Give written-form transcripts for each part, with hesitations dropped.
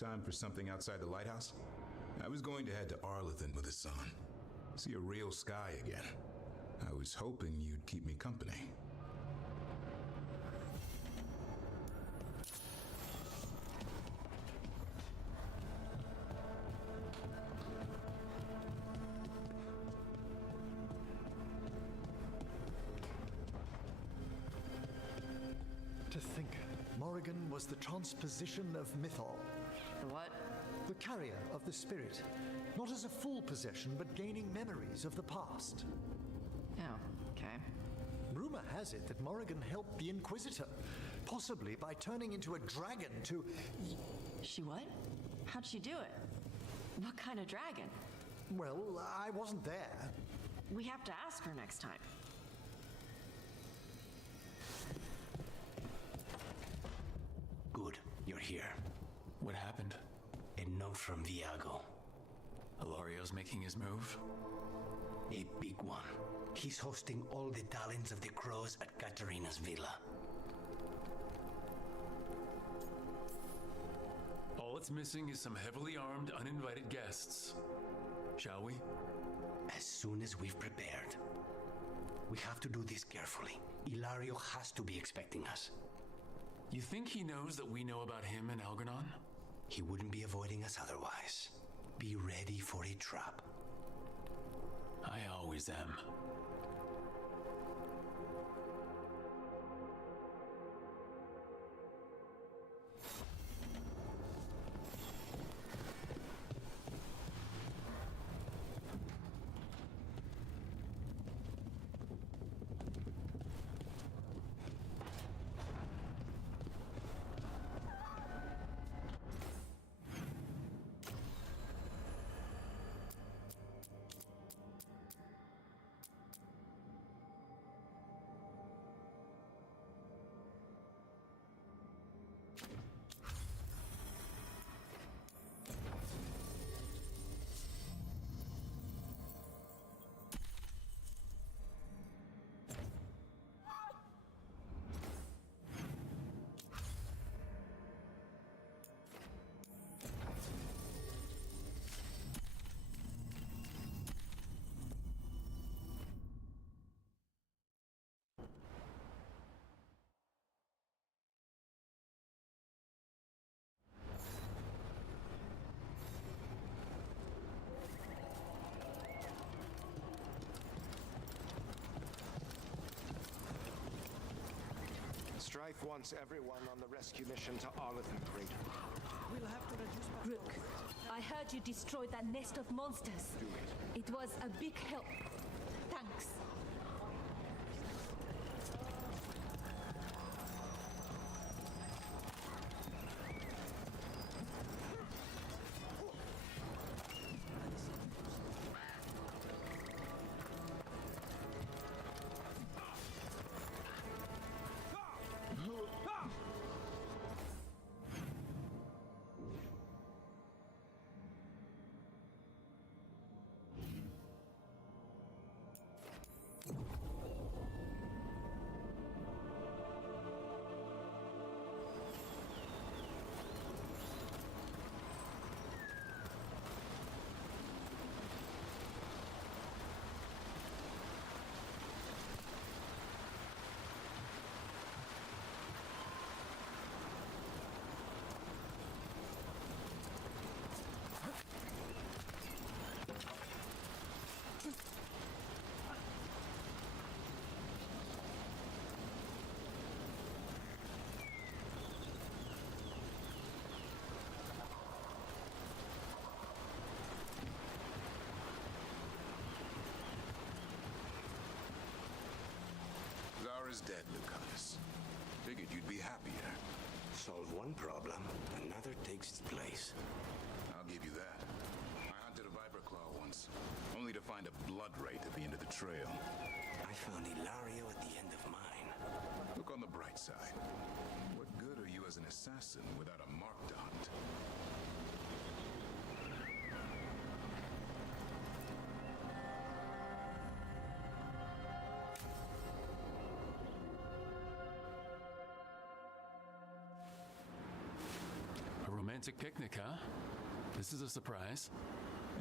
Got time for something outside the lighthouse? I was going to head to Arlithan with the sun. See a real sky again. I was hoping you'd keep me company. To think, Morrigan was the transposition of Mythol. The what? The carrier of the spirit. Not as a full possession, but gaining memories of the past. Oh, okay. Rumor has it that Morrigan helped the Inquisitor, possibly by turning into a dragon to... She what? How'd she do it? What kind of dragon? Well, I wasn't there. We have to ask her next time. Good, you're here. What happened? A note from Viago. Hilario's making his move? A big one. He's hosting all the talents of the crows at Katarina's villa. All it's missing is some heavily armed, uninvited guests. Shall we? As soon as we've prepared. We have to do this carefully. Hilario has to be expecting us. You think he knows that we know about him and Algernon? He wouldn't be avoiding us otherwise. Be ready for a trap. I always am. Strife wants everyone on the rescue mission to Arlithan Crater. We'll have to reduce... Rook, I heard you destroyed that nest of monsters. Do it. It was a big help. Thanks. Zara's dead, Lucanus. Figured you'd be happier. Solve one problem, another takes its place. I'll give you that. I hunted a viper claw once, only to find a blood wraith at the end of the trail. I found Hilario at the end of mine. Look on the bright side. What good are you as an assassin without a mark to hunt? romantic picnic, huh? This is a surprise.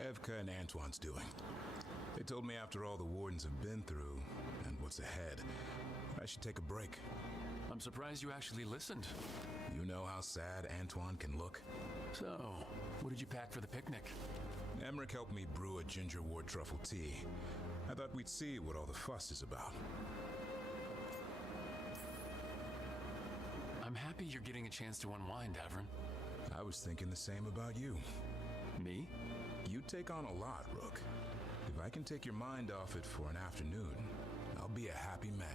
Evka and Antoine's doing. They told me after all the wardens have been through, and what's ahead, I should take a break. I'm surprised you actually listened. You know how sad Antoine can look? So, what did you pack for the picnic? Emmerich helped me brew a ginger wort truffle tea. I thought we'd see what all the fuss is about. I'm happy you're getting a chance to unwind, Davrin. I was thinking the same about you. Me? You take on a lot, Rook. If I can take your mind off it for an afternoon, I'll be a happy man.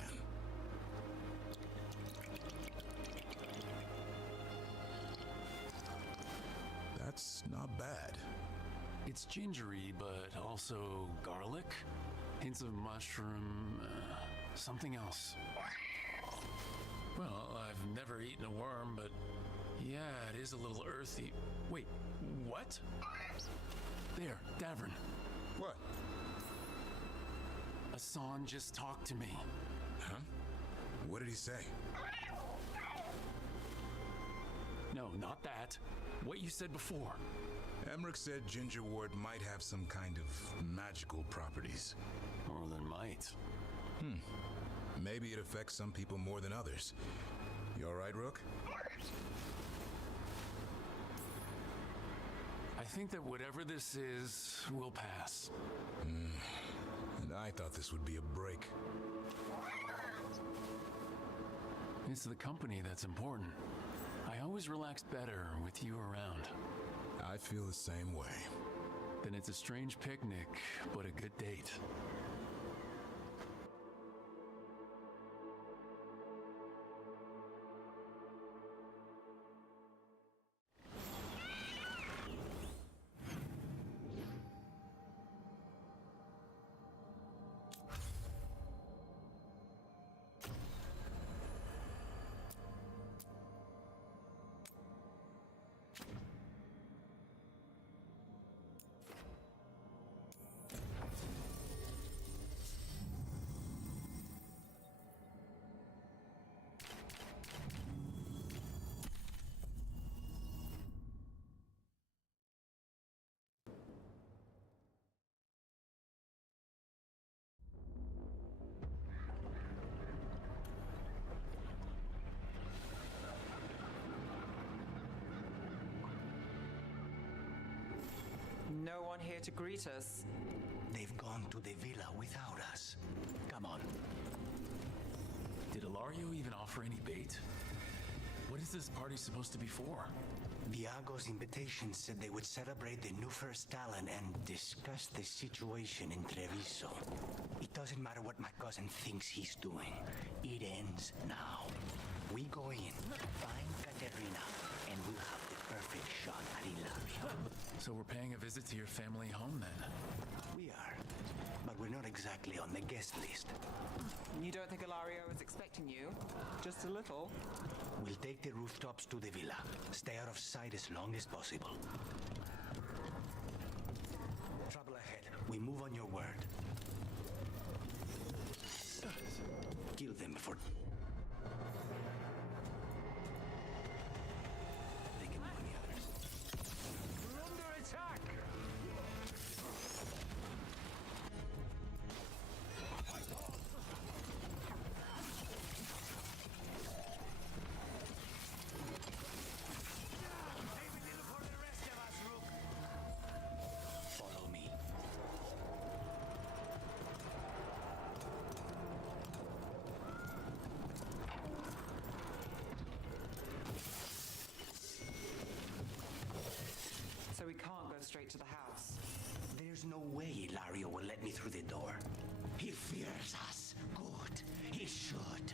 That's not bad. It's gingery, but also garlic, hints of mushroom, something else. Well, I've never eaten a worm, but yeah, it is a little earthy. Wait, what? There, Davrin. What? Hassan just talked to me. Huh? What did he say? No, not that. What you said before. Emmerich said ginger wort might have some kind of magical properties. More than might. Maybe it affects some people more than others. You all right, Rook? I think that whatever this is will pass. And I thought this would be a break. It's the company that's important. I always relax better with you around. I feel the same way. Then it's a strange picnic, but a good date. No one here to greet us. They've gone to the villa without us. Come on. Did Ilario even offer any bait? What is this party supposed to be for? Viago's invitation said they would celebrate the new first talent and discuss the situation in Treviso. It doesn't matter what my cousin thinks he's doing. It ends now. We go in, find Katerina, and we'll have the perfect shot at Ilario. So we're paying a visit to your family home then? We are, but we're not exactly on the guest list. You don't think Ilario is expecting you? Just a little? We'll take the rooftops to the villa. Stay out of sight as long as possible. Trouble ahead. We move on your word. Kill them before... they can do any others. We're under attack! Follow me. So we can't go straight to the house. There's no way Ilario will let me through the door. He fears us. Good. He should.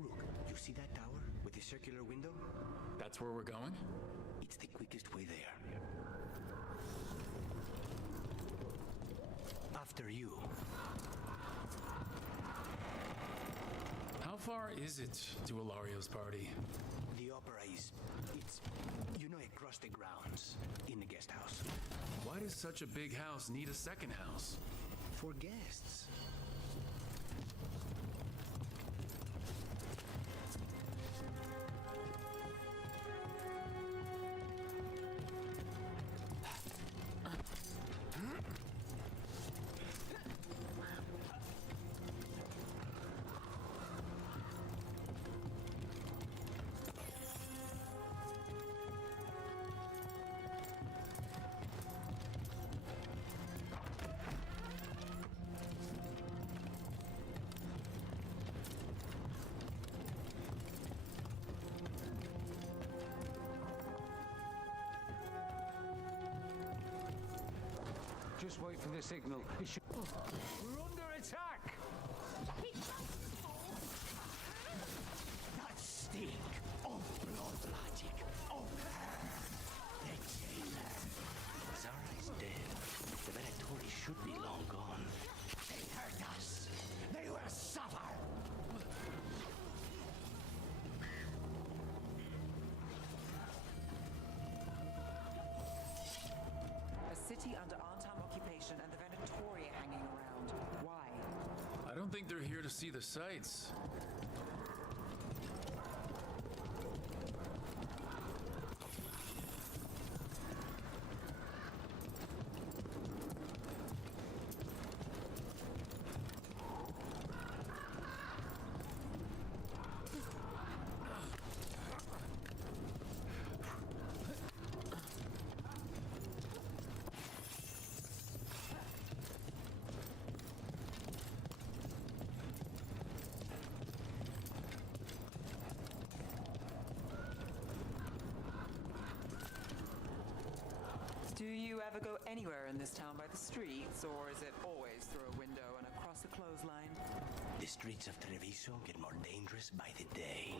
Rook, you see that tower with the circular window? That's where we're going? It's the quickest way there. after you. How far is it to Ilario's party? The opera is... it's... you know, across the grounds, in the guest house. Why does such a big house need a second house? For guests. Just wait for the signal. It should... We're under attack! That stink of blood magic. Oh, the jailer. Zara is dead. The Venatori should be long gone. They hurt us. They will suffer. A city under Arnhem occupation and the Venatori hanging around. Why? I don't think they're here to see the sights. Do you ever go anywhere in this town by the streets, or is it always through a window and across a clothesline? The streets of Treviso get more dangerous by the day.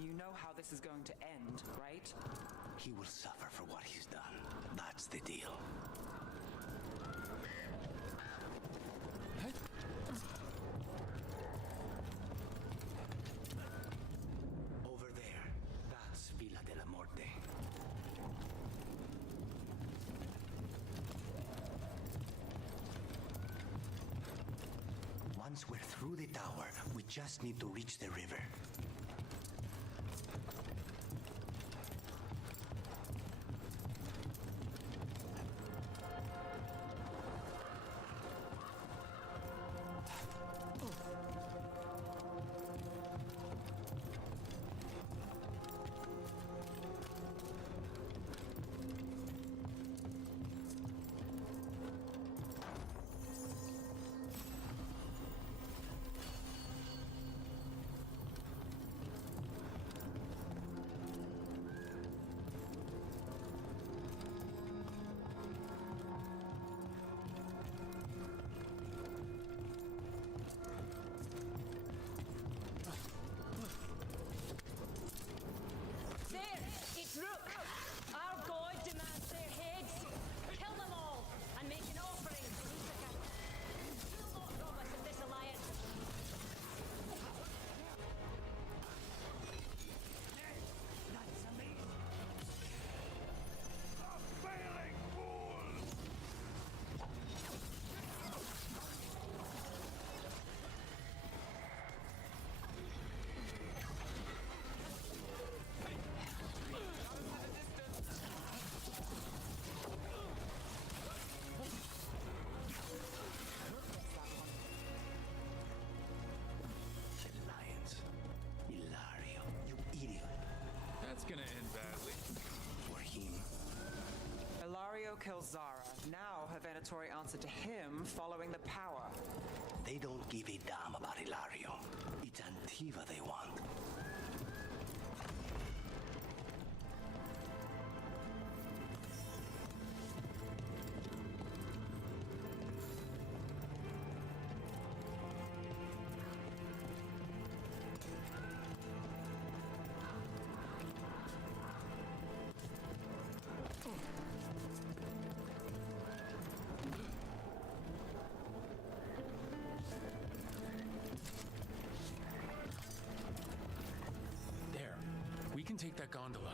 You know how this is going to end, right? He will suffer for what he's done. That's the deal. Over there, that's Villa de la Morte. Once we're through the tower, we just need to reach the river. kill Zara. Now her Venatori answered to him, following the power. They don't give a damn about Ilario. It's Antiva they want. There. We can take that gondola.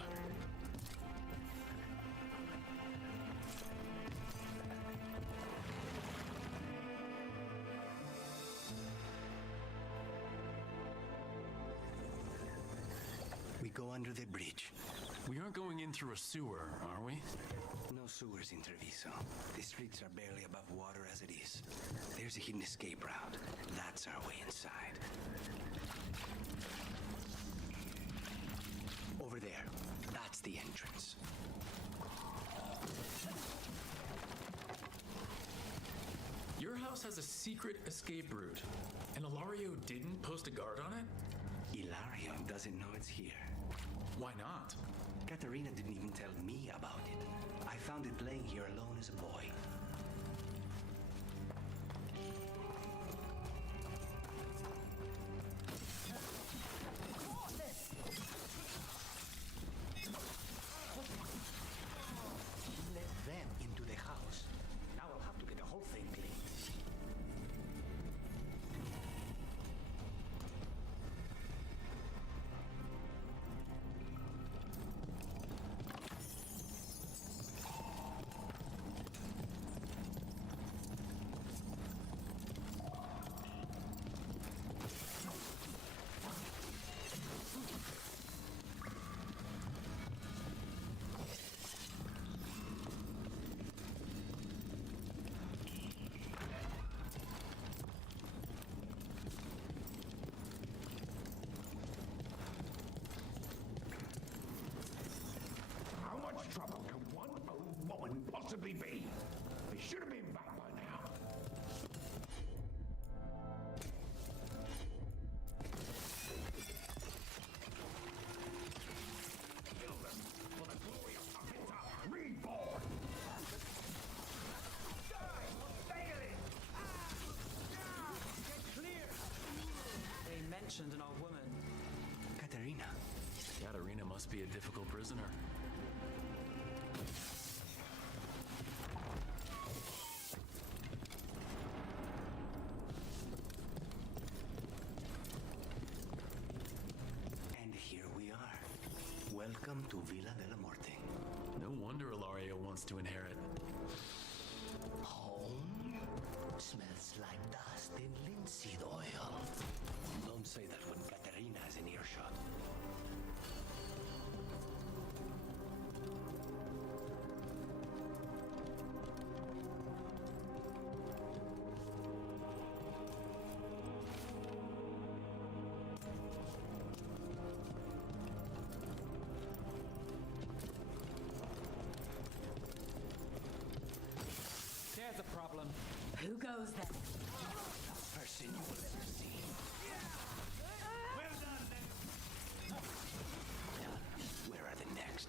We go under the bridge. We aren't going in through a sewer, are we? No sewers in Treviso. The streets are barely above water as it is. There's a hidden escape route. That's our way inside. Over there. That's the entrance. Your house has a secret escape route, and Ilario didn't post a guard on it? Ilario doesn't know it's here. Why not? Katerina didn't even tell me about it. I found it laying here alone as a boy. Let them into the house. Now I'll have to get the whole thing cleaned. How much trouble can one old woman possibly be? They should have been back by now. Kill them for the glory of Akita reborn! Die! Daily! Get clear! They mentioned an old woman. Katerina. Katerina must be a difficult prisoner. And here we are. Welcome to Villa della Morte. No wonder Ilario wants to inherit. Home smells like dust and linseed oil. Don't say that when Katerina is in earshot. There's a problem. Who goes then? Person you will ever see. Well done, then. Done. Where are the next?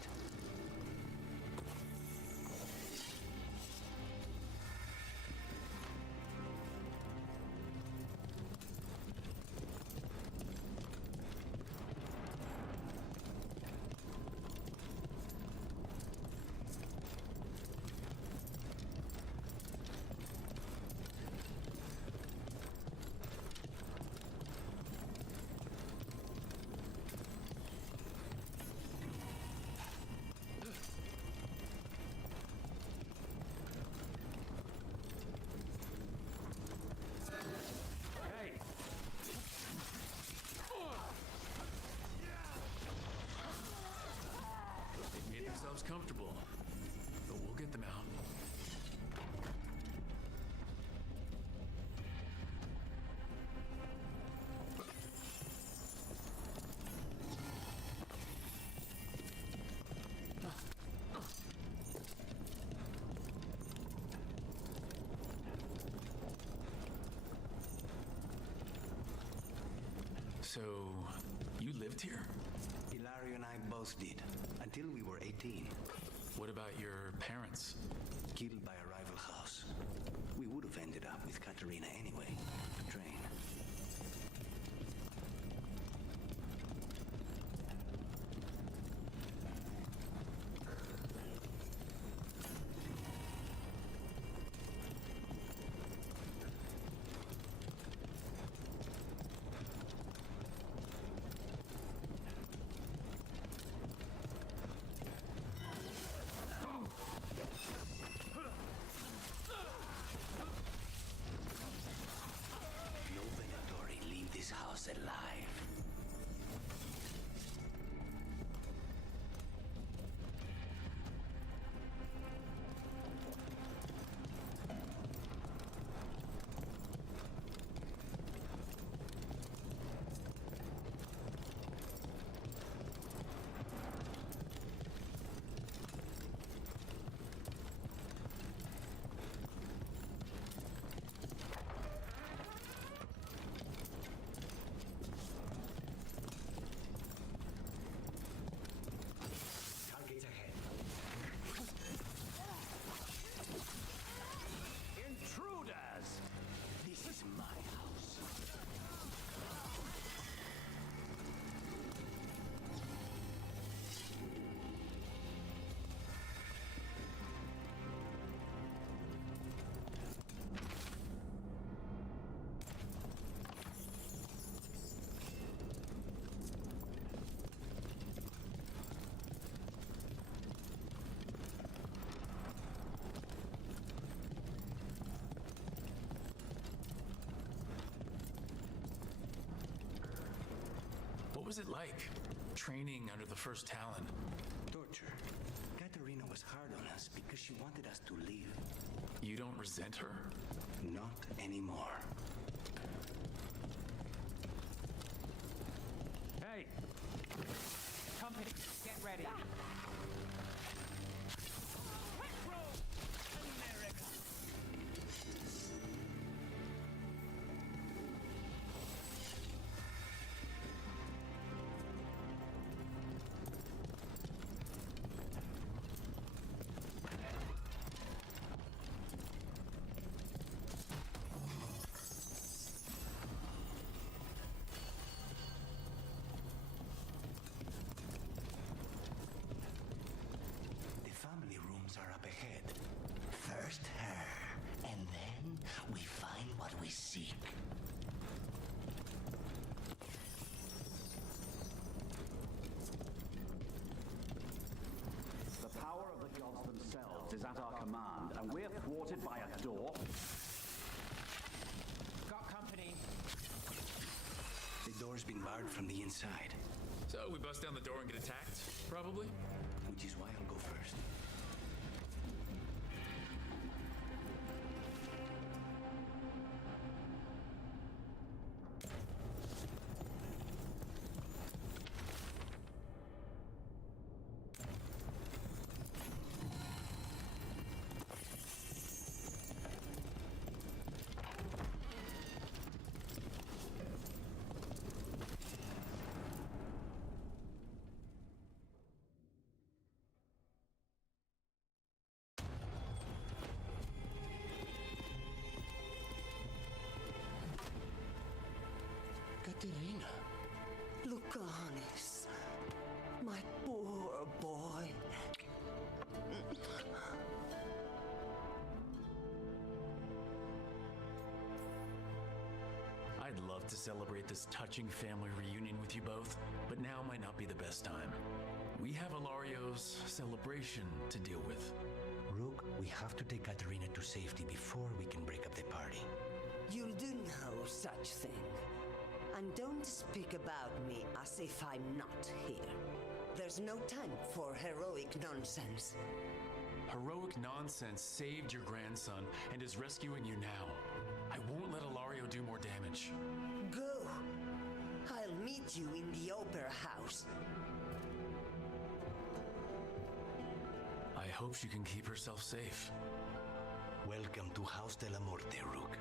Hey! They've made themselves comfortable, but we'll get them out. So, you lived here? Hilario and I both did, until we were 18. What about your parents? Killed by a rival house. We would have ended up with Katerina anyway. The train. Alive. What was it like, training under the First Talon? Torture. Katerina was hard on us because she wanted us to leave. You don't resent her? Not anymore. Hey! Company, get ready. Is at our command, and we're thwarted by a door. Got company. The door's been barred from the inside. So we bust down the door and get attacked, probably? Which is why I'll go first. Katerina. Lucanis. My poor boy. I'd love to celebrate this touching family reunion with you both, but now might not be the best time. We have Ilario's celebration to deal with. Rook, we have to take Katerina to safety before we can break up the party. You'll do no such thing. And don't speak about me as if I'm not here. There's no time for heroic nonsense. Heroic nonsense saved your grandson and is rescuing you now. I won't let Ilario do more damage. Go. I'll meet you in the Opera House. I hope she can keep herself safe. Welcome to House de la Muerte, Rook.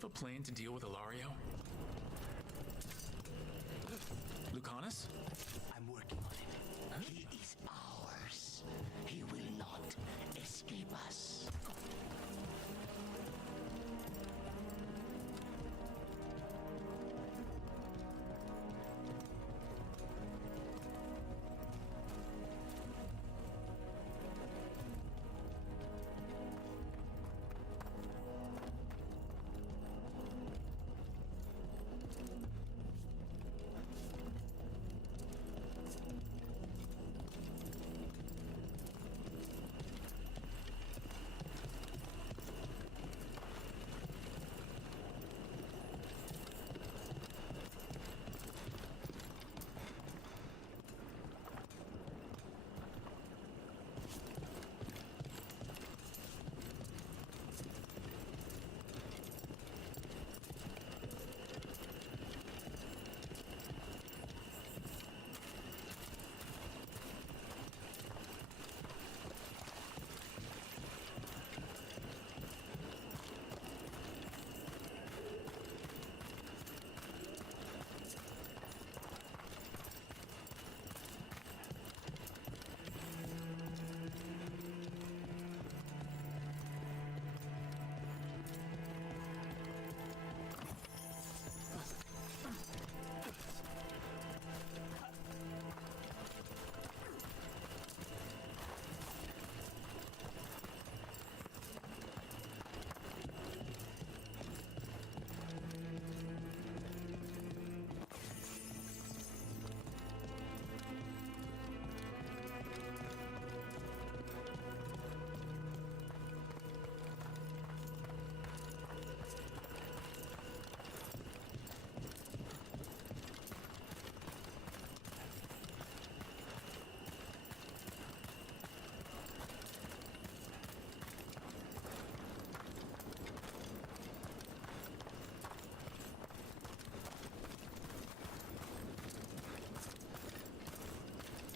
have a plan to deal with Ilario? Lucanus? I'm working on it. Huh? He is ours. He will not escape us.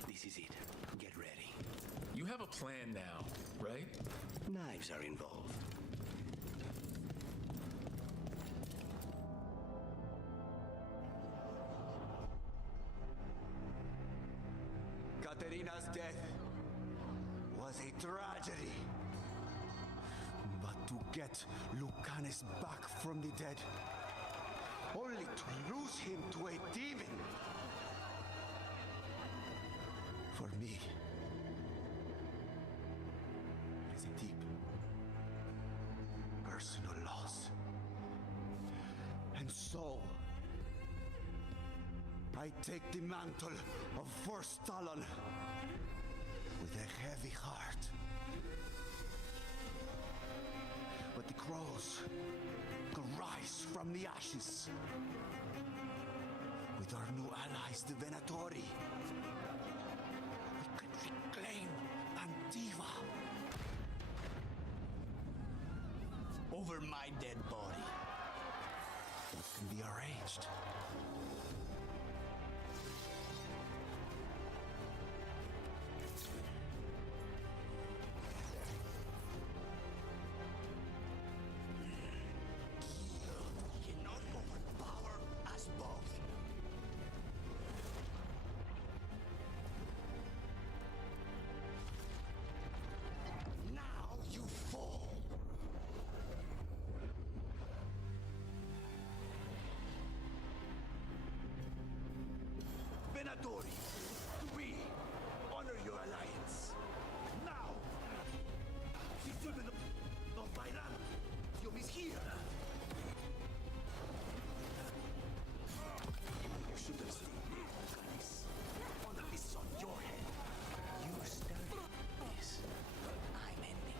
This is it. Get ready. You have a plan now, right? Knives are involved. Katerina's death was a tragedy. But to get Lucanus back from the dead, only to lose him to a demon. For me, it is a deep, personal loss. And so, I take the mantle of First Talon with a heavy heart. But the crows could rise from the ashes. With our new allies, the Venatori, we can reclaim Antiva. Over my dead body. That can be arranged. Venatori, we honor your alliance. Now, the women of Byzantium is here. You should have seen this. Honor is on your head. You started this, but I'm ending it.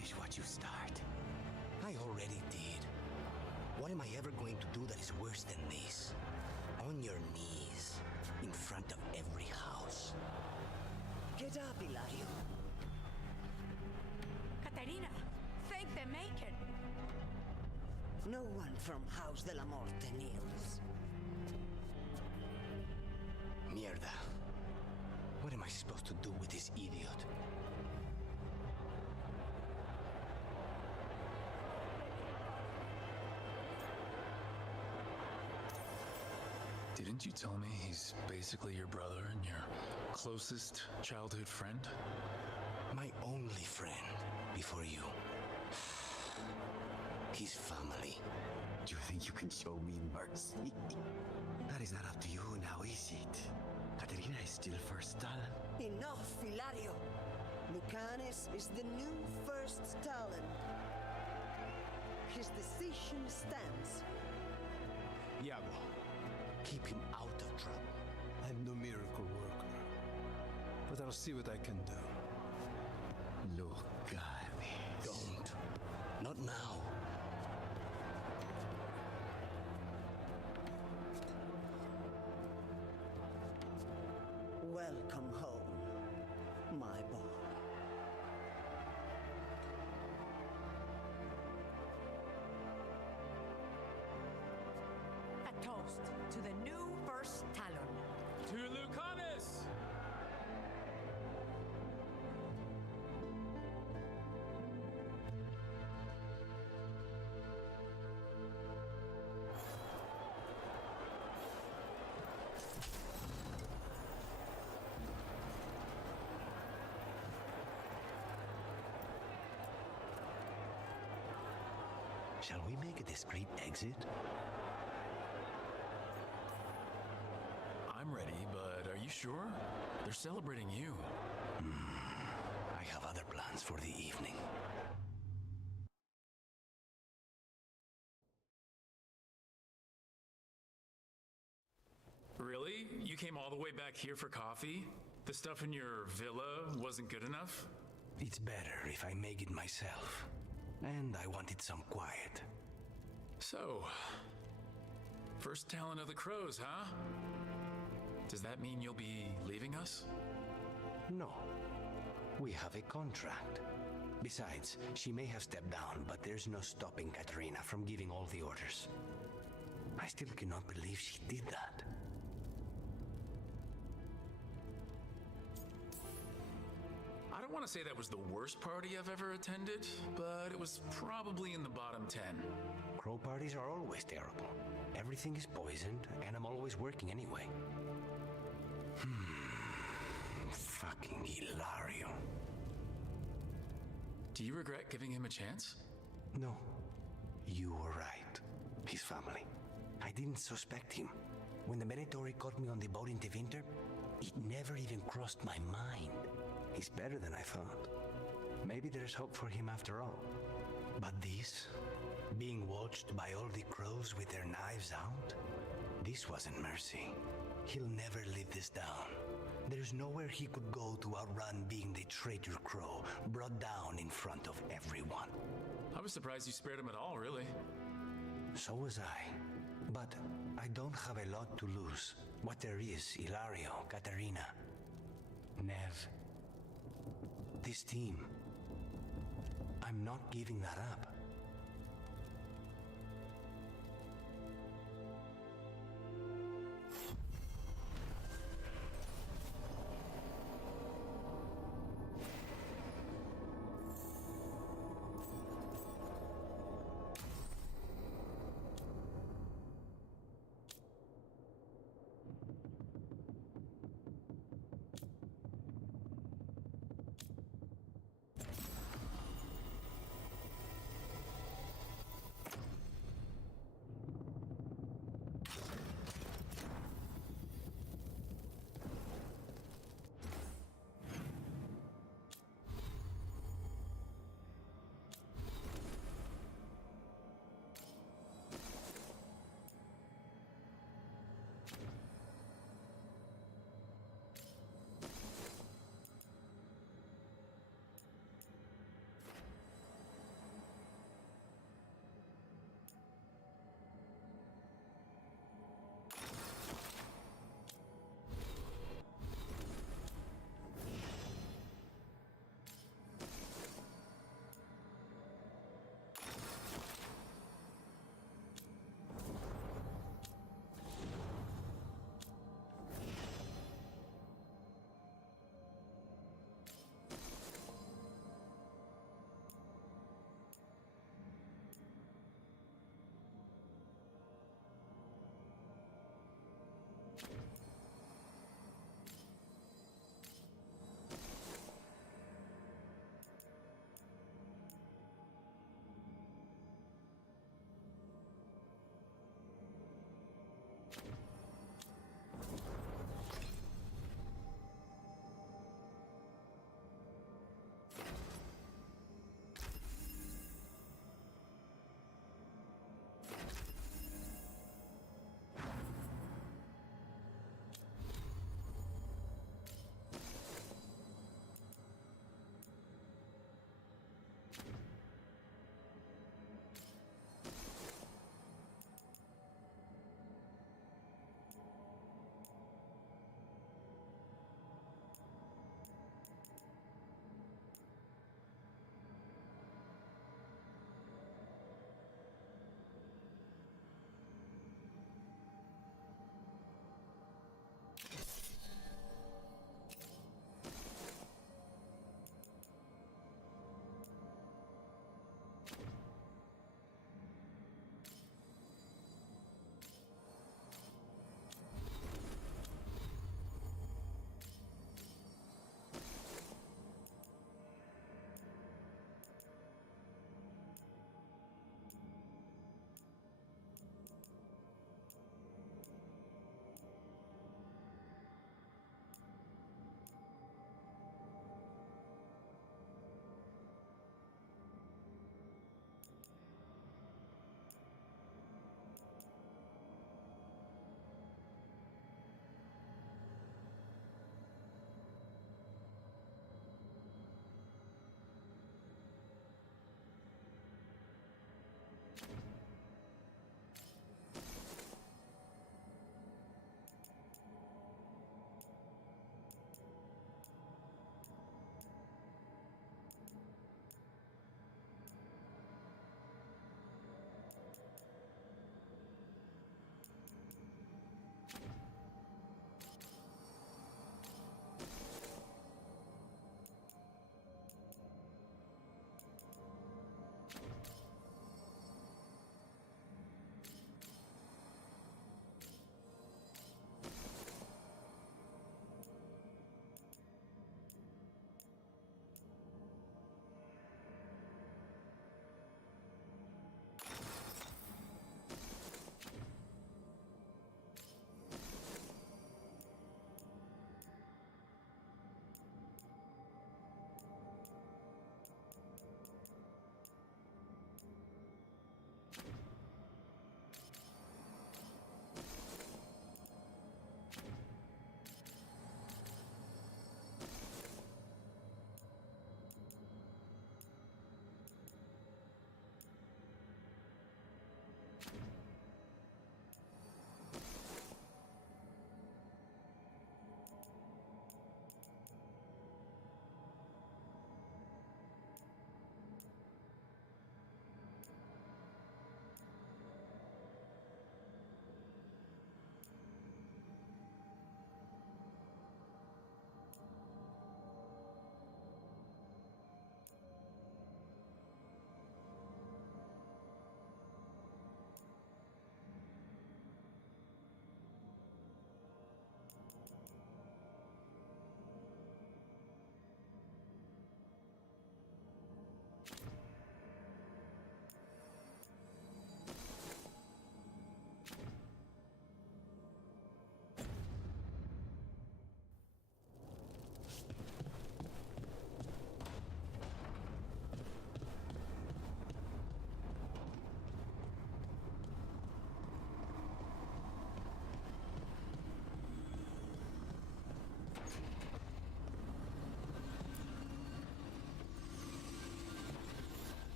finish what you start. I already did. What am I ever going to do that is worse than this? On your knees, in front of every house. Get up, Ilario. Katarina, thank the Maker. No one from House de la Morte kneels. Mierda. What am I supposed to do with this idiot? Didn't you tell me he's basically your brother and your closest childhood friend? My only friend before you. His family. Do you think you can show me mercy? That is not up to you now, is it? Katerina is still first talent. Enough, Ilario. Lucanes is the new first talent. His decision stands. Iago, Keep him out of trouble. I'm no miracle worker, but I'll see what I can do. Lucanes. Don't. Not now. Welcome home, my boy. A toast to the new first Talon. To Lucanus! Shall we make a discreet exit? I'm ready, but are you sure? They're celebrating you. I have other plans for the evening. Really? You came all the way back here for coffee? The stuff in your villa wasn't good enough? It's better if I make it myself. And I wanted some quiet. So, first talent of the crows, huh? Does that mean you'll be leaving us? No. We have a contract. Besides, she may have stepped down, but there's no stopping Katerina from giving all the orders. I still cannot believe she did that. I don't want to say that was the worst party I've ever attended, but it was probably in the bottom 10. Crow parties are always terrible. Everything is poisoned, and I'm always working anyway. Fucking Hilario. Do you regret giving him a chance? No. You were right. His family. I didn't suspect him. When the Venatori caught me on the boat in Tevinter, it never even crossed my mind. He's better than I thought. Maybe there's hope for him after all. But this, being watched by all the crows with their knives out, this wasn't mercy. He'll never live this down. There's nowhere he could go to outrun being the traitor crow, brought down in front of everyone. I was surprised you spared him at all, really. So was I. But I don't have a lot to lose. What there is, Hilario, Katarina, Nev, this team. I'm not giving that up.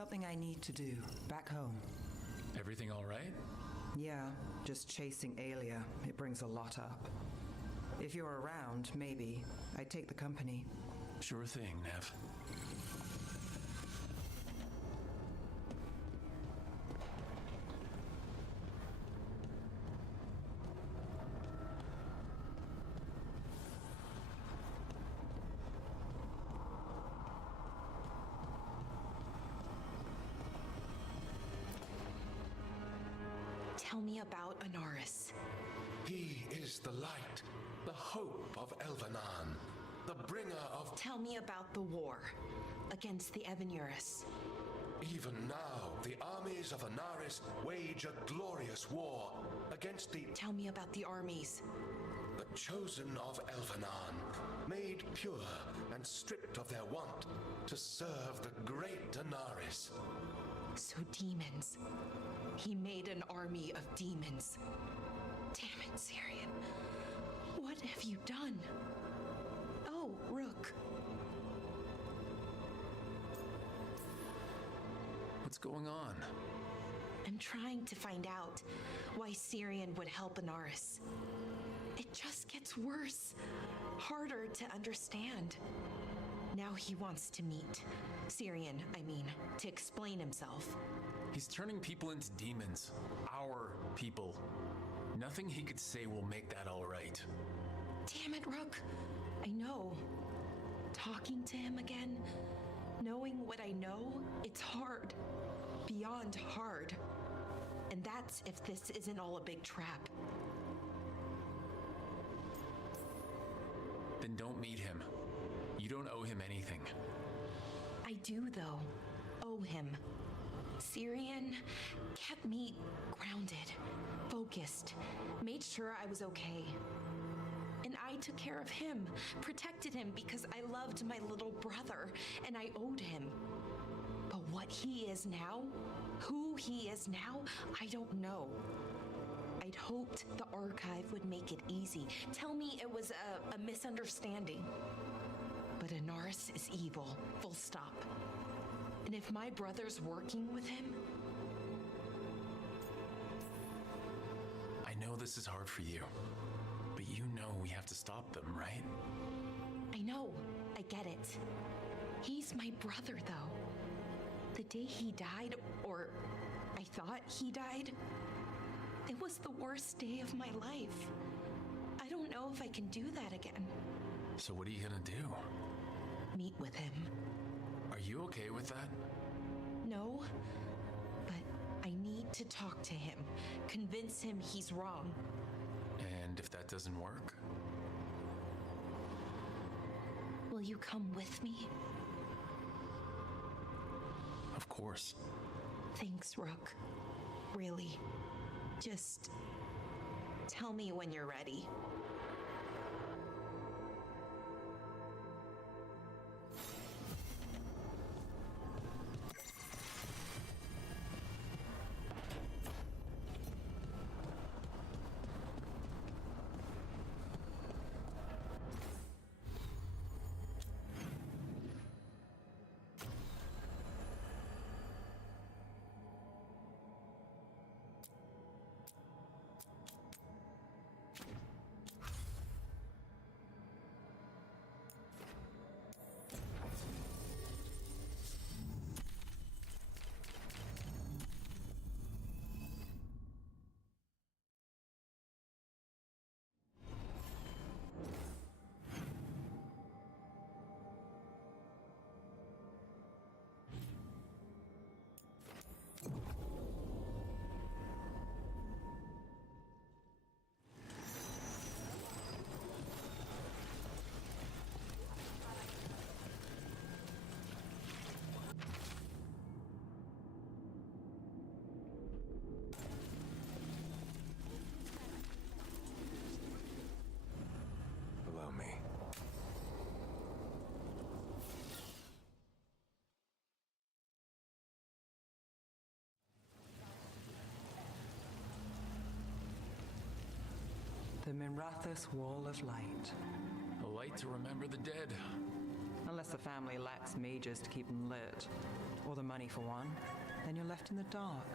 something I need to do back home. Everything all right? Yeah, just chasing Aelia. It brings a lot up. If you're around, maybe. I'd take the company. Sure thing, Nev. Tell me about Anaris. He is the light, the hope of Elvenan, the bringer of... Tell me about the war against the Evenuris. Even now, the armies of Anaris wage a glorious war against the... Tell me about the armies. The chosen of Elvenan, made pure and stripped of their want to serve the great Anaris. So demons. He made an army of demons. Damn it, Syrian. What have you done? Oh, Rook. What's going on? I'm trying to find out why Syrian would help Anaris. It just gets worse. Harder to understand. Now he wants to meet. Syrian, I mean, to explain himself. He's turning people into demons. Our people. Nothing he could say will make that all right. Damn it, Rook. I know. Talking to him again, knowing what I know, it's hard. Beyond hard. And that's if this isn't all a big trap. Then don't meet him. You don't owe him anything. I do, though. Owe him. Syrian kept me grounded, focused, made sure I was okay. And I took care of him, protected him because I loved my little brother and I owed him. But what he is now, who he is now, I don't know. I'd hoped the archive would make it easy, tell me it was a misunderstanding. But Anaris is evil, full stop. And if my brother's working with him... I know this is hard for you, but you know we have to stop them, right? I know, I get it. He's my brother, though. The day he died, or I thought he died, it was the worst day of my life. I don't know if I can do that again. So what are you gonna do? Meet with him. Are you okay with that? No, but I need to talk to him, convince him he's wrong. And if that doesn't work? Will you come with me? Of course. Thanks, Rook. Really. Just tell me when you're ready. Allow me. The Minrathous Wall of Light. A light to remember the dead. Unless the family lacks mages to keep them lit. Or the money for one. Then you're left in the dark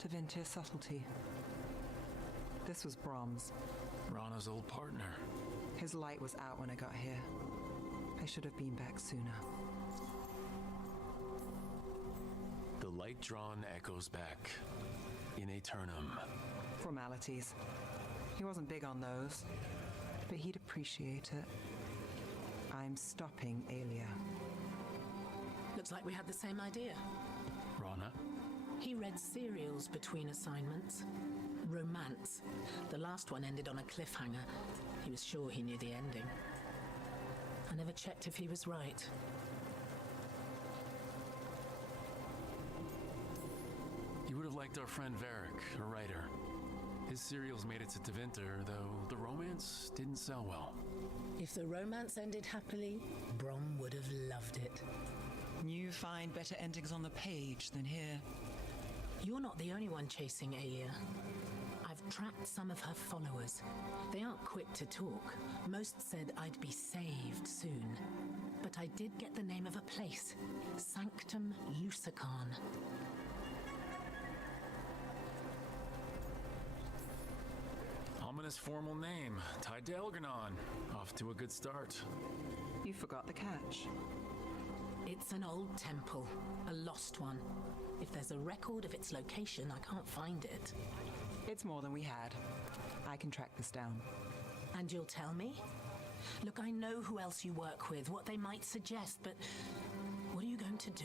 to vent his subtlety. This was Brahms. Rana's old partner. His light was out when I got here. I should have been back sooner. The light drawn echoes back in Aeternum. Formalities. He wasn't big on those, but he'd appreciate it. I'm stopping Aelia. Looks like we had the same idea. Rana? He read serials between assignments. Romance. The last one ended on a cliffhanger. He was sure he knew the ending. I never checked if he was right. You would have liked our friend Varric, a writer. His serials made it to Tevinter, though the romance didn't sell well. If the romance ended happily, Brom would have loved it. You find better endings on the page than here. You're not the only one chasing Aelia. I've tracked some of her followers. They aren't quick to talk. Most said I'd be saved soon. But I did get the name of a place. Sanctum Lucican. Ominous formal name, tied to Elganon. Off to a good start. You forgot the catch. It's an old temple, a lost one. If there's a record of its location, I can't find it. It's more than we had. I can track this down. And you'll tell me? Look, I know who else you work with, what they might suggest, but what are you going to do?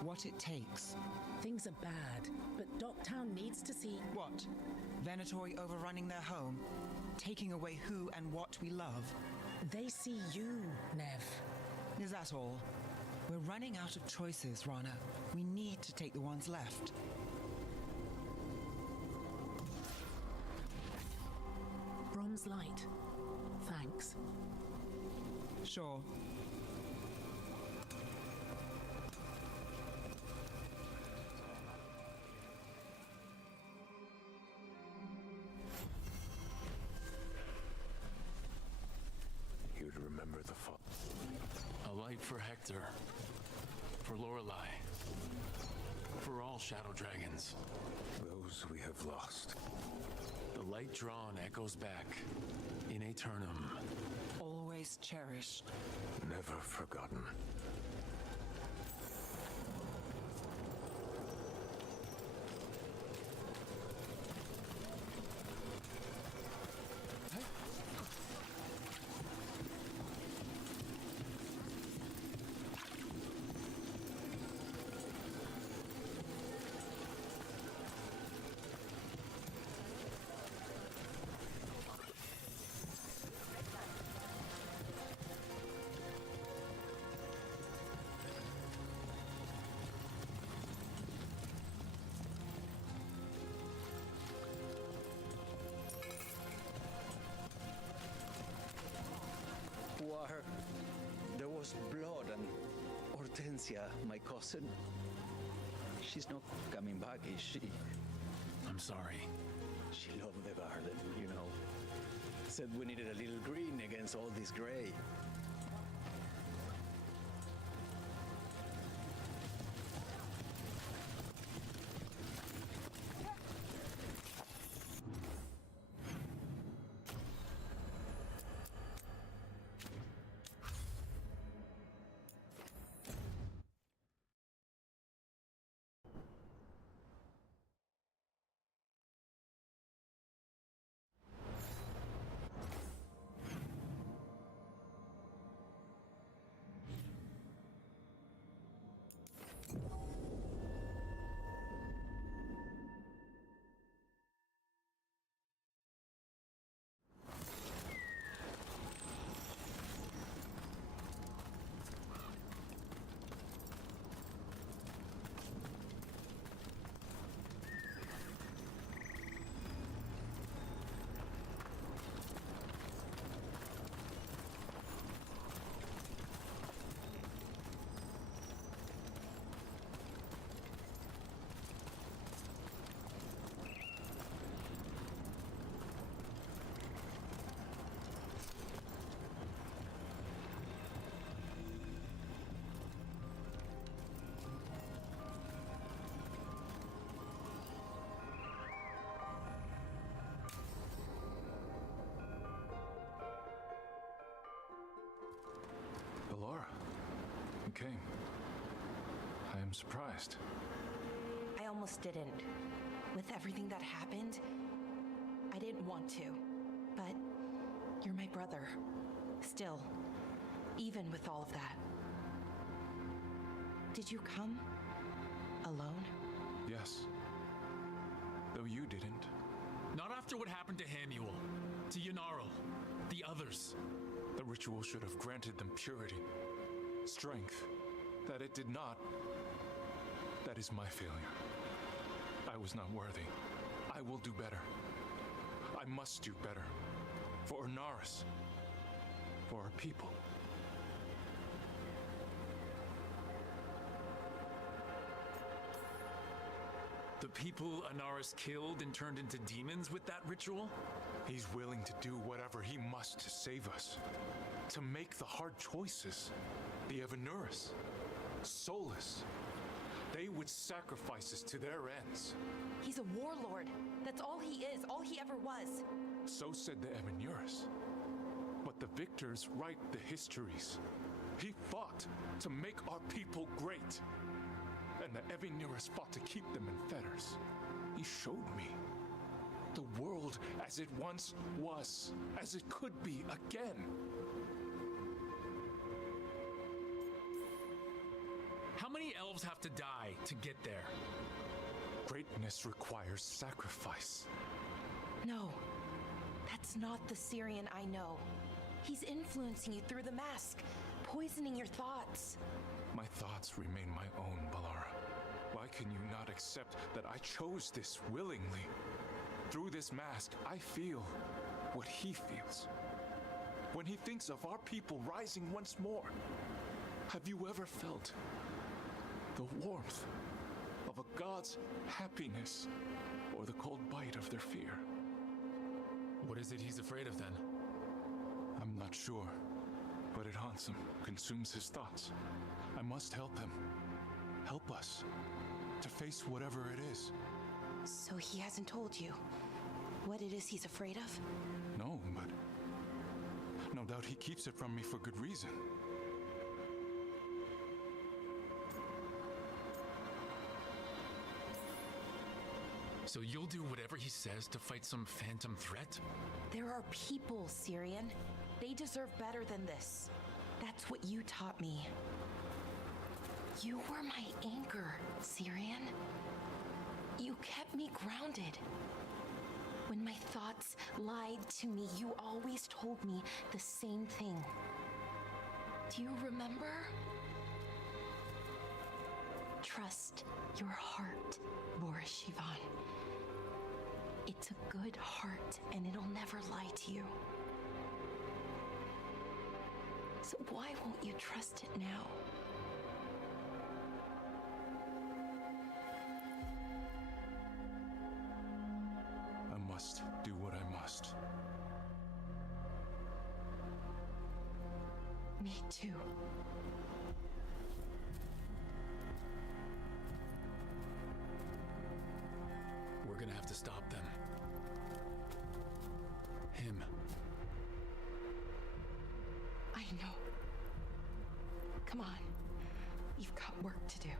What it takes. Things are bad, but Docktown needs to see... What? Venatori overrunning their home? Taking away who and what we love? They see you, Nev. Is that all? We're running out of choices, Rana. We need to take the ones left. Brom's light. Thanks. Sure. You'd remember the fall. A light for Hector. For Lorelei. For all shadow dragons. Those we have lost. The light drawn echoes back in Aeternum. Always cherished. Never forgotten. There was blood, and Hortensia, my cousin, she's not coming back, is she? I'm sorry. She loved the garden, you know. Said we needed a little green against all this gray. Bellara, you came. I am surprised. I almost didn't. With everything that happened, I didn't want to. But you're my brother. Still, even with all of that. Did you come? Alone? Yes. Though you didn't. Not after what happened to Hamuel, to Yanaro, the others. The ritual should have granted them purity, strength. That it did not, that is my failure. I was not worthy. I will do better. I must do better. For Ornaris. For our people. The people Anaris killed and turned into demons with that ritual? He's willing to do whatever he must to save us. To make the hard choices. The Evanuris. Soulless. They would sacrifice us to their ends. He's a warlord. That's all he is, all he ever was. So said the Evanuris. But the victors write the histories. He fought to make our people great. And the Evanuris fought to keep them in fetters. He showed me the world as it once was, as it could be again. How many elves have to die to get there? Greatness requires sacrifice. No, that's not the Syrian I know. He's influencing you through the mask, poisoning your thoughts. My thoughts remain my own, Bellara. Why can you not accept that I chose this willingly? Through this mask, I feel what he feels. When he thinks of our people rising once more, have you ever felt the warmth of a god's happiness or the cold bite of their fear? What is it he's afraid of then? I'm not sure, but it haunts him, consumes his thoughts. I must help him. Help us to face whatever it is. So he hasn't told you what it is he's afraid of? No, but no doubt he keeps it from me for good reason. So you'll do whatever he says to fight some phantom threat? There are people, Syrian. They deserve better than this. That's what you taught me. You were my anchor, Syrian. You kept me grounded. When my thoughts lied to me, you always told me the same thing. Do you remember? Trust your heart, Boris Shivan. It's a good heart, and it'll never lie to you. So why won't you trust it now? I must do what I must. Me too. We're gonna have to stop them. Him. I know. Come on. You've got work to do.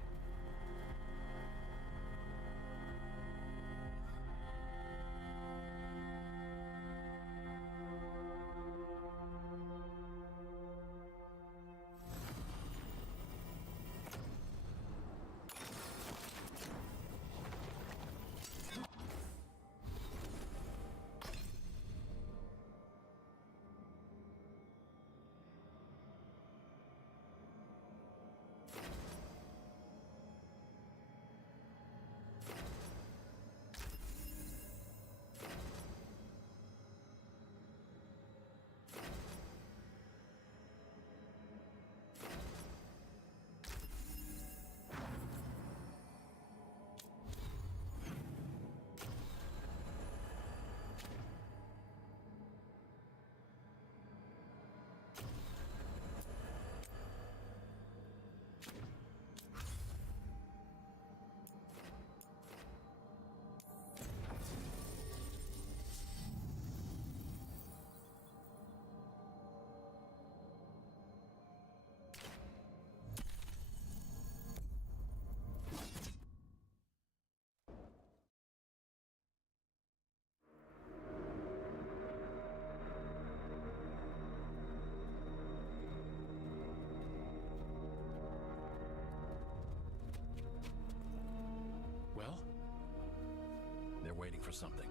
for something.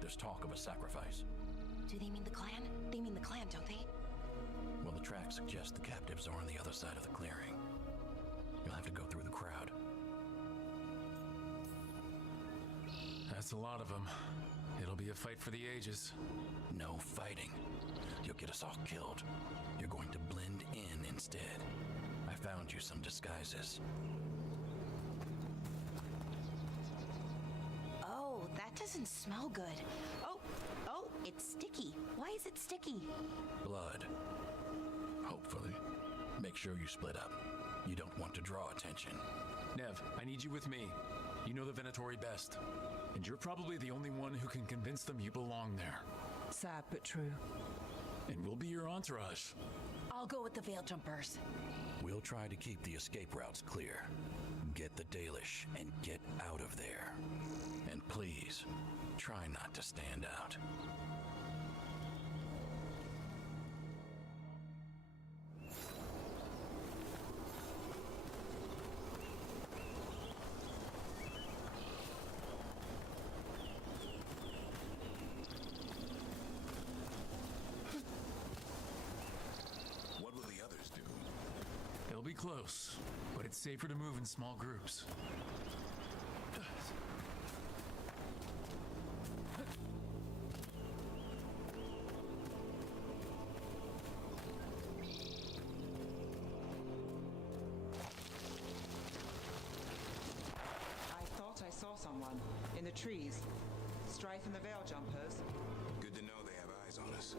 There's talk of a sacrifice. Do they mean the clan? They mean the clan, don't they? Well, the tracks suggest the captives are on the other side of the clearing. You'll have to go through the crowd. That's a lot of them. It'll be a fight for the ages. No fighting. You'll get us all killed. You're going to blend in instead. I found you some disguises. Oh, that doesn't smell good. Oh, it's sticky. Why is it sticky? Blood. Hopefully. Make sure you split up. You don't want to draw attention. Nev, I need you with me. You know the Venatori best. And you're probably the only one who can convince them you belong there. Sad but true. And we'll be your entourage. I'll go with the veil jumpers. We'll try to keep the escape routes clear. Get the Dalish and get out of there. And please, try not to stand out. What will the others do? They'll be close, but it's safer to move in small groups. I thought I saw someone in the trees. Strife and the veil jumpers. Good to know they have eyes on us.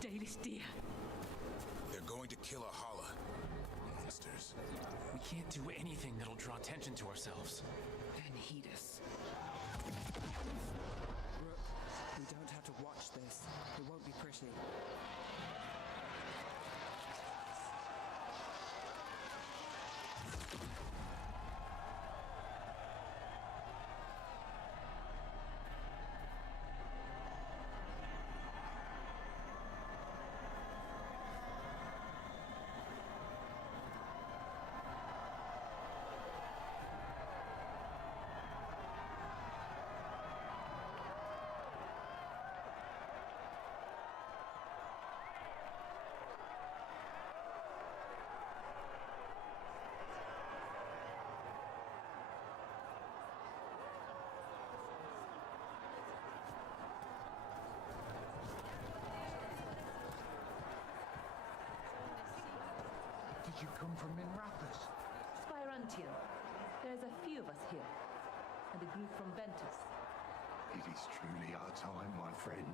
Dalish deer. They're going to kill a Hala. Monsters. We can't do anything that'll draw attention to ourselves. Then heed us. Rook, we don't have to watch this. It won't be pretty. did you come from Minrathous? Spyrantian. There's a few of us here. And a group from Ventus. It is truly our time, my friend.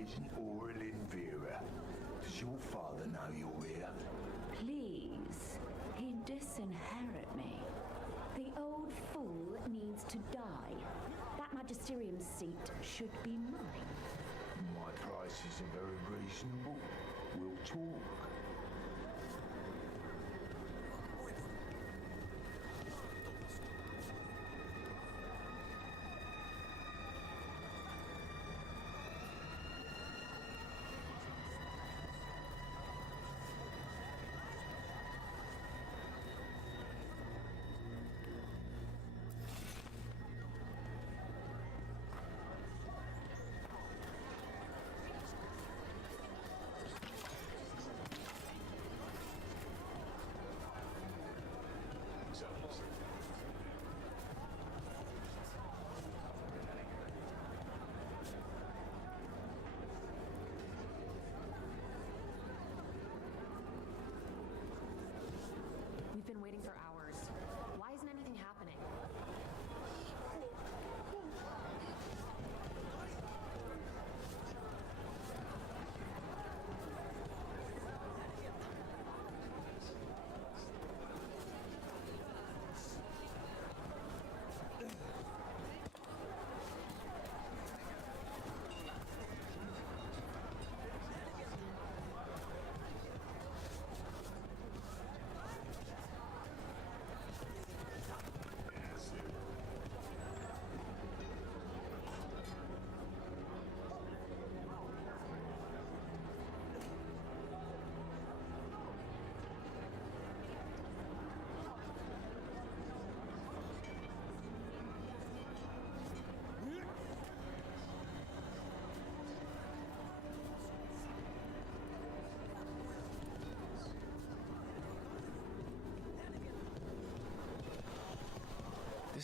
Isn't Aurelin Vera? Does your father know you're here? Please, he disinherit me. The old fool needs to die. That magisterium seat should be mine. My prices are very reasonable. We'll talk.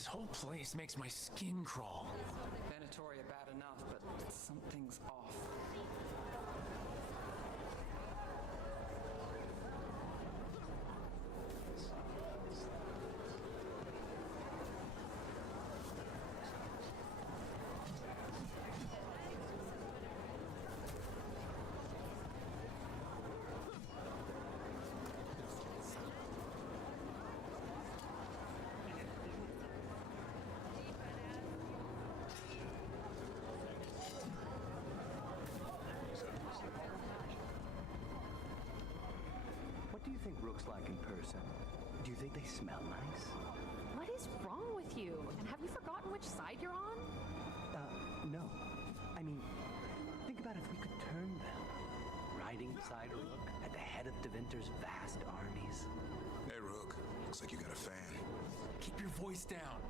This whole place makes my skin crawl. Venatoria bad enough, but something's off. What do you think Rook's like in person? Do you think they smell nice? What is wrong with you? And have you forgotten which side you're on? No. I mean, think about if we could turn them. Riding beside Rook at the head of Devinter's vast armies. Hey, Rook. Looks like you got a fan. Keep your voice down.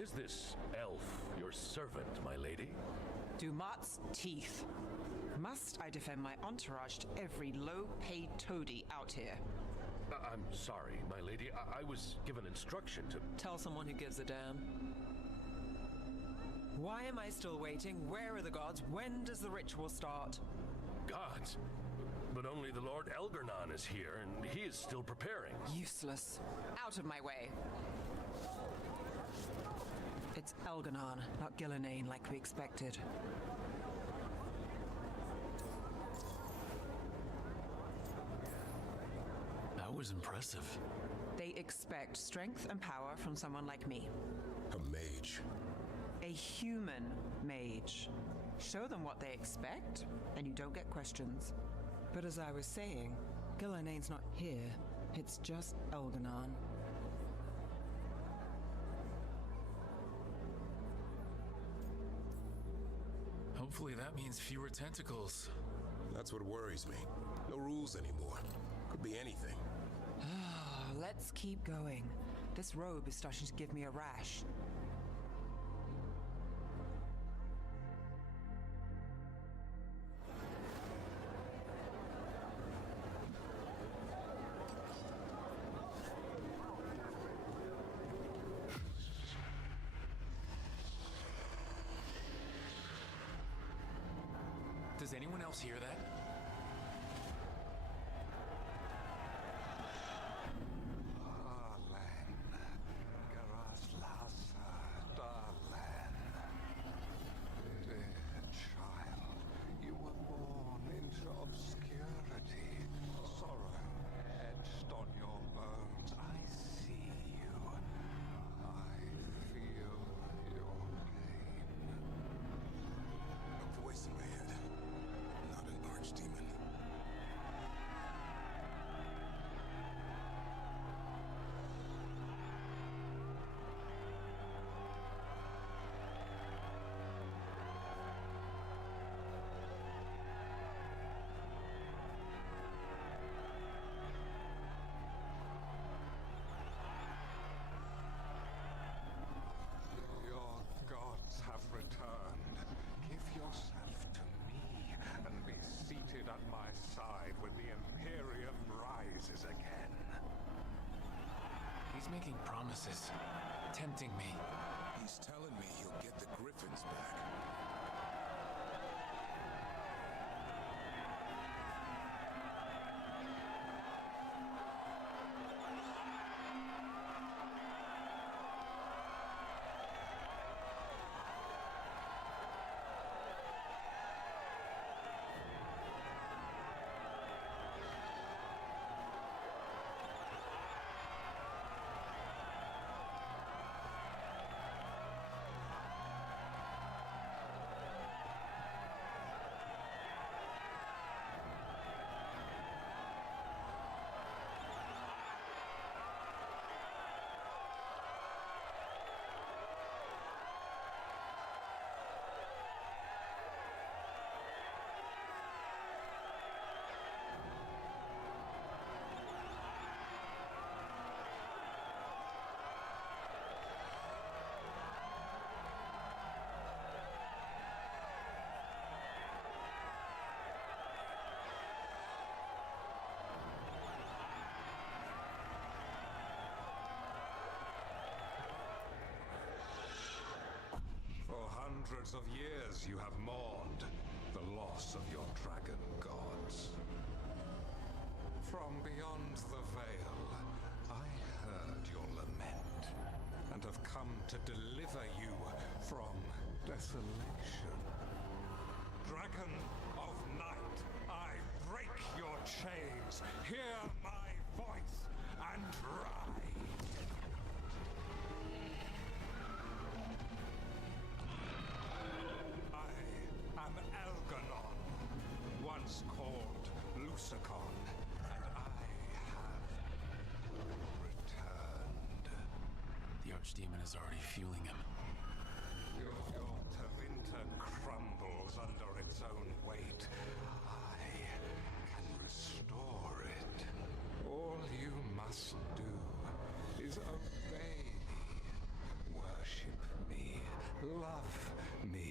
Is this elf your servant, my lady? Dumat's teeth. Must I defend my entourage to every low-paid toady out here? I'm sorry, my lady. I was given instruction to... Tell someone who gives a damn. Why am I still waiting? Where are the gods? When does the ritual start? Gods? But only the Lord Elgarnon is here, and he is still preparing. Useless. Out of my way. It's Elgarnon, not Gillenane like we expected. That was impressive. They expect strength and power from someone like me. A mage. A human mage. Show them what they expect, and you don't get questions. But as I was saying, Gillenane's not here. It's just Elgarnon. Hopefully that means fewer tentacles. That's what worries me. No rules anymore. Could be anything. Let's keep going. This robe is starting to give me a rash. Does anyone else hear that? At my side when the Imperium rises again. He's making promises, tempting me. He's telling me he'll get the Griffin things back. Hundreds of years you have mourned the loss of your dragon gods. From beyond the veil, I heard your lament and have come to deliver you from desolation. Dragon of night, I break your chains. Hear my voice and ride. Once called Lucicon, and I have returned. The Archdemon is already fueling him. Your Winter crumbles under its own weight. I can restore it. All you must do is obey me, worship me, love me.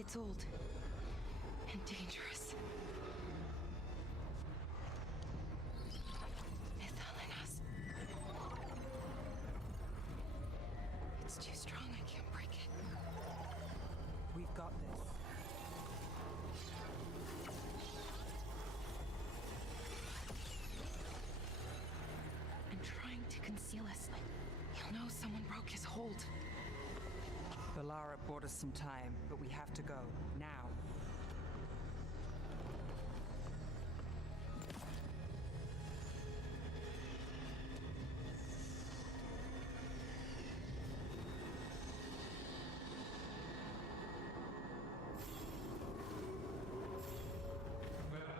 It's old and dangerous. Mythalinas. It's too strong, I can't break it. We've got this. I'm trying to conceal us. He'll know someone broke his hold. Valara bought us some time, but we have to go, now.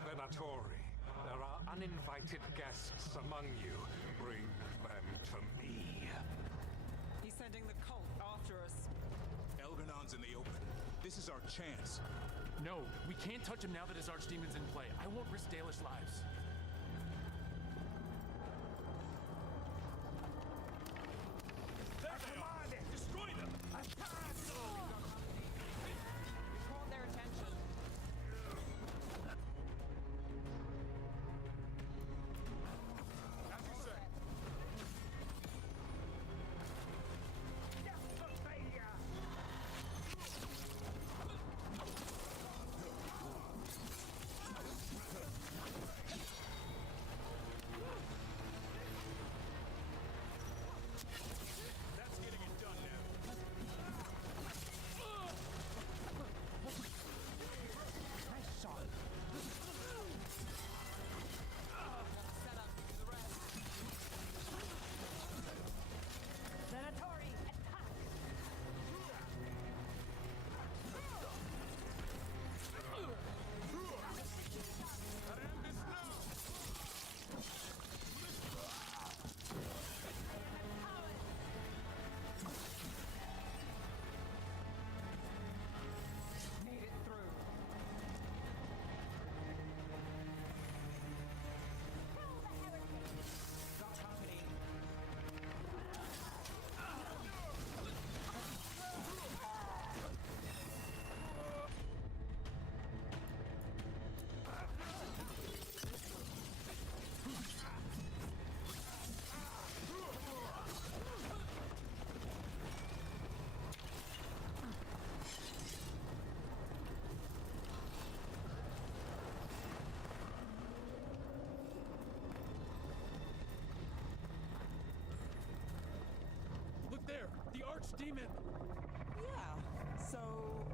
Venatori, there are uninvited guests among you. Bring them to me. He's sending the cult after us. Elganon's in the open. This is our chance. No, we can't touch him now that his Archdemon's in play. I won't risk Dalish lives. They're commanded! Destroy them! Attack! We caught their attention. As you say. demon! Yeah, so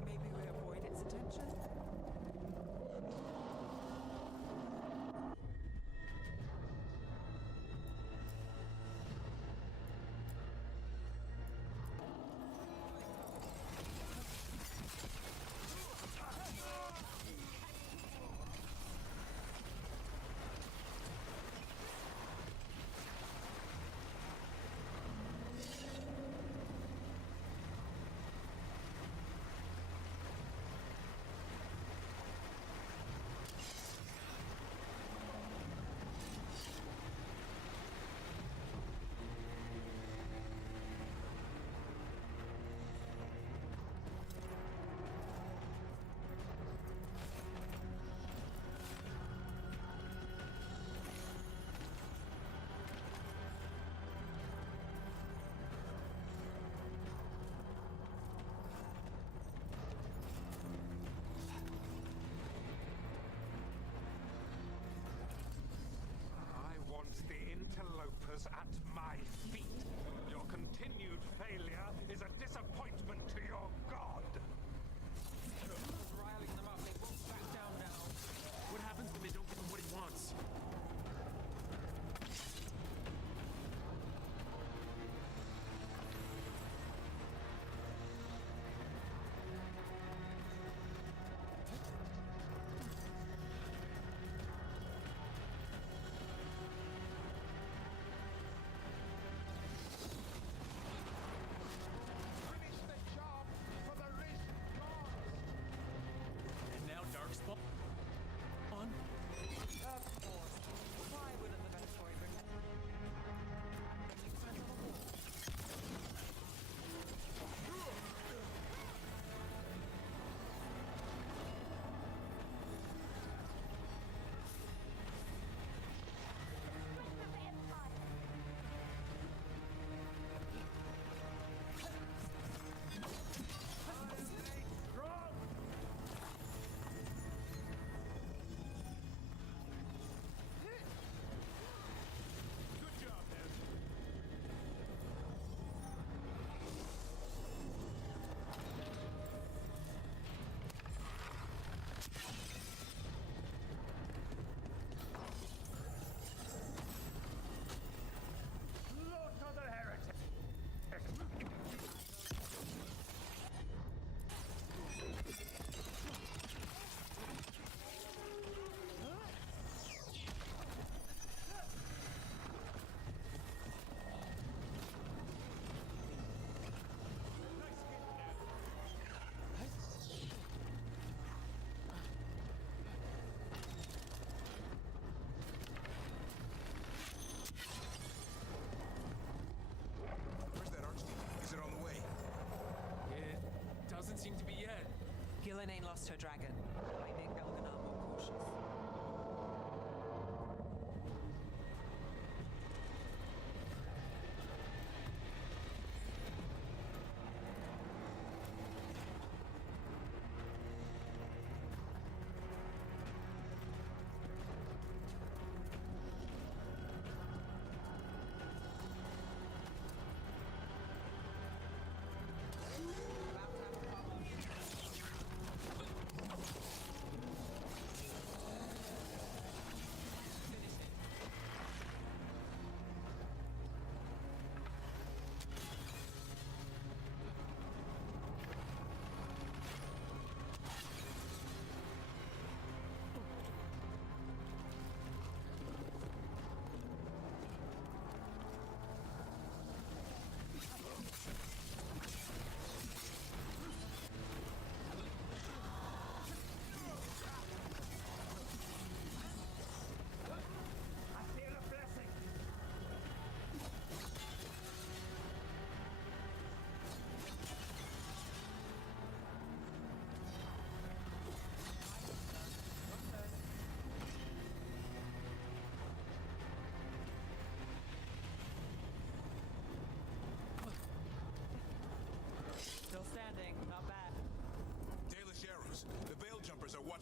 maybe we avoid its attention? The interlopers at my feet. Your continued failure is a disappointment to your god. Riling them up, they won't back down now. What happens when they don't give him what he wants? Darkspawn? On? Of course. Why wouldn't the best boy bring it? Seem to be yet. Gillenane lost her dragon. I make Elganar more cautious.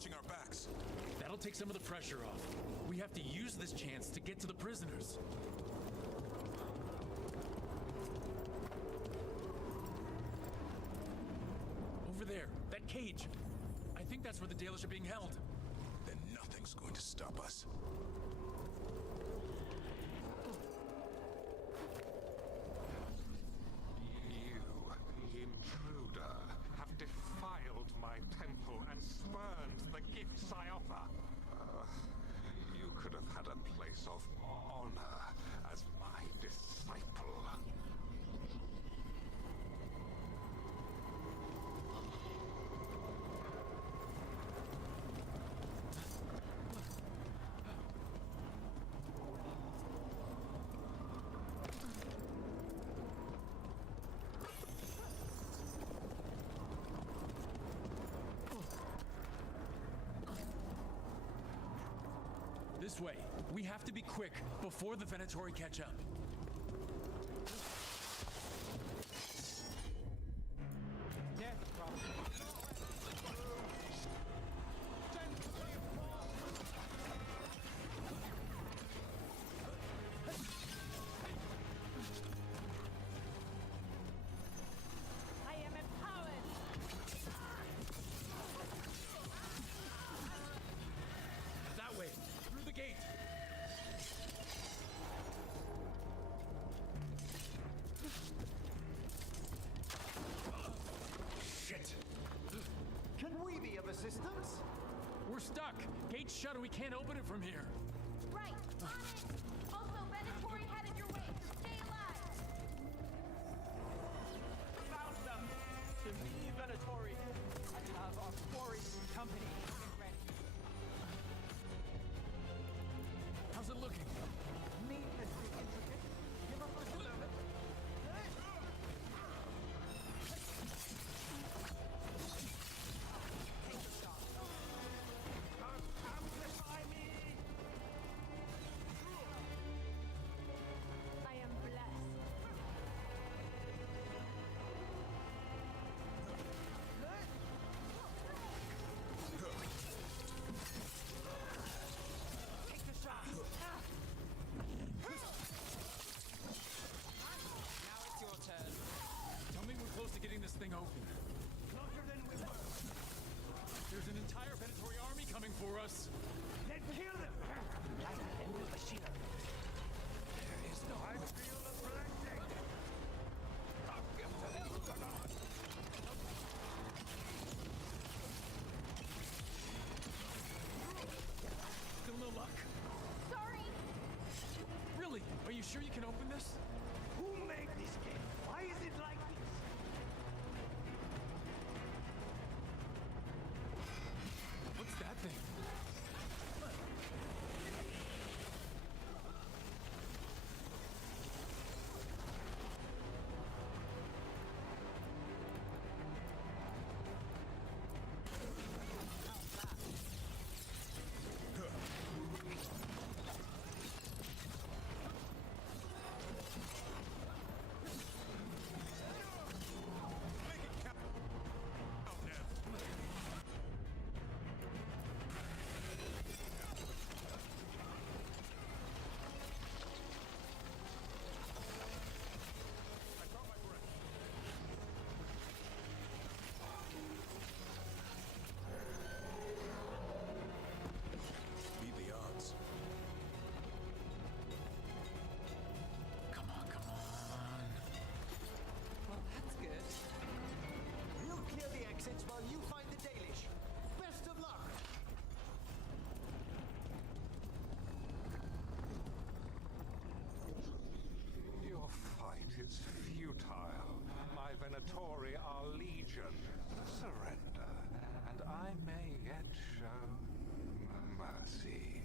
watching our backs. That'll take some of the pressure off. We have to use this chance to get to the prisoners. That cage! I think that's where the Dalish are being held. Then nothing's going to stop us. You, intruder, have defiled my temple and spurned the gifts I offer. You could have had a place of honor as my disciple. This way. We have to be quick before the Venatori catch up. I am empowered. That way. Through the gate. Shit. Can we be of assistance? We're stuck. Gate's shut and we can't open it from here. Right, on it. Also, Venatori headed your way. Stay alive. Found them! To me, Venatori. I have our quarry company ready. How's it looking? Needlessly intricate. Give up a moment. Take the shot. Amplify me! I am blessed. Take the shot. Now it's your turn. Tell me we're close to getting this thing open. Closer than we were. There's an entire Venatori army coming for us. Then kill them! Light them with machinery. There is no... I feel the blessing! I'll give to Elganon! Still no luck. Sorry. Really? Are you sure you can open this? Who made this game? Why is it like this? What's that thing? Beat the odds. Come on, come on. Well, that's good. We'll clear the exits while you find the Dalish. Best of luck! Your fight is futile. My Venatori are legion. Surrender, and I may yet show mercy.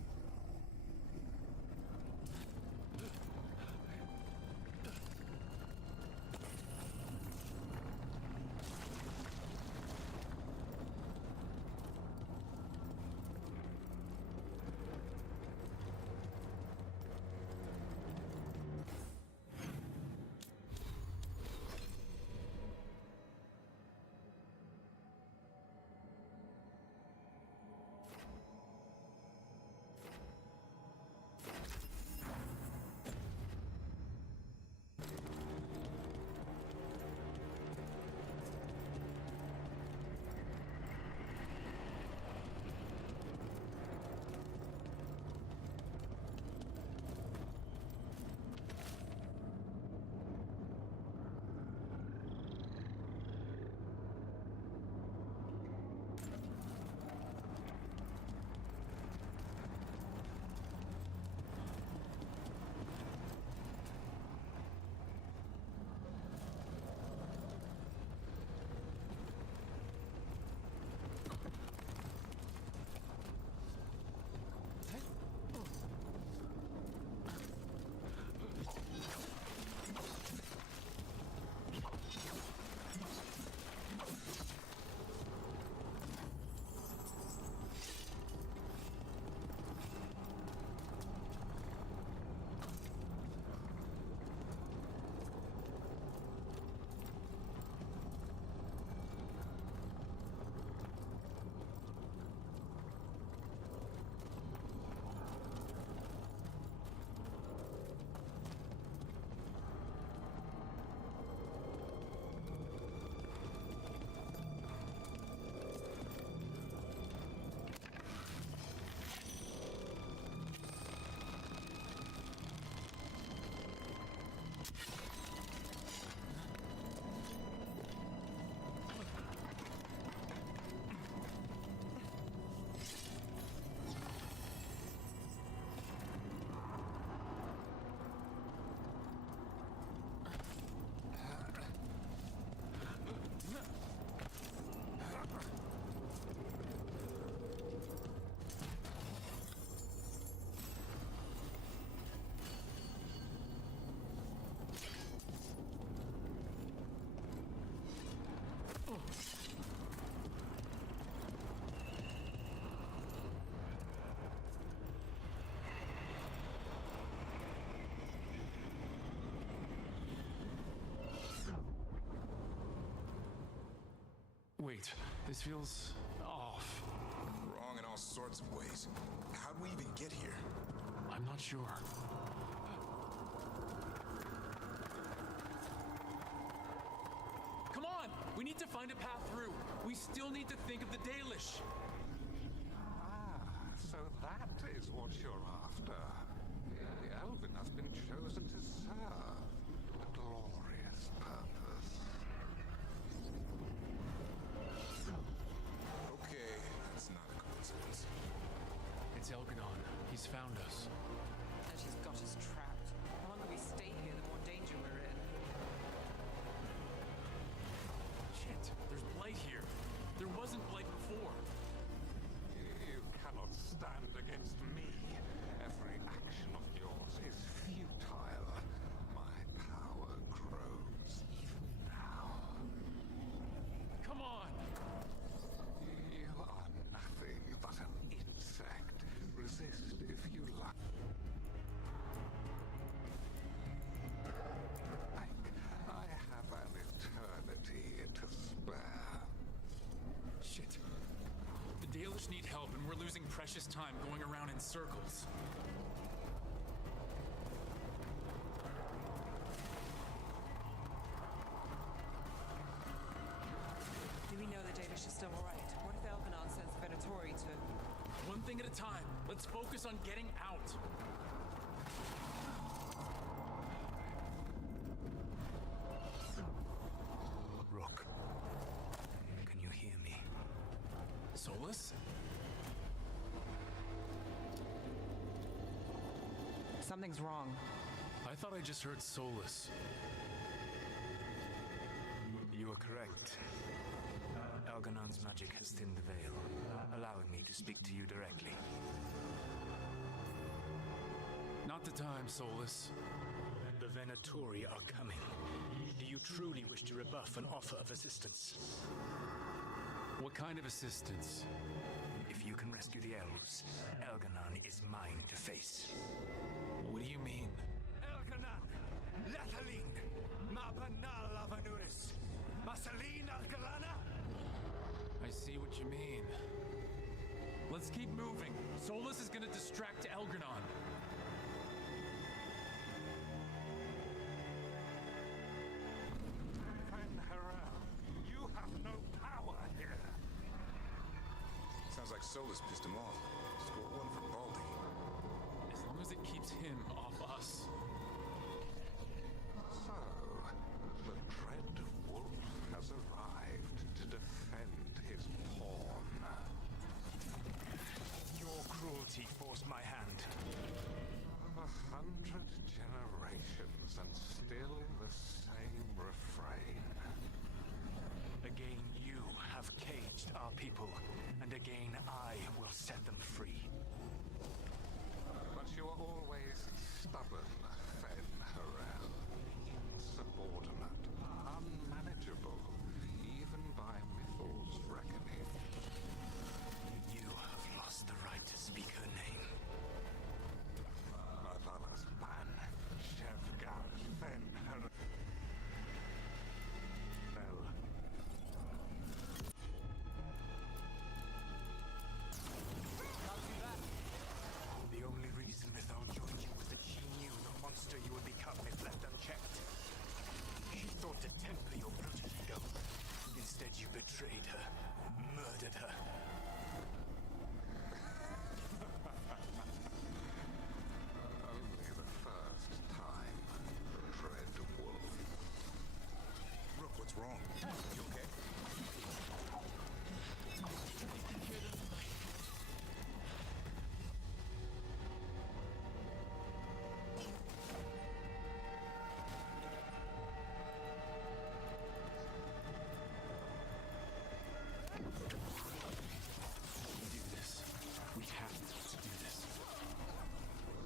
Wait, this feels off. Wrong in all sorts of ways. How'd we even get here? I'm not sure. Come on! We need to find a path through. We still need to think of the Dalish. So that is what you're after. The Elven has been chosen to serve a glorious purpose. Okay, that's not a coincidence. It's Elganon. He's found us. And she's got us trapped. The longer we stay here, the more danger we're in. Shit, there's blight here. There wasn't blight before. You cannot stand against me. Every action of yours is futile. My power grows even now. Come on! You are nothing but an insect. Resist if you like. I have an eternity to spare. Shit. The Dalish need help, and we're losing precious time going around in circles. Do we know the Dalish is still alright? What if Elganon sends Venatori to... One thing at a time. Let's focus on getting out. Rook, can you hear me? Solus? Something's wrong. I thought I just heard Solus. You are correct. Elganon's magic has thinned the veil, allowing me to speak to you directly. Not the time, Solus. The Venatori are coming. Do you truly wish to rebuff an offer of assistance? What kind of assistance? If you can rescue the elves, Elganon is mine to face. What do you mean? Elganon! Lathalin! Mabanal Avanuris! Masalin Algalana! I see what you mean. Let's keep moving. Solus is gonna distract Elganon. You have no power here. Sounds like Solus pissed him off. Score one for Baldy. As long as it keeps him off us. So, the dread wolf has arrived to defend his pawn. Your cruelty forced my hand. 100 generations and still the same refrain. Again, you have caged our people, and again I will set them free. But you are always stubborn, Fen Harel. Insubordinate, unmanageable, even by Mythal's reckoning. You have lost the right to speak her name. Mavalas Ban, Shevgar Fen Harel. The only reason Mythal joined you was that she knew the monster you would become if left unchecked. She thought to temper your protege. Instead, you betrayed her, murdered her. Only the first time, dread wolf. Rook, what's wrong? You okay?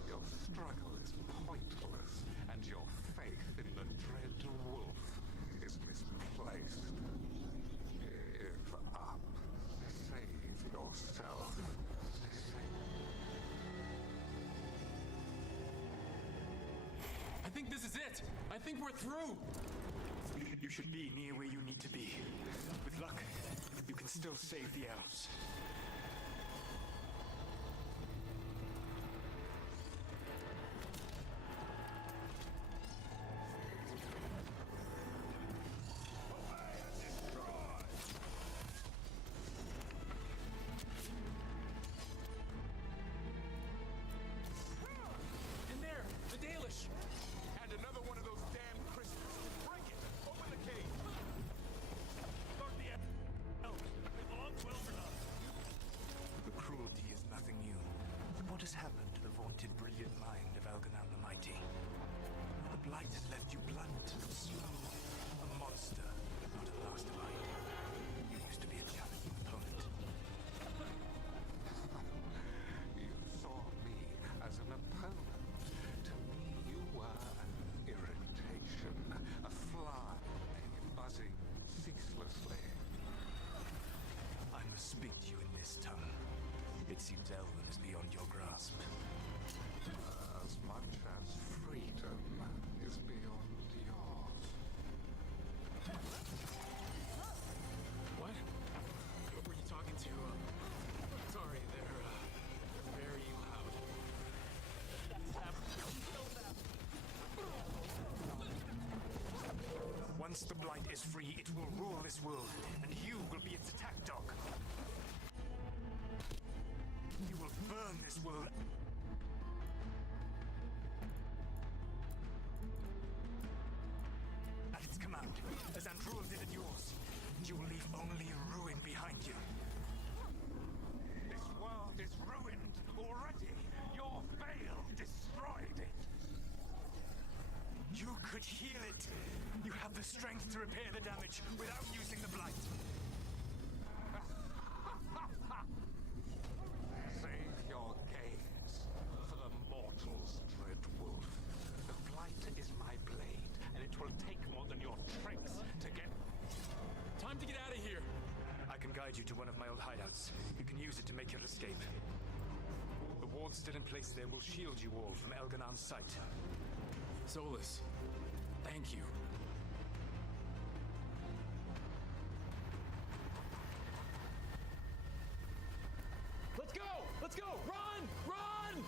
Your struggle is pointless, and your faith in the dread wolf is misplaced. Give up. Save yourself. I think this is it. I think we're through. You should be near where you need to be. With luck, You can still save the elves. In there! The Dalish! And another one of those damn crystals! Break it! Open the cave! Guard the elves. They belong to Elvernon. The cruelty is nothing new. What has happened to the vaunted brilliant mind of Elganon the Mighty? The blight has left you blunt, slow, a monster, not a mastermind. You used to be a challenging opponent. You saw me as an opponent. To me, you were an irritation, a fly buzzing ceaselessly. I must speak to you in this tongue. It seems Elven is beyond your grasp. As much as freedom is beyond yours. What? What were you talking to? Sorry, they're very loud. Once the blight is free, it will rule this world, and you will be its attack dog. You will burn this world. At its command, as Andrul did at yours, you will leave only ruin behind you. This world is ruined already. Your veil destroyed it. You could heal it. You have the strength to repair the damage without using the blight. Save your gaze for the mortals, Dread Wolf. The blight is my blade, and it will take more than your tricks to get... Time to get out of here! I can guide you to one of my old hideouts. You can use it to make your escape. The wards still in place there will shield you all from Elganon's sight. Solus, thank you. Let's go! Let's go! Run! Run!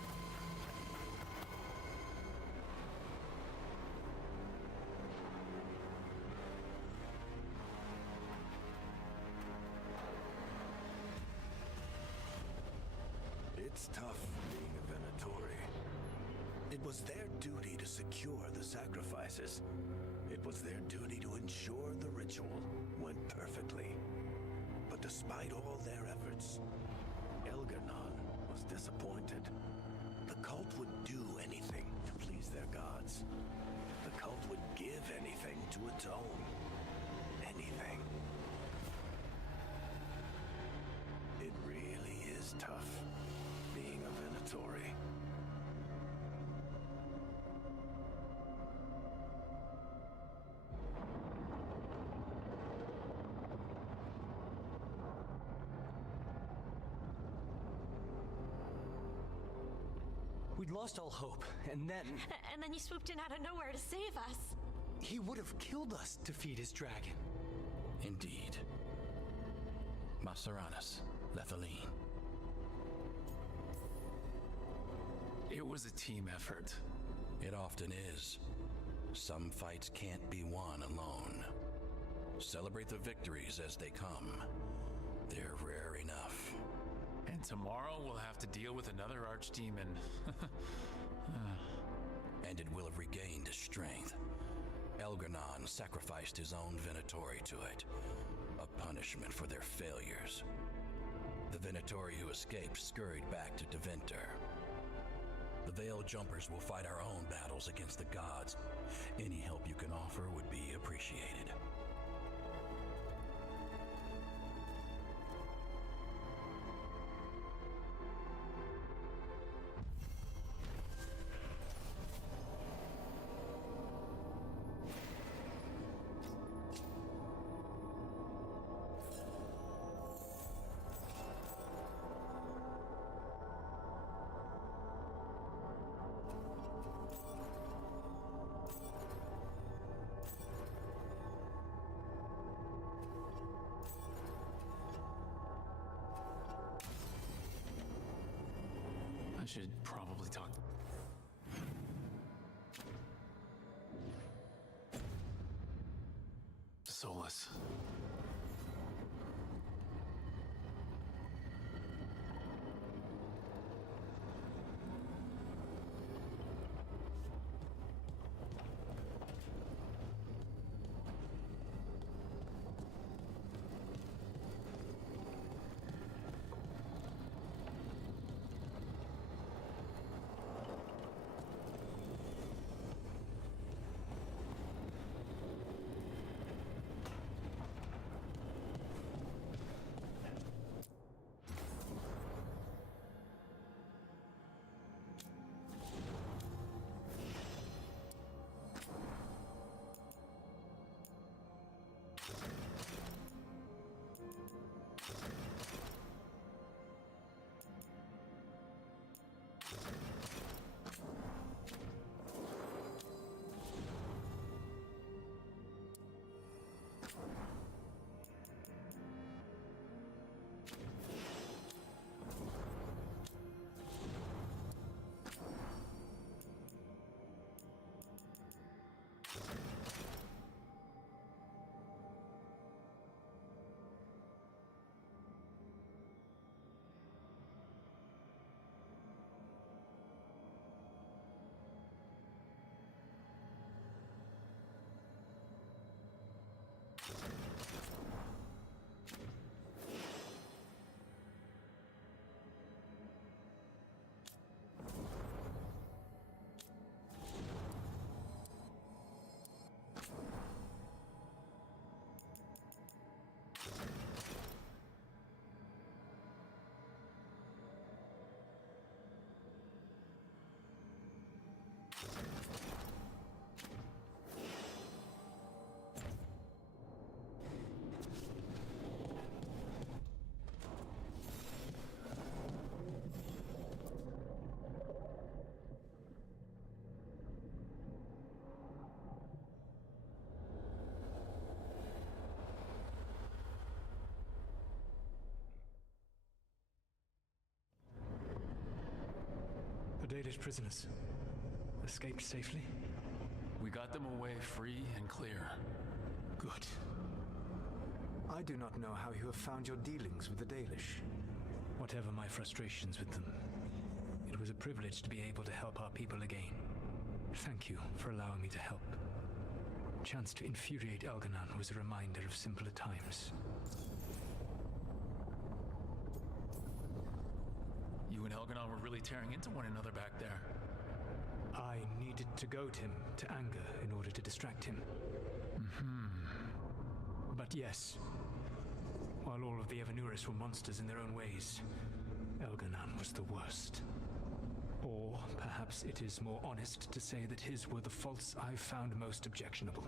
It's tough being a Venatori. It was their duty to secure the sacrifices. It was their duty to ensure the ritual went perfectly. But despite all their efforts, Elganon was disappointed. The cult would do anything to please their gods. The cult would give anything to atone. Anything. It really is tough being a Venatori. We'd lost all hope, and then... And then you swooped in out of nowhere to save us. He would have killed us to feed his dragon. Indeed. Maseranus, Lethaline. It was a team effort. It often is. Some fights can't be won alone. Celebrate the victories as they come. They're rare enough. And tomorrow we'll have to deal with another archdemon. And it will have regained its strength. Elganon sacrificed his own Venatori to it. A punishment for their failures. The Venatori who escaped scurried back to Deventer. The Veil Jumpers will fight our own battles against the gods. Any help you can offer would be appreciated. I should probably talk. Solus. The Dalish prisoners escaped safely? We got them away free and clear. Good. I do not know how you have found your dealings with the Dalish. Whatever my frustrations with them, it was a privilege to be able to help our people again. Thank you for allowing me to help. Chance to infuriate Elganon was a reminder of simpler times. You and Elganon were really tearing into one another back there. I needed to goad him to anger in order to distract him. But yes, while all of the Evanuris were monsters in their own ways, Elganon was the worst. Or perhaps it is more honest to say that his were the faults I found most objectionable.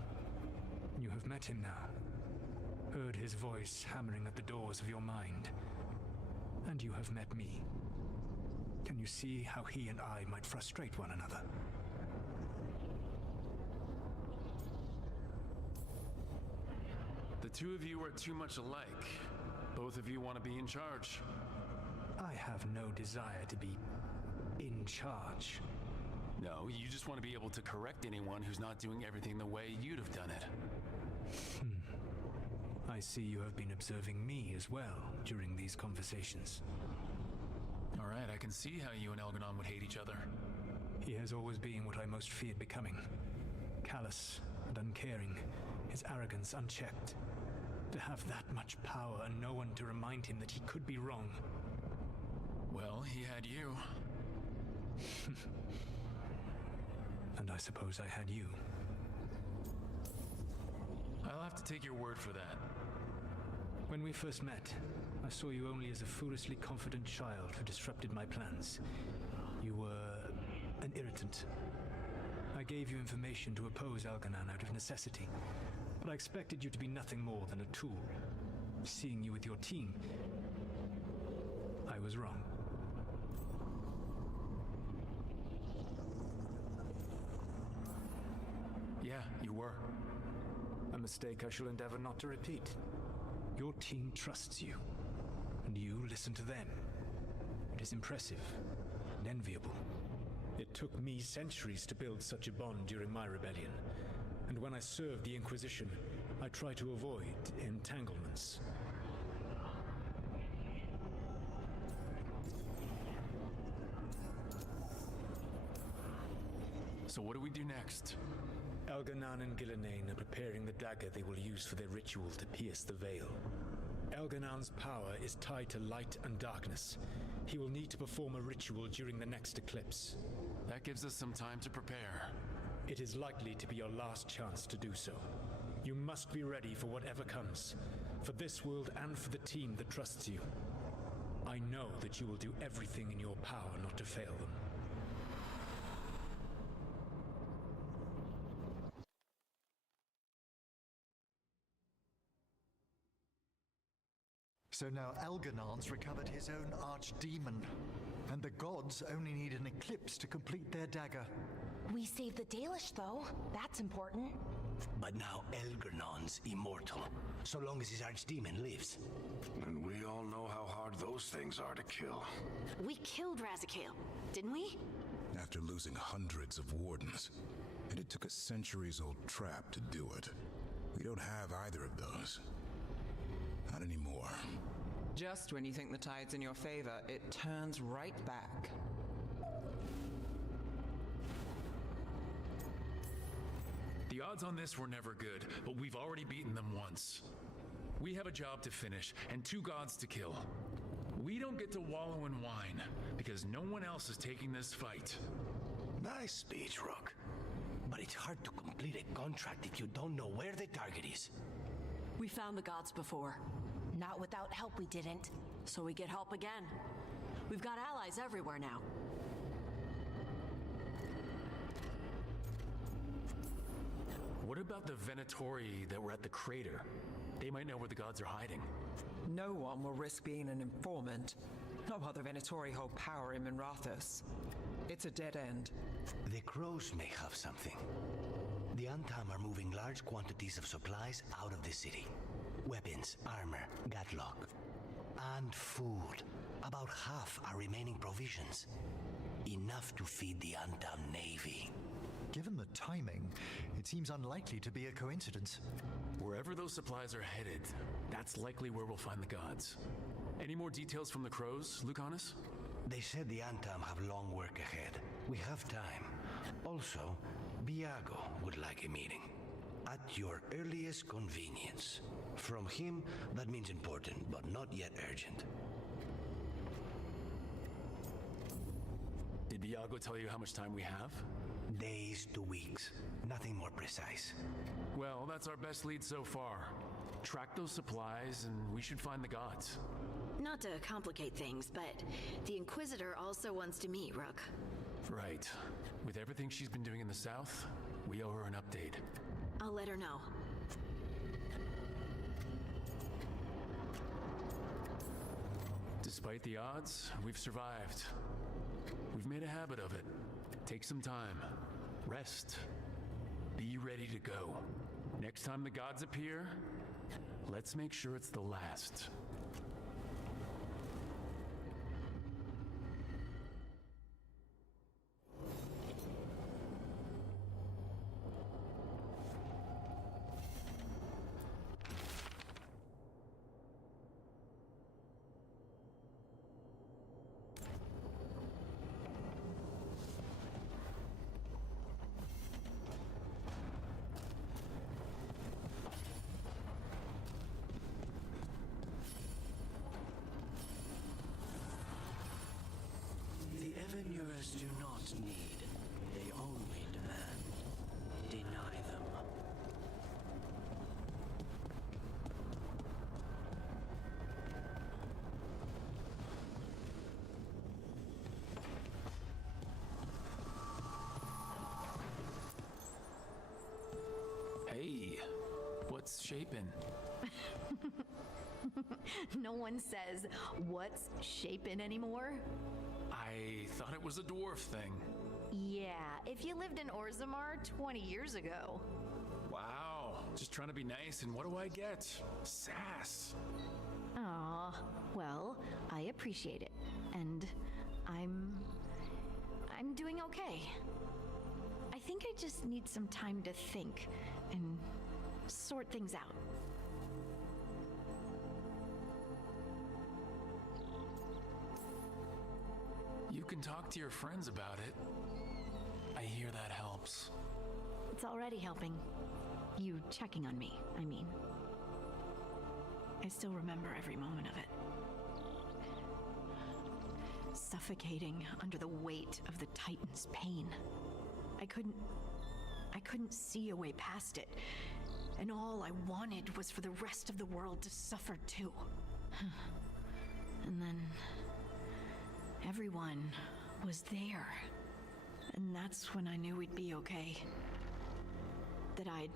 You have met him now, heard his voice hammering at the doors of your mind, and you have met me. Can you see how he and I might frustrate one another? The two of you are too much alike. Both of you want to be in charge. I have no desire to be in charge. No, you just want to be able to correct anyone who's not doing everything the way you'd have done it. I see you have been observing me as well during these conversations. All right, I can see how you and Elganon would hate each other. He has always been what I most feared becoming. Callous and uncaring, his arrogance unchecked. To have that much power and no one to remind him that he could be wrong. Well, he had you. And I suppose I had you. I'll have to take your word for that. When we first met, I saw you only as a foolishly confident child who disrupted my plans. You were an irritant. I gave you information to oppose Elganon out of necessity, but I expected you to be nothing more than a tool. Seeing you with your team, I was wrong. Yeah, you were. A mistake I shall endeavor not to repeat. Your team trusts you, and you listen to them. It is impressive, and enviable. It took me centuries to build such a bond during my rebellion, and when I served the Inquisition, I tried to avoid entanglements. So what do we do next? Elganan and Gillenane are preparing the dagger they will use for their ritual to pierce the veil. Elganan's power is tied to light and darkness. He will need to perform a ritual during the next eclipse. That gives us some time to prepare. It is likely to be your last chance to do so. You must be ready for whatever comes, for this world and for the team that trusts you. I know that you will do everything in your power not to fail them. So now Elganan's recovered his own archdemon, and the gods only need an eclipse to complete their dagger. We saved the Dalish, though. That's important. But now Elganan's immortal, so long as his archdemon lives. And we all know how hard those things are to kill. We killed Razikale, didn't we? After losing hundreds of wardens, and it took a centuries-old trap to do it. We don't have either of those. Not anymore. Just when you think the tide's in your favor, it turns right back. The odds on this were never good, but we've already beaten them once. We have a job to finish and 2 gods to kill. We don't get to wallow in wine, because no one else is taking this fight. Nice speech, Rook. But it's hard to complete a contract if you don't know where the target is. We found the gods before. Not without help we didn't, so we get help again. We've got allies everywhere now. What about the Venatori that were at the crater? They might know where the gods are hiding. No one will risk being an informant. Not while the Venatori hold power in Minrathous. It's a dead end. The crows may have something. The Antam are moving large quantities of supplies out of the city. Weapons, armor, gatlock, and food. About half are remaining provisions. Enough to feed the Antam navy. Given the timing, it seems unlikely to be a coincidence. Wherever those supplies are headed, that's likely where we'll find the gods. Any more details from the crows, Lucanus? They said the Antam have long work ahead. We have time. Also, Biago would like a meeting. At your earliest convenience. From him, that means important, but not yet urgent. Did Biago tell you how much time we have? Days to weeks. Nothing more precise. Well, that's our best lead so far. Track those supplies and we should find the gods. Not to complicate things, but the Inquisitor also wants to meet Rook. Right. With everything she's been doing in the south, we owe her an update. I'll let her know. Despite the odds, we've survived. We've made a habit of it. Take some time. Rest. Be ready to go. Next time the gods appear, let's make sure it's the last. Evanurers do not need, they only demand. Deny them. Hey, what's shaping? No one says, "What's shaping" anymore? I thought it was a dwarf thing. Yeah, if you lived in Orzammar 20 years ago. Wow, just trying to be nice, and what do I get? Sass. Aw, well, I appreciate it. And I'm doing okay. I think I just need some time to think and sort things out. You can talk to your friends about it. I hear that helps. It's already helping. You checking on me, I mean. I still remember every moment of it. Suffocating under the weight of the Titan's pain. I couldn't see a way past it. And all I wanted was for the rest of the world to suffer too. And then everyone was there. And that's when I knew we'd be okay. That I'd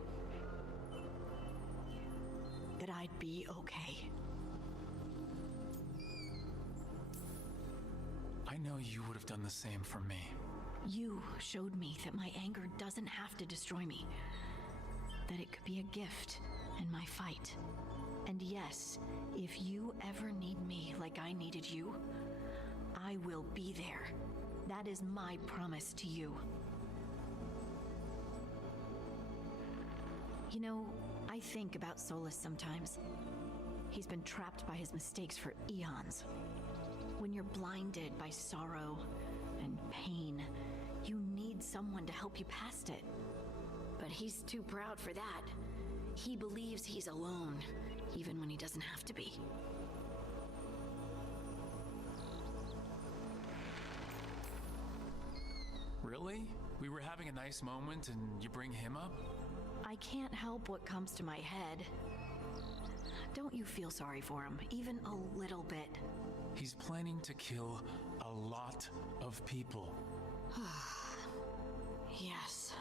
be okay. I know you would have done the same for me. You showed me that my anger doesn't have to destroy me. That it could be a gift in my fight. And yes, if you ever need me like I needed you, I will be there. That is my promise to you. You know, I think about Solus sometimes. He's been trapped by his mistakes for eons. When you're blinded by sorrow and pain, you need someone to help you past it. But he's too proud for that. He believes he's alone, even when he doesn't have to be. Really? We were having a nice moment and you bring him up? I can't help what comes to my head. Don't you feel sorry for him, even a little bit? He's planning to kill a lot of people. Yes.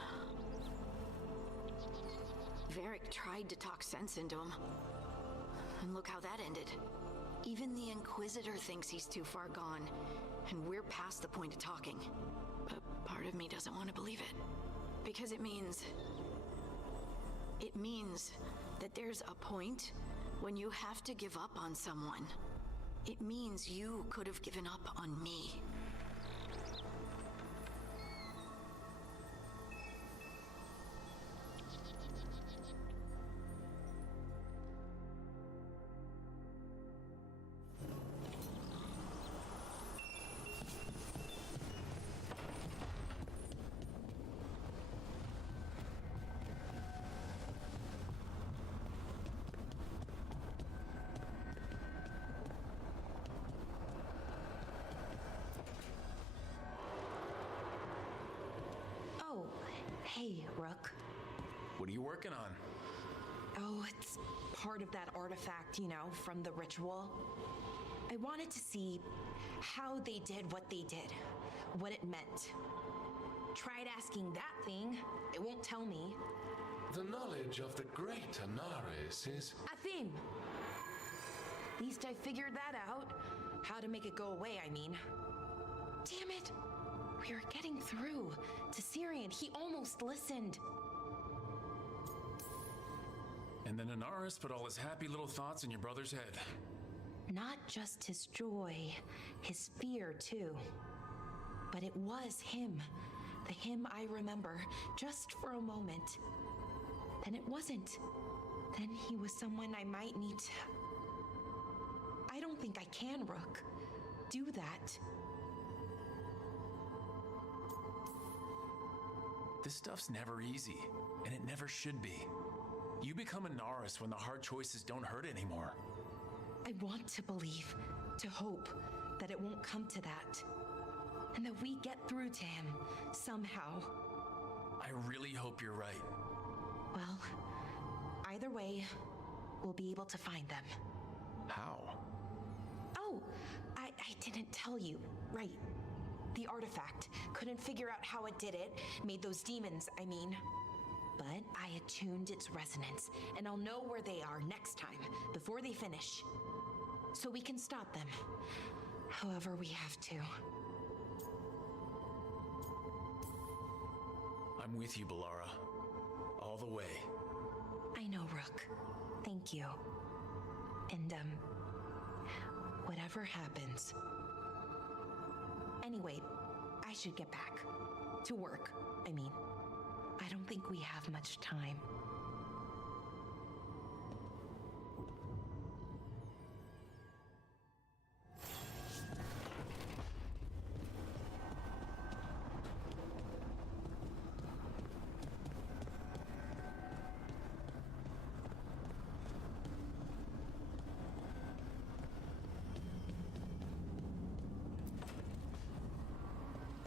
Varric tried to talk sense into him. And look how that ended. Even the Inquisitor thinks he's too far gone, and we're past the point of talking. But part of me doesn't want to believe it. Because it means that there's a point when you have to give up on someone. It means you could have given up on me. Hey, Rook. What are you working on? Oh, it's part of that artifact, you know, from the ritual. I wanted to see how they did what they did, what it meant. Tried asking that thing, it won't tell me. The knowledge of the great Anaris is... Athim! At least I figured that out. How to make it go away, I mean. Damn it! We were getting through to Syrian. He almost listened. And then Anaris put all his happy little thoughts in your brother's head. Not just his joy, his fear too. But it was him. The him I remember, just for a moment. Then it wasn't. Then he was someone I might need to... I don't think I can, Rook. Do that. This stuff's never easy, and it never should be. You become Anaris when the hard choices don't hurt anymore. I want to believe, to hope, that it won't come to that. And that we get through to him, somehow. I really hope you're right. Well, either way, we'll be able to find them. How? Oh, I didn't tell you. Right. The artifact. Couldn't figure out how it did it. Made those demons, I mean. But I attuned its resonance, and I'll know where they are next time, before they finish. So we can stop them. However we have to. I'm with you, Balara. All the way. I know, Rook. Thank you. And, whatever happens... Anyway, I I should get back. To work, I mean. I don't think we have much time.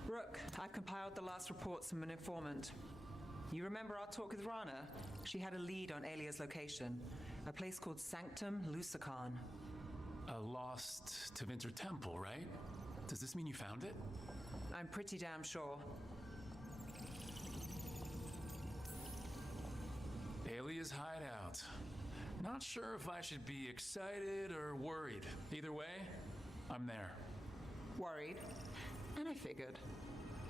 Rook, I've compiled the last reports from an informant. You remember our talk with Rana? She had a lead on Alia's location, a place called Sanctum Lucican. A lost Tevinter temple, right? Does this mean you found it? I'm pretty damn sure. Alia's hideout. Not sure if I should be excited or worried. Either way, I'm there. Worried? And I figured.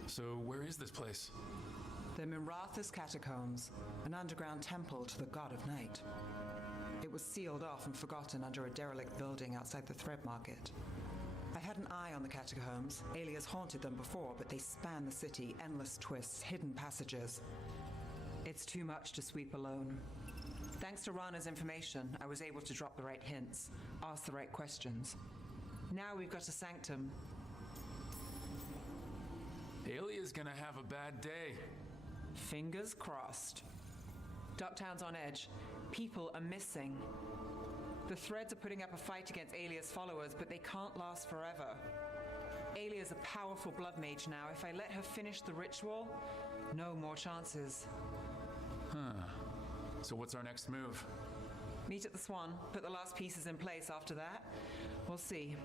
So where is this place? The Mirathas Catacombs, an underground temple to the god of night. It was sealed off and forgotten under a derelict building outside the Thread Market. I've had an eye on the catacombs. Alias haunted them before, but they span the city, endless twists, hidden passages. It's too much to sweep alone. Thanks to Rana's information, I was able to drop the right hints, ask the right questions. Now we've got a sanctum. Alia's gonna have a bad day. Fingers crossed. Ducktown's on edge. People are missing. The Threads are putting up a fight against Alia's followers, but they can't last forever. Alia's a powerful blood mage now. If I let her finish the ritual, no more chances. Huh. So what's our next move? Meet at the Swan, put the last pieces in place. After that, we'll see.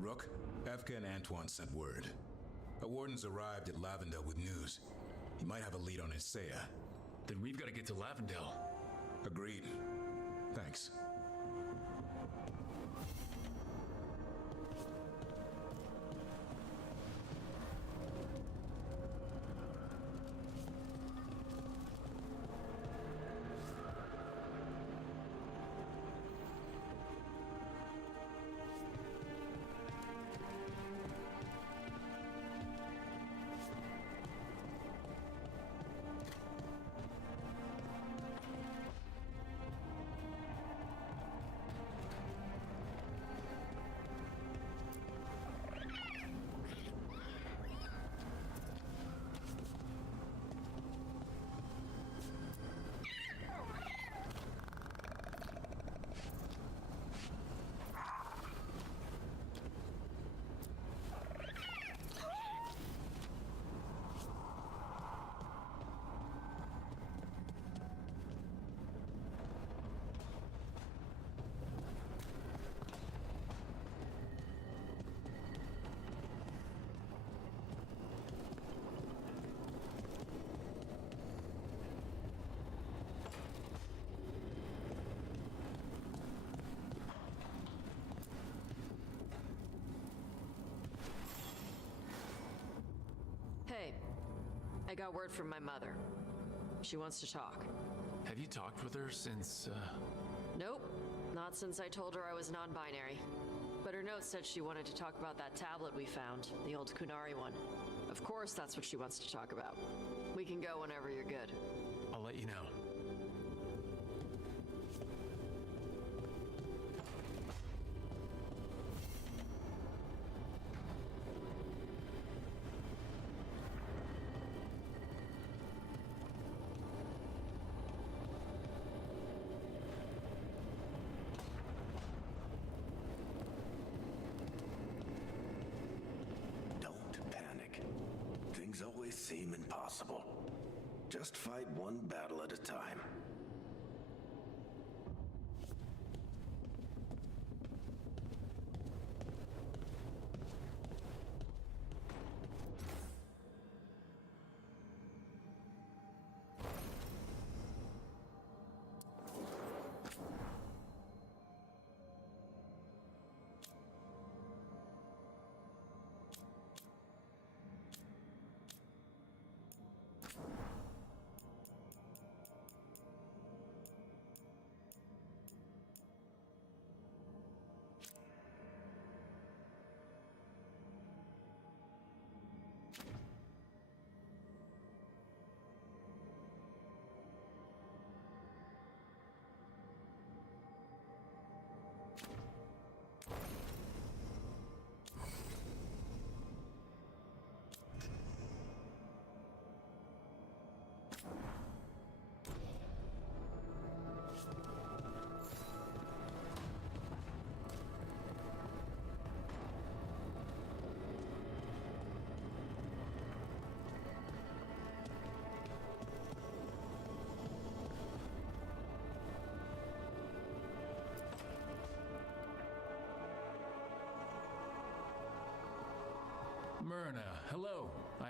Rook, Evka and Antoine sent word. A warden's arrived at Lavendel with news. He might have a lead on Isaiah. Then we've got to get to Lavendel. Agreed. Thanks. Hey, I got word from my mother. She wants to talk. Have you talked with her since, Nope, not since I told her I was non-binary. But her note said she wanted to talk about that tablet we found, the old Kunari one. Of course that's what she wants to talk about. We can go whenever you're good. I'll let you know. Things always seem impossible. Just fight one battle at a time.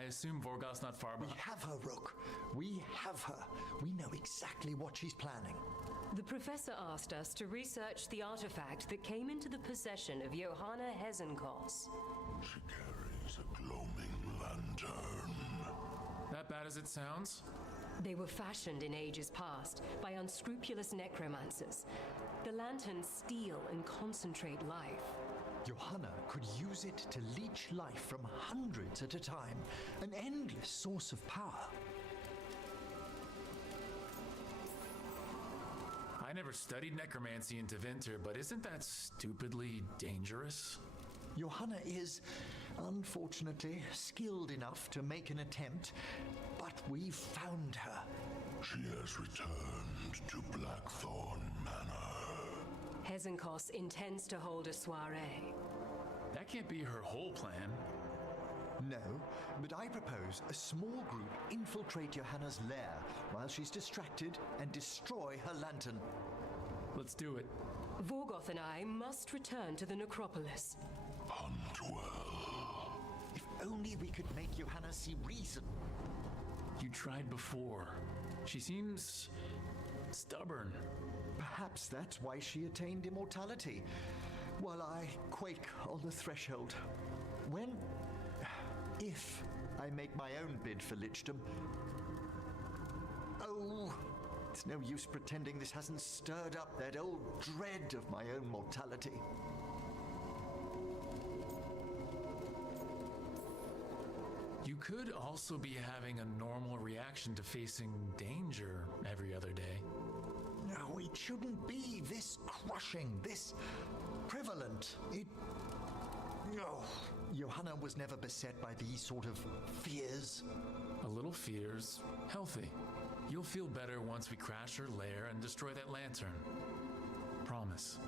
assume Vorgoth's not far We behind. have her, Rook. We have her. We know exactly what she's planning. The professor asked us to research the artifact that came into the possession of Johanna Hezenkos. She carries a gloaming lantern. That bad as it sounds? They were fashioned in ages past by unscrupulous necromancers. The lanterns steal and concentrate life. Johanna could use it to leech life from hundreds at a time. An endless source of power. I never studied necromancy in Tevinter, but isn't that stupidly dangerous? Johanna is, unfortunately, skilled enough to make an attempt, but we've found her. She has returned to Blackthorn Manor. Hezenkos intends to hold a soiree. That can't be her whole plan. No, but I propose a small group infiltrate Johanna's lair while she's distracted and destroy her lantern. Let's do it. Vorgoth and I must return to the necropolis. Hunt well. If only we could make Johanna see reason. You tried before. She seems stubborn. Perhaps that's why she attained immortality, while I quake on the threshold. If I make my own bid for lichdom. Oh, it's no use pretending this hasn't stirred up that old dread of my own mortality. You could also be having a normal reaction to facing danger every other day. No, it shouldn't be this crushing, this prevalent. No. Johanna was never beset by these sort of fears. A little fear's healthy. You'll feel better once we crash her lair and destroy that lantern. Promise.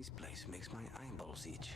This place makes my eyeballs itch.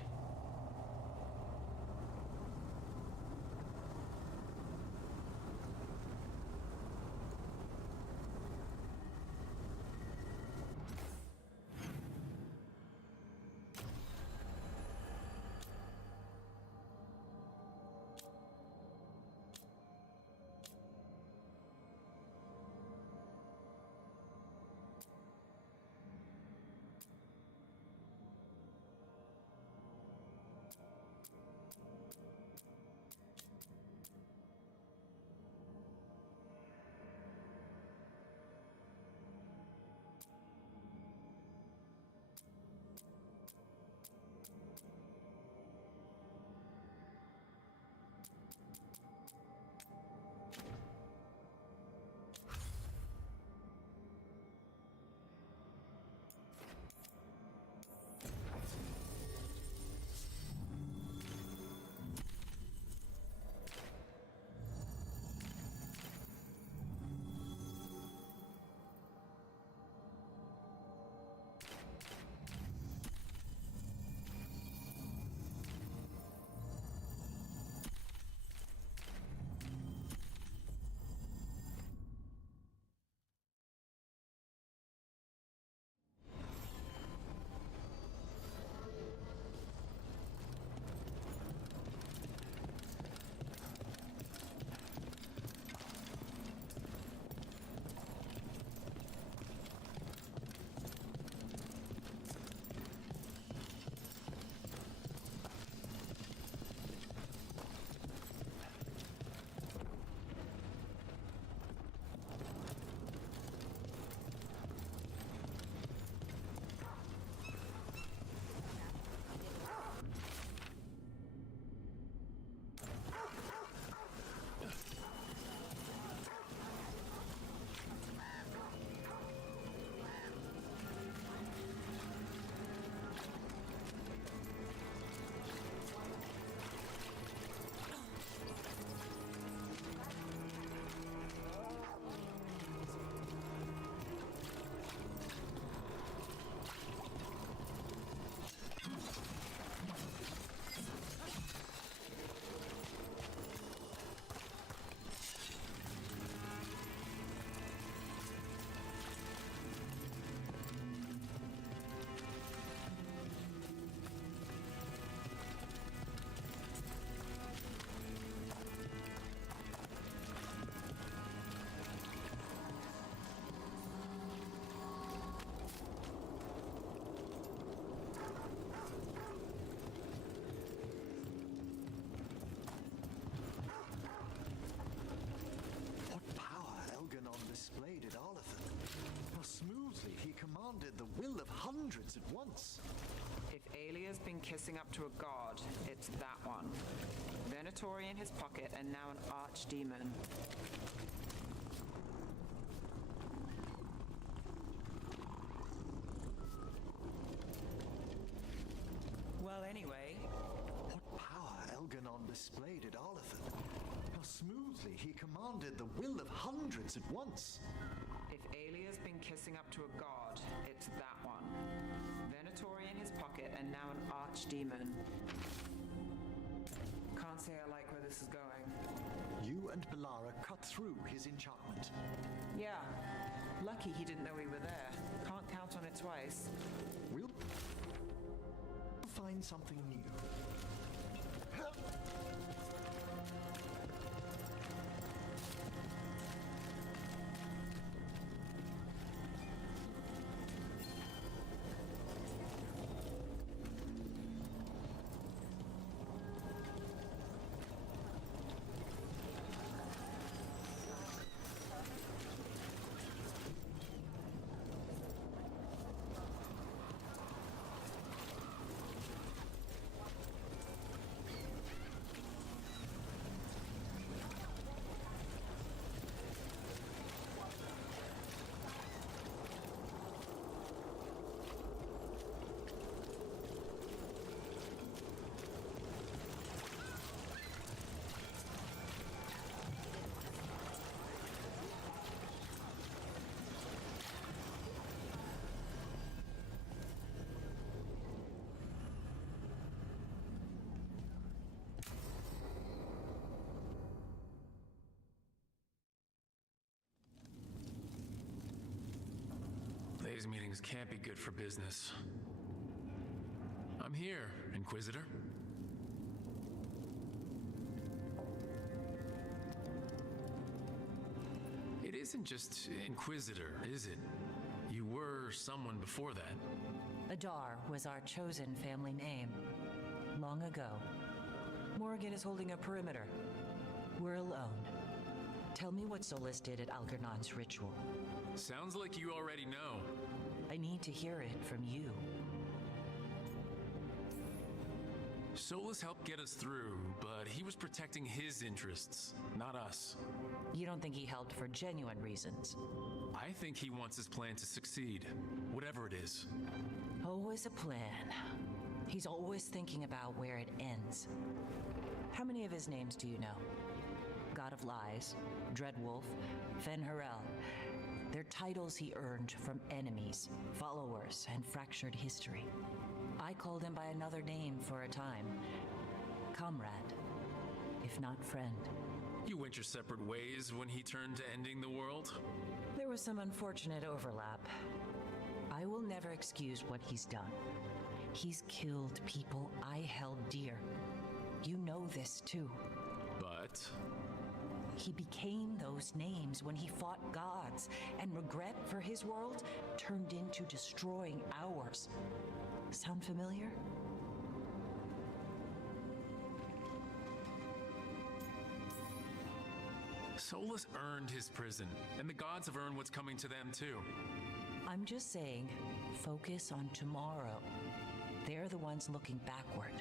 Displayed at Arlathan. How smoothly he commanded the will of hundreds at once. If Alia's been kissing up to a god, it's that one. Venatori in his pocket and now an archdemon. Well, anyway, what power Elganon displayed at Arlathan. How smoothly he commanded the will of hundreds at once. If Alia's been kissing up to a god, it's that one. Venatori in his pocket and now an archdemon. Can't say I like where this is going. You and Belara cut through his enchantment. Yeah. Lucky he didn't know we were there. Can't count on it twice. We'll find something new. these meetings can't be good for business. I'm here, Inquisitor. It isn't just Inquisitor, is it? You were someone before that. Adar was our chosen family name. Long ago. Morgan is holding a perimeter. We're alone. Tell me what Solus did at Algernon's ritual. Sounds like you already know. I need to hear it from you. Solus helped get us through, but he was protecting his interests, not us. You don't think he helped for genuine reasons? I think he wants his plan to succeed, whatever it is. Always a plan. He's always thinking about where it ends. How many of his names do you know? God of Lies, Dreadwolf, Fen'Harel. They're titles he earned from enemies, followers, and fractured history. I called him by another name for a time. Comrade, if not friend. You went your separate ways when he turned to ending the world? There was some unfortunate overlap. I will never excuse what he's done. He's killed people I held dear. You know this too. But? He became those names when he fought gods, and regret for his world turned into destroying ours. Sound familiar? Solus earned his prison, and the gods have earned what's coming to them too. I'm just saying, focus on tomorrow. They're the ones looking backward.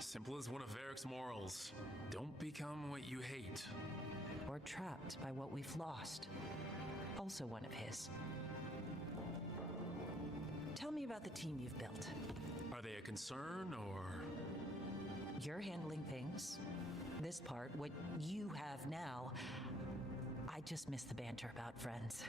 Simple as one of Varric's morals. Don't become what you hate. Or trapped by what we've lost. Also one of his. Tell me about the team you've built. Are they a concern, or...? You're handling things. This part, what you have now, I just miss the banter about friends.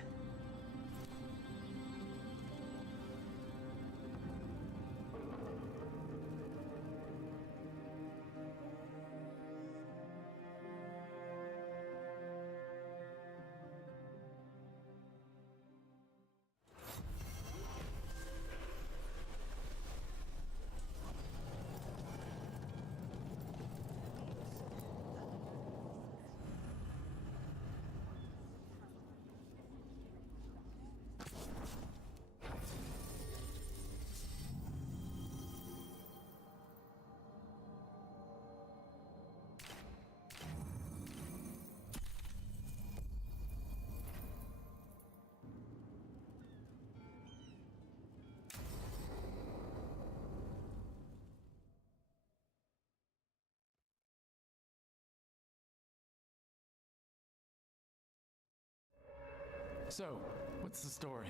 So, what's the story?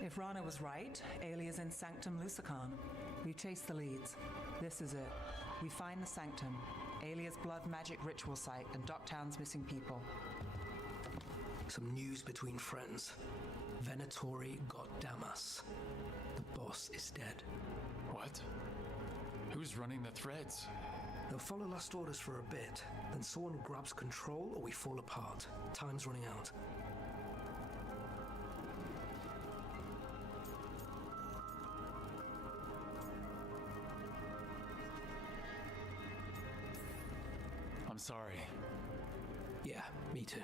If Rana was right, Alia's in Sanctum Lucican. We've chased the leads. This is it. We find the Sanctum, Alia's blood magic ritual site, and Docktown's missing people. Some news between friends. Venatori got Damas. The boss is dead. What? Who's running the threads? They'll follow last orders for a bit, then someone grabs control or we fall apart. Time's running out. Sorry. Yeah, me too.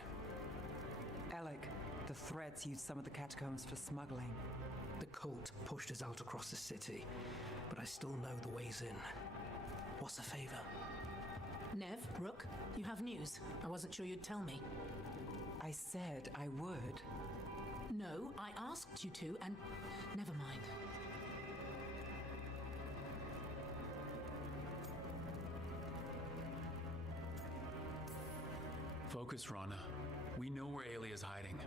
Alec, the threads used some of the catacombs for smuggling. The cult pushed us out across the city, but I still know the ways in. What's the favor? Nev, Rook, you have news. I wasn't sure you'd tell me. I said I would. No, I asked you to, and never mind. Focus, Rana. We know where Alia's hiding.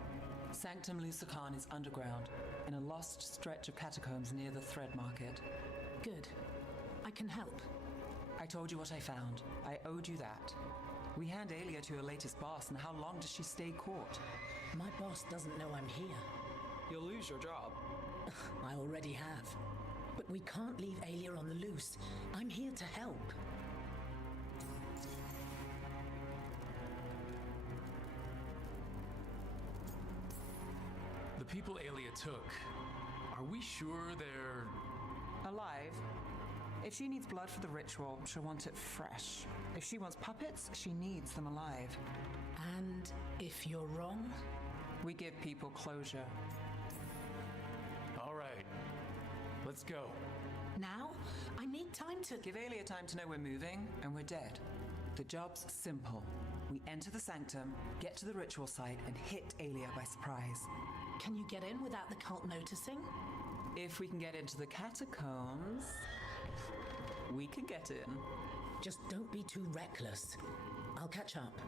Sanctum Lucican is underground, in a lost stretch of catacombs near the Thread Market. Good. I can help. I told you what I found. I owed you that. We hand Alia to her latest boss, and how long does she stay caught? My boss doesn't know I'm here. You'll lose your job. I already have. But we can't leave Alia on the loose. I'm here to help. The people Alia took, Are we sure they're... Alive? If she needs blood for the ritual, she'll want it fresh. If she wants puppets, she needs them alive. And if you're wrong? We give people closure. All right. Let's go. Now? I need time to... Give Aelia time to know we're moving, and we're dead. The job's simple. We enter the sanctum, get to the ritual site, and hit Aelia by surprise. Can you get in without the cult noticing? If we can get into the catacombs, we can get in. Just don't be too reckless. I'll catch up.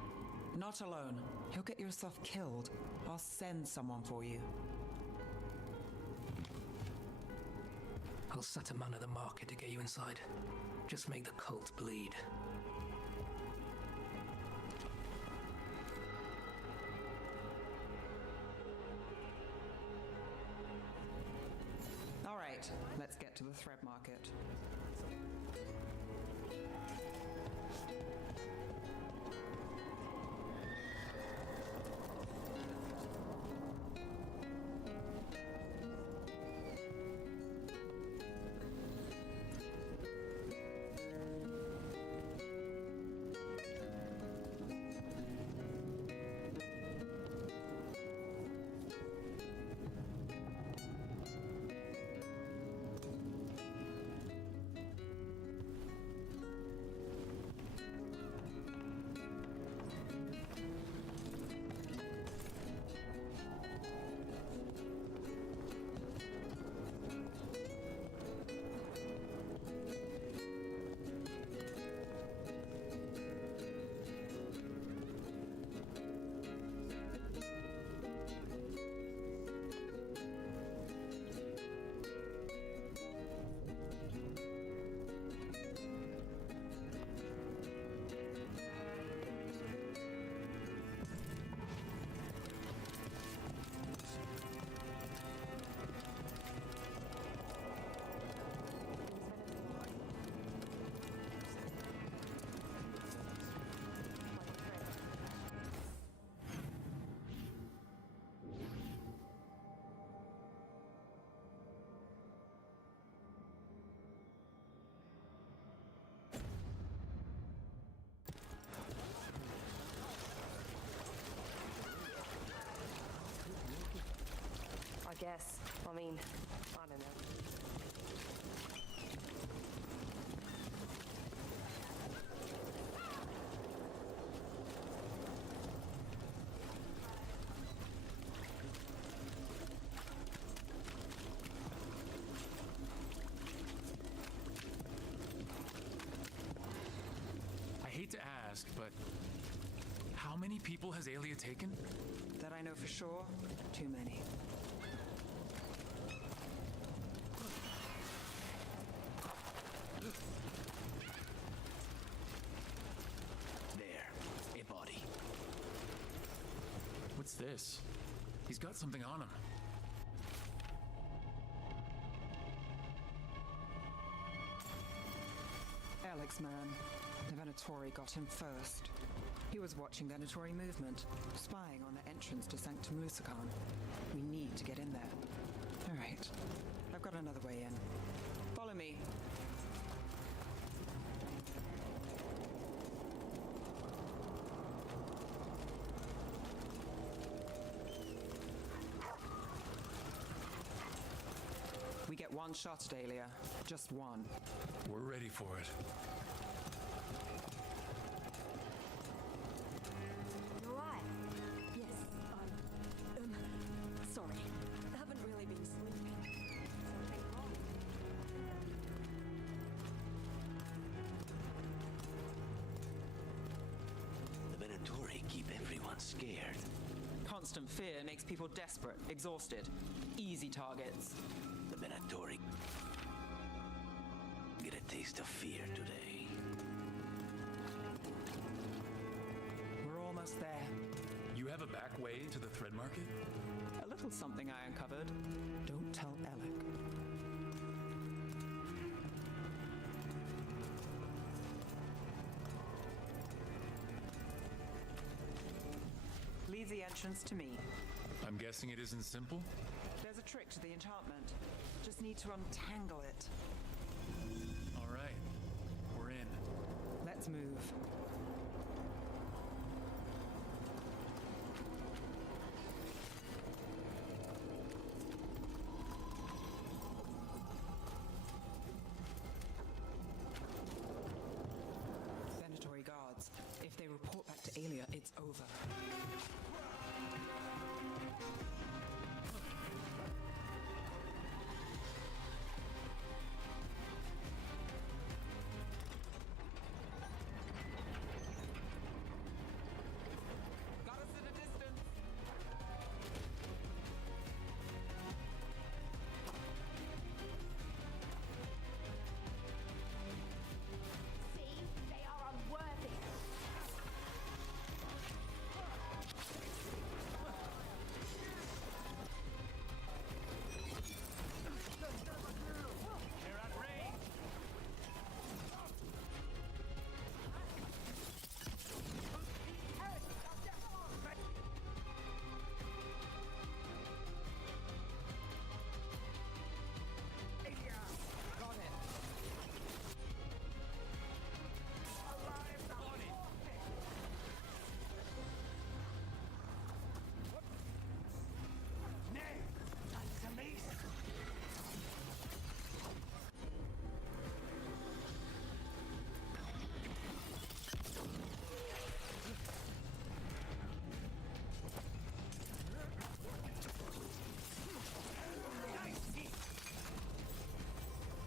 Not alone. You'll get yourself killed. I'll send someone for you. I'll set a man at the market to get you inside. Just make the cult bleed. All right, let's get to the thread market. Guess. I mean, I don't know. I hate to ask, but how many people has Aelia taken? That I know for sure, too many. There, a body. What's this? He's got something on him. Alex man. The Venatori got him first. He was watching Venatori movement, spying on the entrance to Sanctum Lucican. We need to get in there. All right. I've got another way in. Follow me. We get one shot at Aelia. Just one. We're ready for it. You're right. Yes, sorry. I haven't really been sleeping. Something wrong? The Venatori keep everyone scared. Constant fear makes people desperate, exhausted. Easy targets. The Venatori get a taste of fear today. We're almost there. You have a back way to the thread market? A little something I uncovered. Don't tell Alec. Leave the entrance to me. I'm guessing it isn't simple? There's a trick to the enchantment. just need to untangle it. All right, we're in. Let's move. Venatory guards. If they report back to Aelia, it's over. Got us at a distance. See? They are unworthy. They're at range. Got it.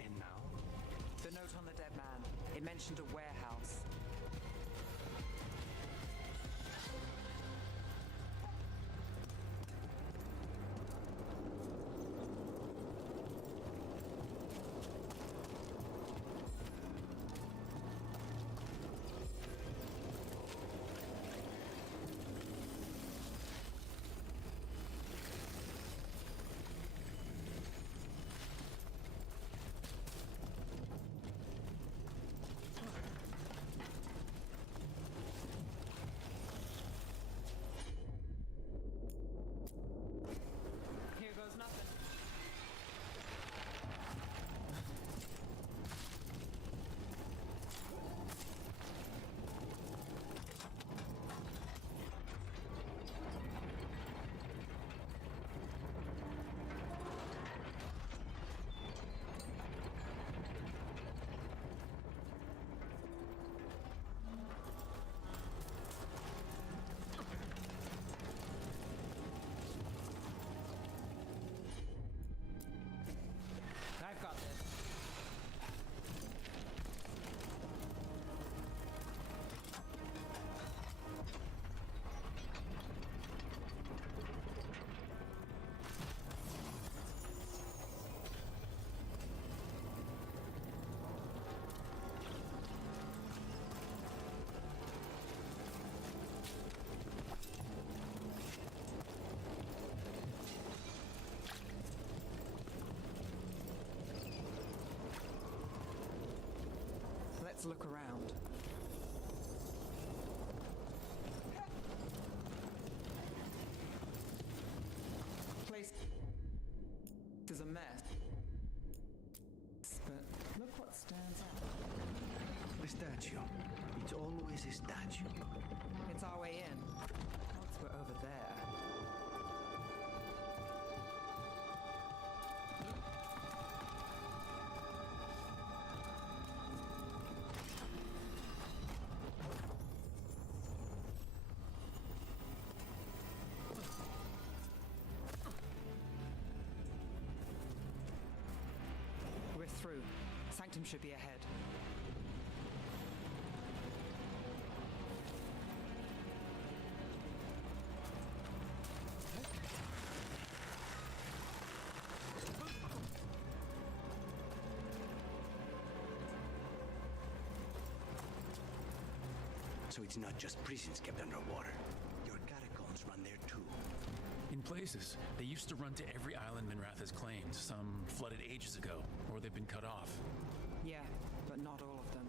And now? The note on the dead man. It mentioned a warehouse. Here goes nothing. I've got this. Let's look around. Place is a mess. But look what stands out. A statue. It's always a statue. It's our way in. Once we're over there. We're through. Sanctum should be ahead. So it's not just prisons kept underwater. Your catacombs run there too. In places, they used to run to every island Minrath has claimed. Some flooded ages ago, or they've been cut off. Yeah, but not all of them.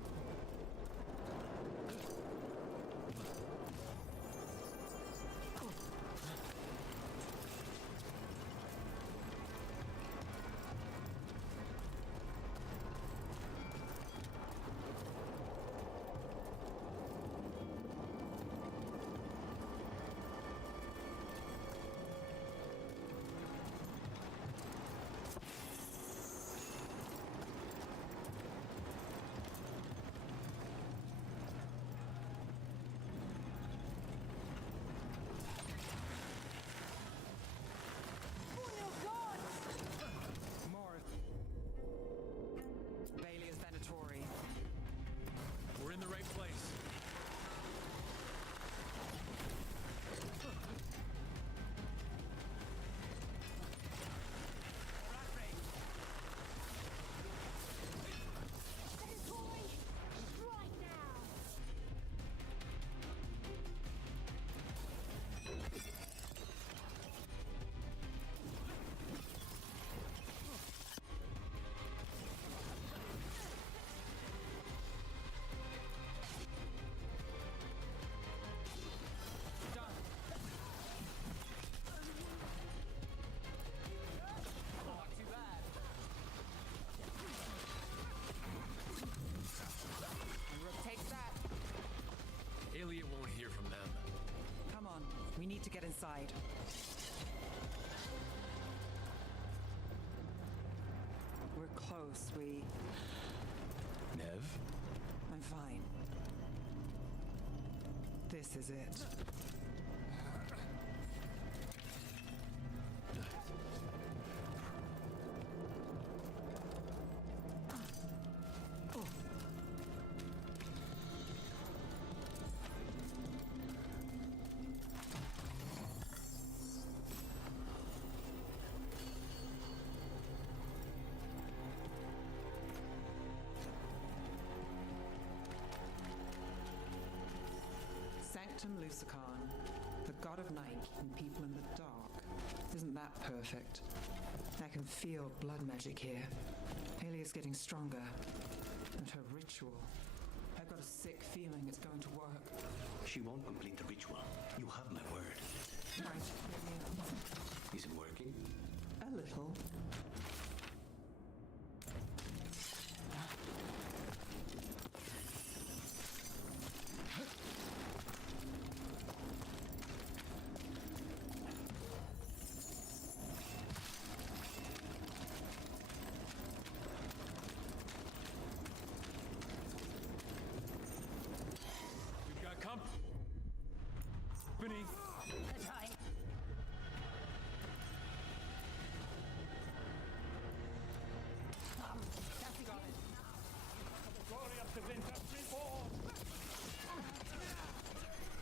inside. We're close, Nev? I'm fine. This is it. Sanctum Lucican, the god of night and people in the dark. Isn't that perfect? I can feel blood magic here. Alia's getting stronger. And her ritual. I've got a sick feeling it's going to work. She won't complete the ritual. You have my word. Right. Is it working? A little.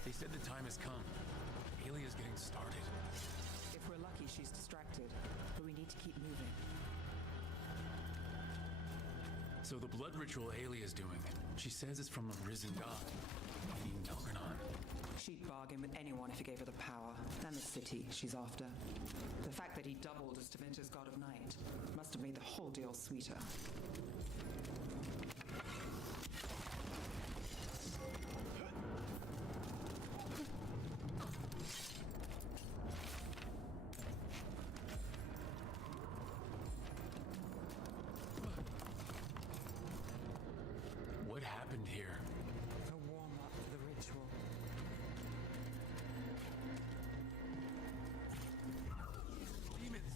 They said the time has come. Alia's getting started. If we're lucky, she's distracted, but we need to keep moving. So the blood ritual Alia's doing, she says it's from a risen god, meaning Elgranon. She'd bargain with anyone if he gave her the power, and the city she's after. The fact that he doubled as Tevinter's god of night must have made the whole deal sweeter. What happened here? A warm-up for the ritual. Demons!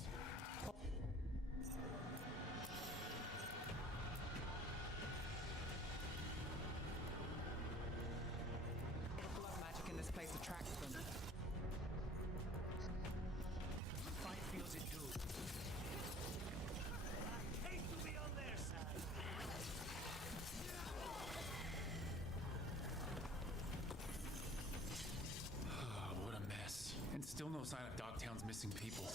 The blood magic in this place attracts them. Fight feels it too. I hate to be on their side. What a mess. And still no sign of Dogtown's missing people.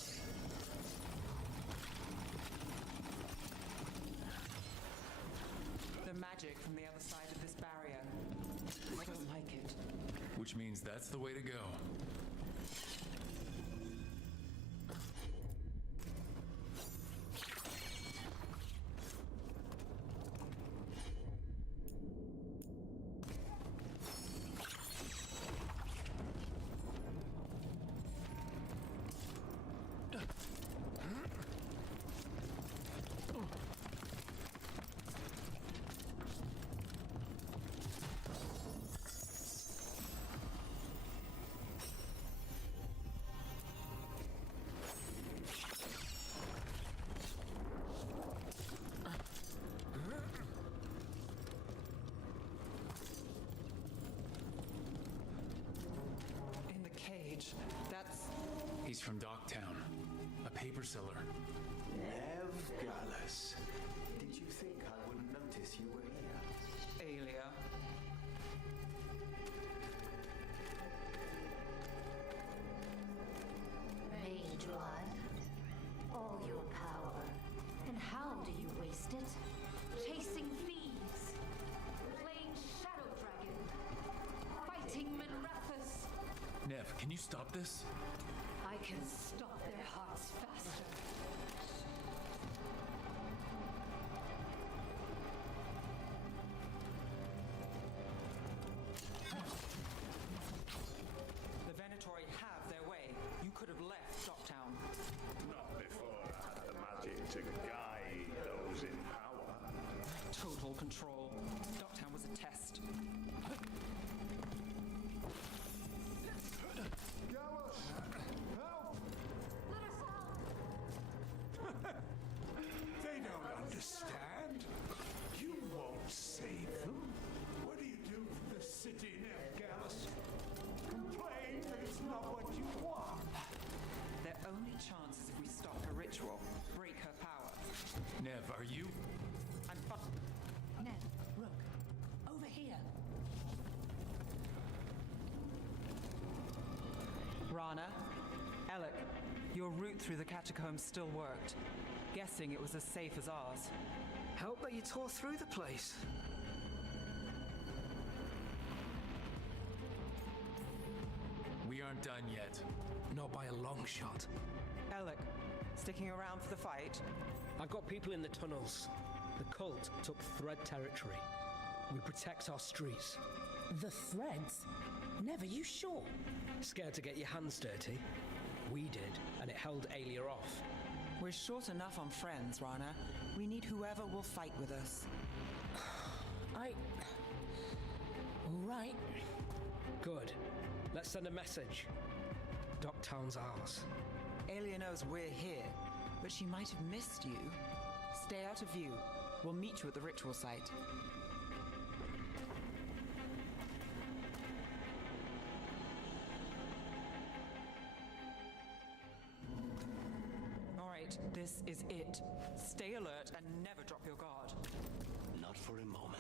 The magic from the other side of this barrier. I don't like it. Which means that's the way to go. In the cage, that's... He's from Dogtown, a paper seller. Nev Gallus. Did you think I wouldn't notice you were here? Alia. Mage blood. All your power. And how do you waste it? Chasing thieves. Playing Shadow Dragon. Fighting Minrethus. Nev, can you stop this? I can stop their hearts faster. The Venatori have their way. You could have left Dogtown. Not before I had the magic to guide those in power. Total control. Dogtown was a test. Gallus! Are you? I'm fine. Ned, Rook, over here. Rana, Alec, your route through the catacombs still worked. Guessing it was as safe as ours. Help that you tore through the place. We aren't done yet. Not by a long shot. Alec, sticking around for the fight? I've got people in the tunnels. The cult took Thread territory. We protect our streets. The threads? Never, you sure? Scared to get your hands dirty? We did, and it held Alia off. We're short enough on friends, Rana. We need whoever will fight with us. All right. Good. Let's send a message. Docktown's ours. Alia knows we're here, but she might have missed you. Stay out of view. We'll meet you at the ritual site. All right, this is it. Stay alert and never drop your guard. Not for a moment.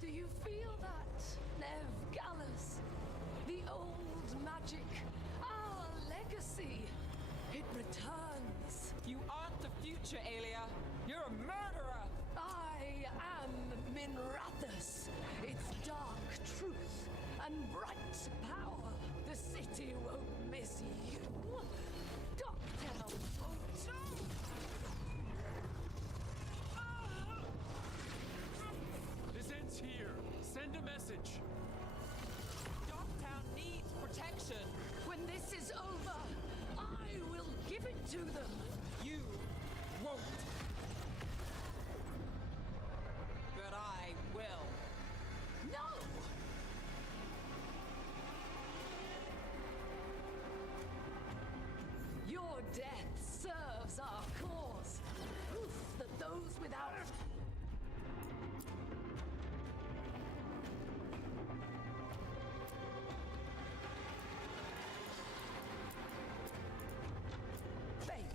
Do you feel that, Nev Gallus? The old magic, our legacy. It returns. You aren't the future, Alia. You're a murderer. I am Minrathus. Its dark truth and bright power. The city won't miss you. Docktown won't too. This ends here. Send a message. Docktown needs protection. When this is over, I will give it to them. You won't. But I will. No! Your death serves our cause. Proof that those without... Faith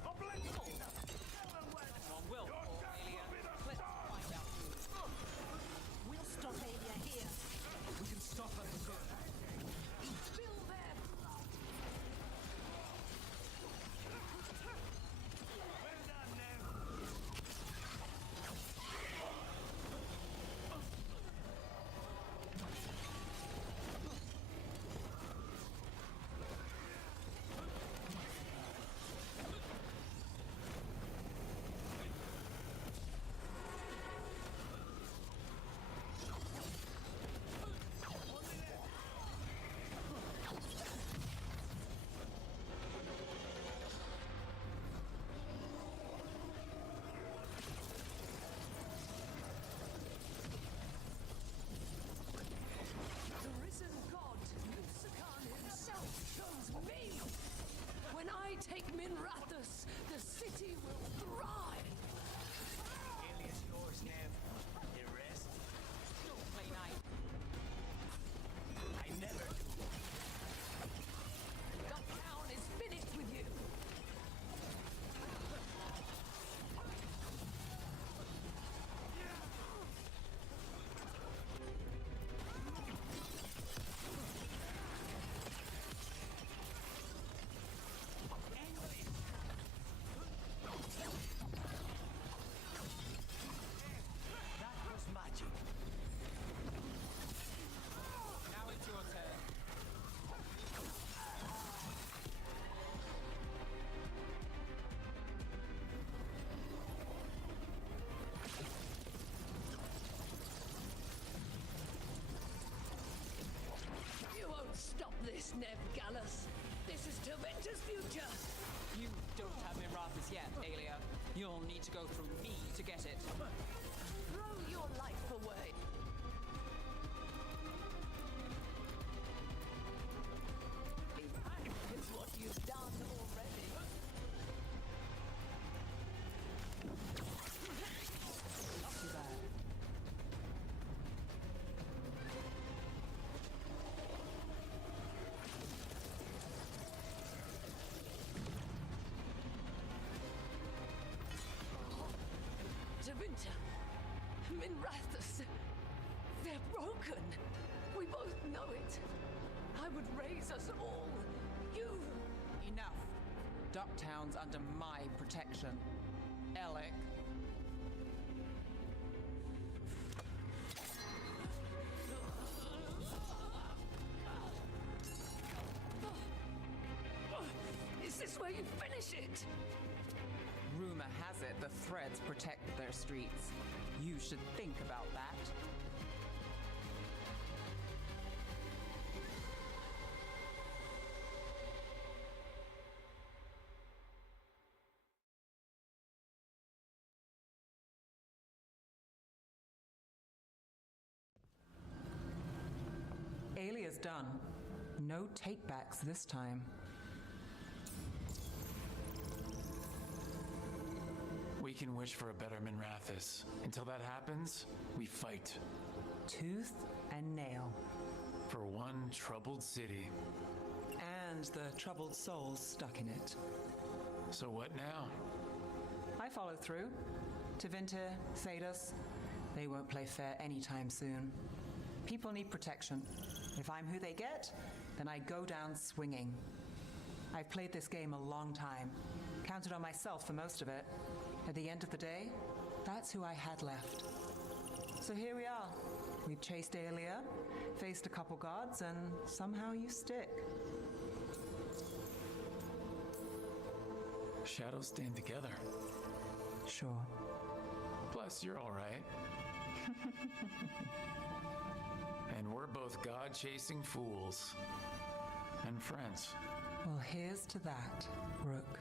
Snev Gallus. This is Tevinter's future. You don't have Mirathas yet, Aelia. You'll need to go through me to get it. Throw your life away. It's what you've done already. Not too bad. Tevinter, Minrathus, they're broken. We both know it. I would raise us all. You. Enough. Ducktown's under my protection. Alec. Is this where you finish it? Rumor has it the Threads protect their streets. You should think about that. Aelia's done. No takebacks this time. We can wish for a better Minrathas. Until that happens, we fight. Tooth and nail. For one troubled city. And the troubled souls stuck in it. So what now? I follow through. Tevinter, Thedas, they won't play fair anytime soon. People need protection. If I'm who they get, then I go down swinging. I've played this game a long time. Counted on myself for most of it. At the end of the day, that's who I had left. So here we are. We've chased Aelia, faced a couple guards, and somehow you stick. Shadows stand together. Sure. Plus, you're all right. And we're both god-chasing fools. And friends. Well, here's to that, Rook.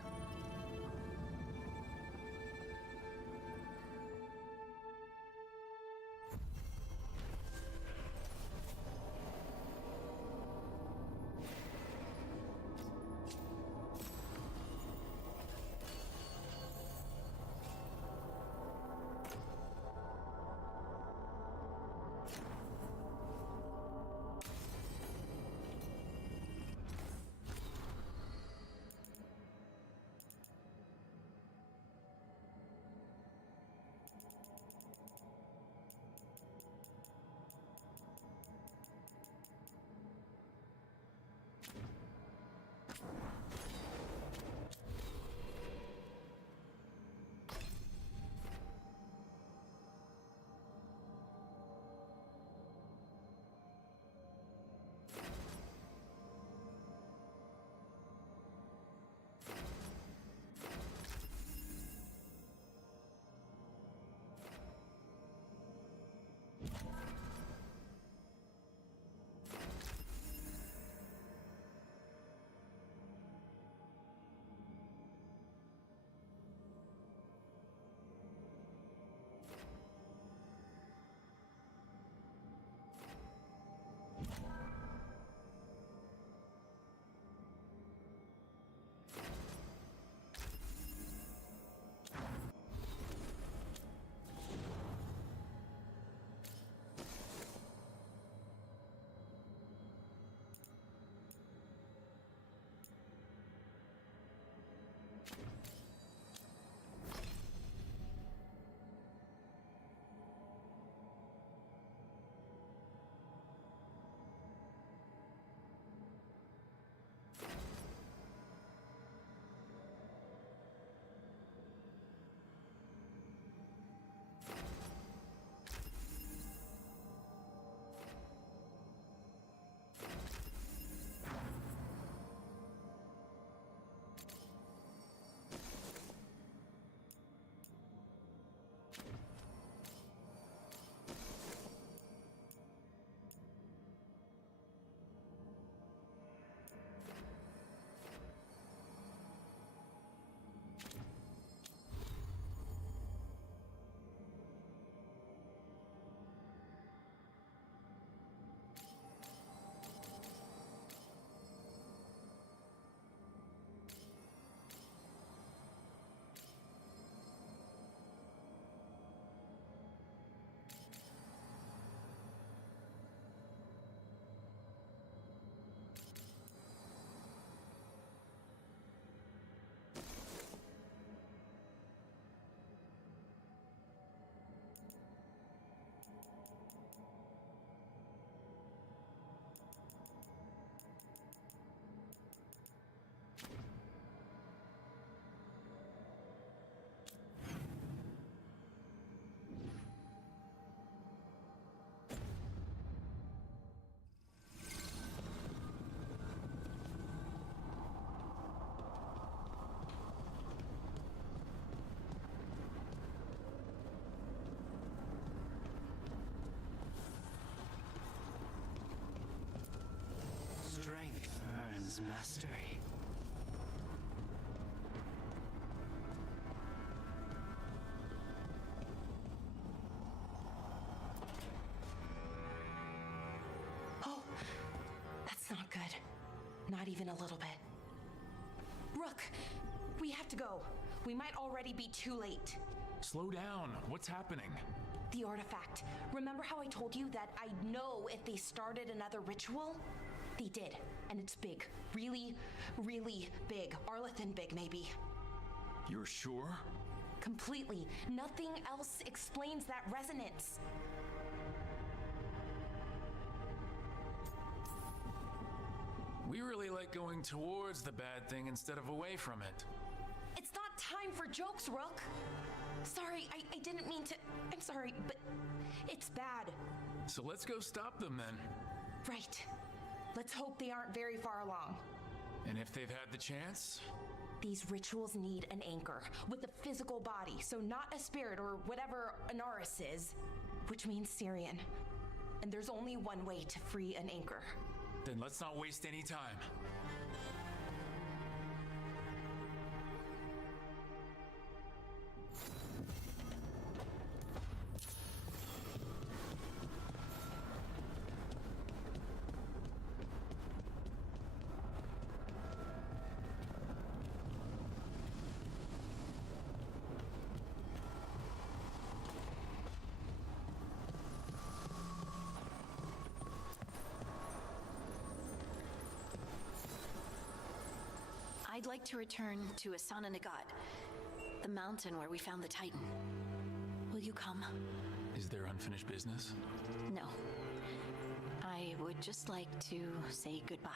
Yes, Master. Oh, that's not good. Not even a little bit. Rook, we have to go. We might already be too late. Slow down. What's happening? The artifact. Remember how I told you that I'd know if they started another ritual? They did, and it's big. Really, really big. Arlathan big, maybe. You're sure? Completely. Nothing else explains that resonance. We really like going towards the bad thing instead of away from it. It's not time for jokes, Rook. Sorry, I didn't mean to. I'm sorry, but it's bad. So let's go stop them then. Right. Let's hope they aren't very far along. And if they've had the chance? These rituals need an anchor with a physical body, so not a spirit or whatever Anaris is, which means Syrian. And there's only one way to free an anchor. Then let's not waste any time. I'd like to return to Asana Nagat, the mountain where we found the Titan. Will you come? Is there unfinished business? No. I would just like to say goodbye.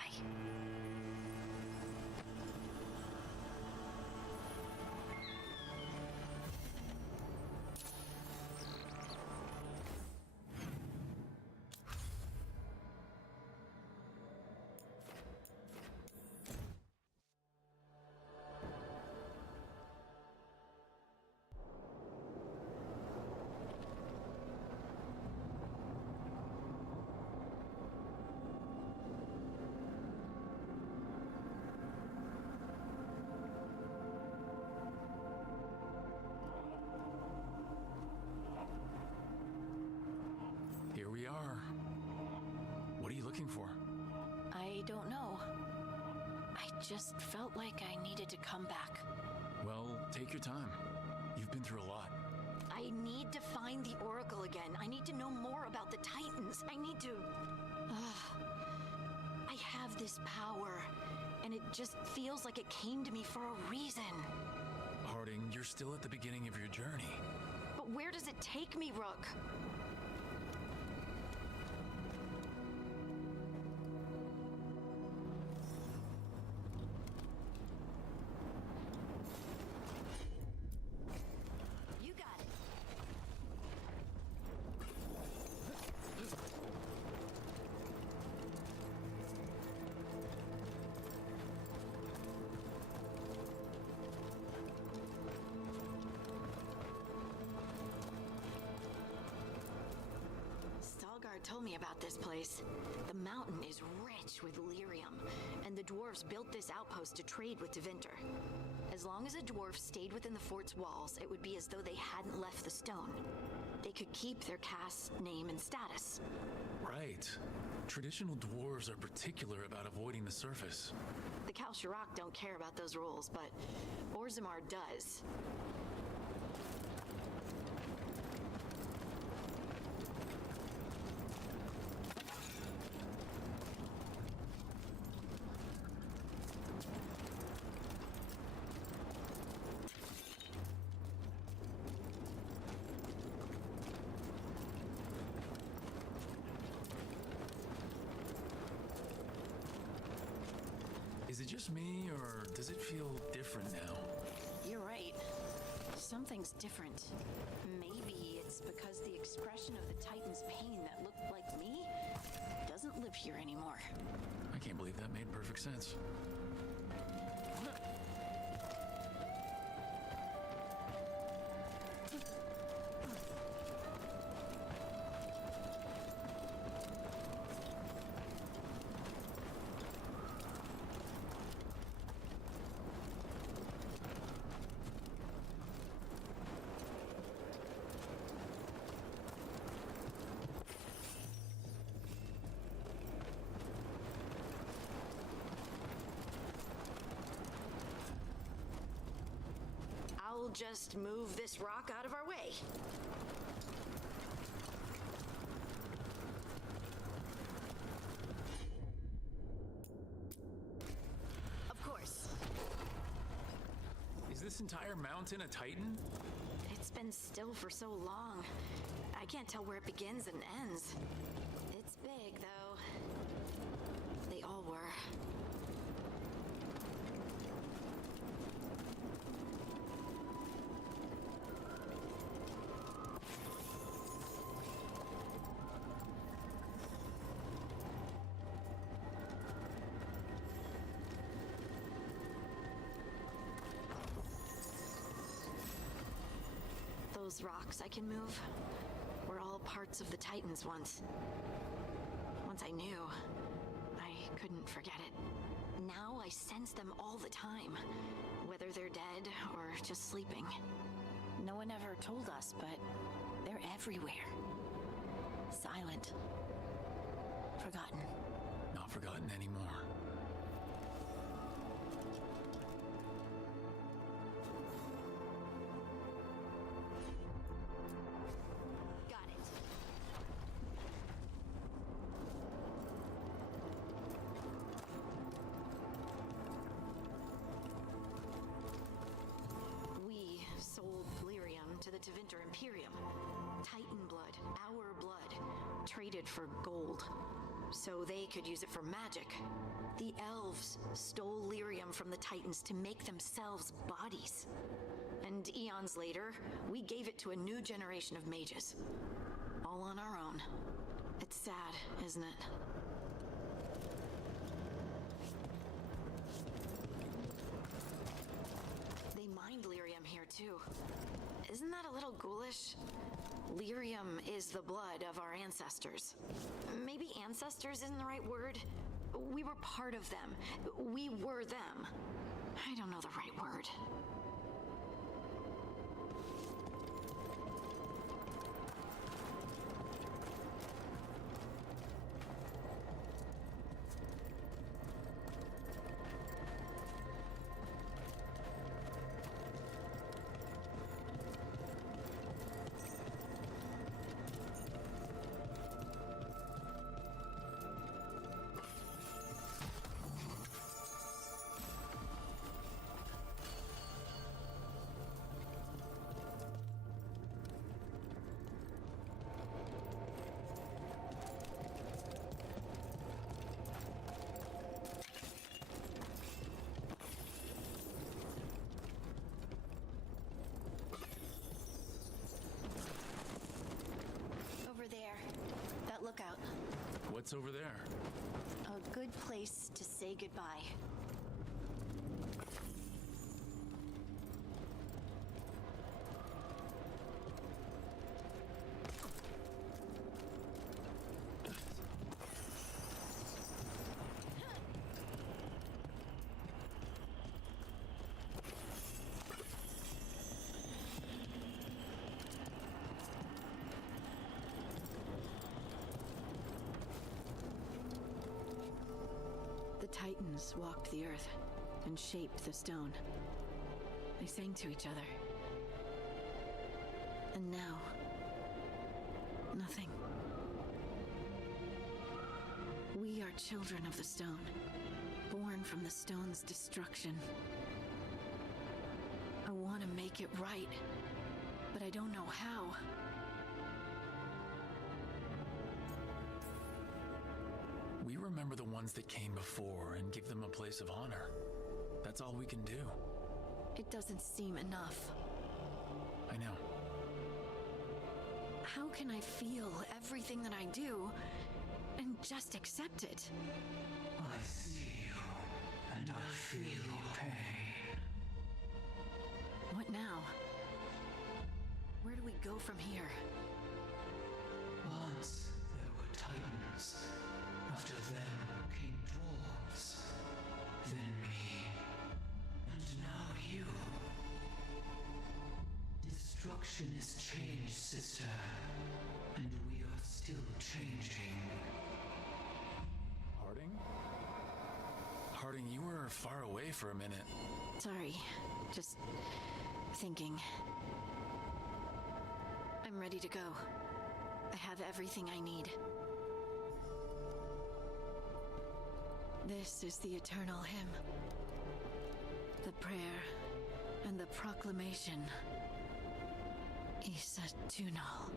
Here we are. What are you looking for? I don't know. I just felt like I needed to come back. Well, take your time. You've been through a lot. I need to find the Oracle again. I need to know more about the Titans. I need to... I have this power, and it just feels like it came to me for a reason. Harding, you're still at the beginning of your journey. But where does it take me, Rook? You got it. Stalgard told me about this place. The mountain is rich with lyrium, and the dwarves built this outpost to trade with Tevinter. As long as a dwarf stayed within the fort's walls, it would be as though they hadn't left the stone. They could keep their caste, name, and status. Right. Traditional dwarves are particular about avoiding the surface. The Kalsharak don't care about those rules, but Orzammar does. Is it just me, or does it feel different now? You're right. Something's different. Maybe it's because the expression of the Titan's pain that looked like me doesn't live here anymore. I can't believe that made perfect sense. just move this rock out of our way. Of course. Is this entire mountain a Titan? It's been still for so long. I can't tell where it begins and ends. It's big, though. They all were. Those rocks I can move were all parts of the Titans once. Once I knew, I couldn't forget it. Now I sense them all the time, whether they're dead or just sleeping. No one ever told us, but they're everywhere. Silent. Forgotten. Not forgotten anymore. To the Tevinter Imperium. Titan blood, our blood, traded for gold, so they could use it for magic. The elves stole lyrium from the Titans to make themselves bodies. And eons later, we gave it to a new generation of mages. All on our own. It's sad, isn't it? They mined lyrium here too. Isn't that a little ghoulish? Lyrium is the blood of our ancestors. Maybe ancestors isn't the right word. We were part of them. We were them. I don't know the right word. Lookout. What's over there? A good place to say goodbye. The Titans walked the earth and shaped the stone. They sang to each other. And now, nothing. We are children of the stone, born from the stone's destruction. I want to make it right, but I don't know how. We remember the ones that came before and give them a place of honor. That's all we can do. It doesn't seem enough. I know. How can I feel everything that I do and just accept it? I see you, and I feel your pain. What now? Where do we go from here? Once there were Titans. After them came dwarves. Then me. And now you. Destruction is change, sister. And we are still changing. Harding? Harding, you were far away for a minute. Sorry. Just Thinking. I'm ready to go. I have everything I need. This is the eternal hymn. The prayer and the proclamation. Isa Tunal.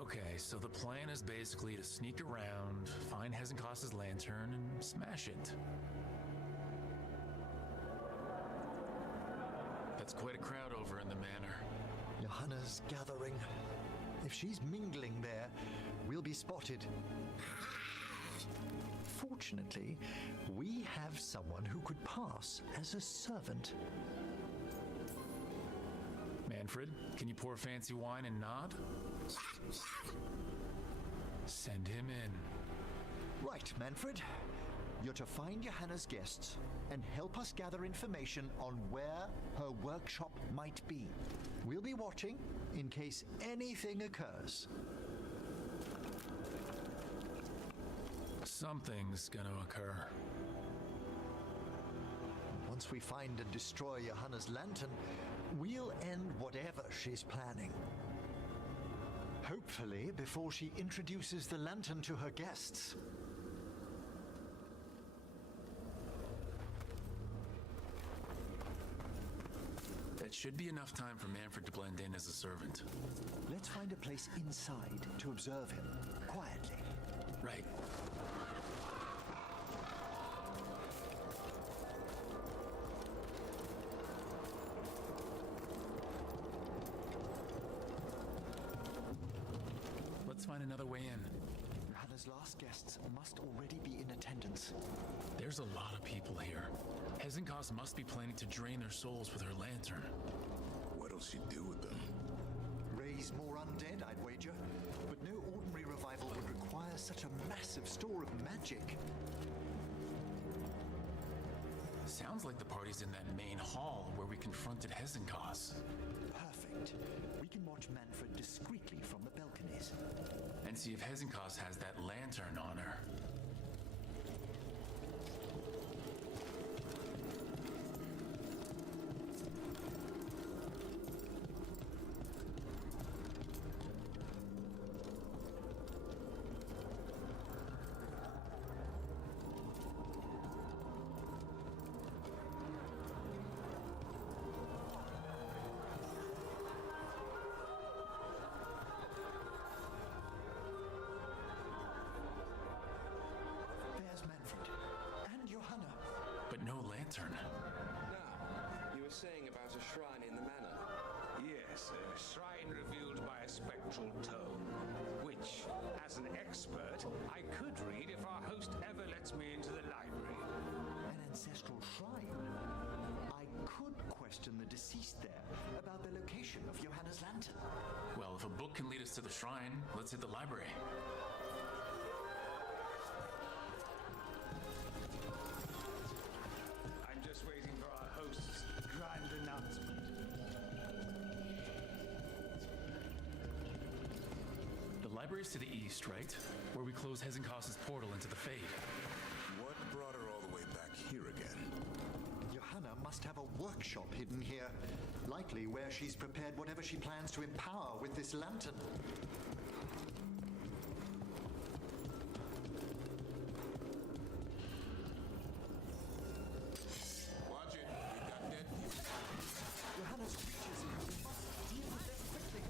Okay, so the plan is basically to sneak around, find Hezenkos's lantern, and smash it. That's quite a crowd over in the manor. Johanna's gathering. If she's mingling there, we'll be spotted. Fortunately, we have someone who could pass as a servant. Manfred, can you pour fancy wine and nod? Send him in. Right, Manfred. You're to find Johanna's guests and help us gather information on where her workshop might be. We'll be watching in case anything occurs. Something's gonna occur. Once we find and destroy Johanna's lantern, we'll end whatever she's planning. Hopefully, before she introduces the lantern to her guests. That should be enough time for Manfred to blend in as a servant. Let's find a place inside to observe him, quietly. Right. Let's find another way in. Johanna's last guests must already be in attendance. There's a lot of people here. Hezenkos must be planning to drain their souls with her lantern. What'll she do with them? Raise more undead, I'd wager. But no ordinary revival would require such a massive store of magic. Sounds like the party's in that main hall where we confronted Hezenkos. Perfect. We can watch Manfred discreetly from the balconies. And see if Hezenkos has that lantern on her. Now, you were saying about a shrine in the manor. Yes, a shrine revealed by a spectral tome, which, as an expert, I could read if our host ever lets me into the library. An ancestral shrine? I could question the deceased there about the location of Johanna's lantern. Well, if a book can lead us to the shrine, let's hit the library. To the east, right? Where we close Hezenkos's portal into the Fade. What brought her all the way back here again? Johanna must have a work workshop hidden here. Likely where she's prepared whatever she plans to empower with this lantern. Watch it. We've got dead people. Johanna's creatures have been deal with them quickly.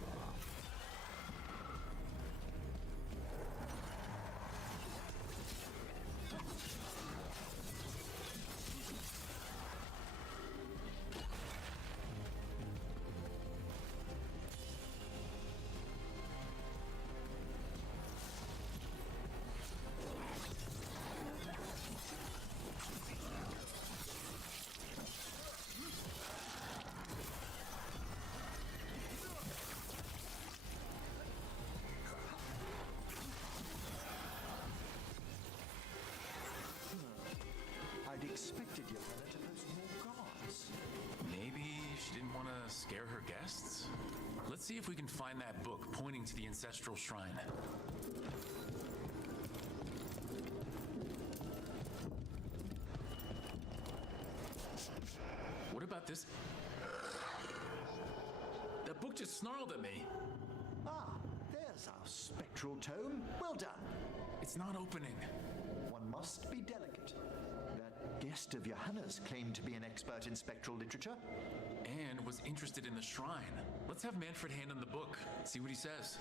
I'd expected Johanna to post more guards. Maybe she didn't want to scare her guests? Let's see if we can find that book pointing to the ancestral shrine. What about this? That book just snarled at me. Ah, there's our spectral tome. Well done. It's not opening. One must be delicate. That guest of Johanna's claimed to be an expert in spectral literature. And was interested in the shrine. Let's have Manfred hand him the book, see what he says.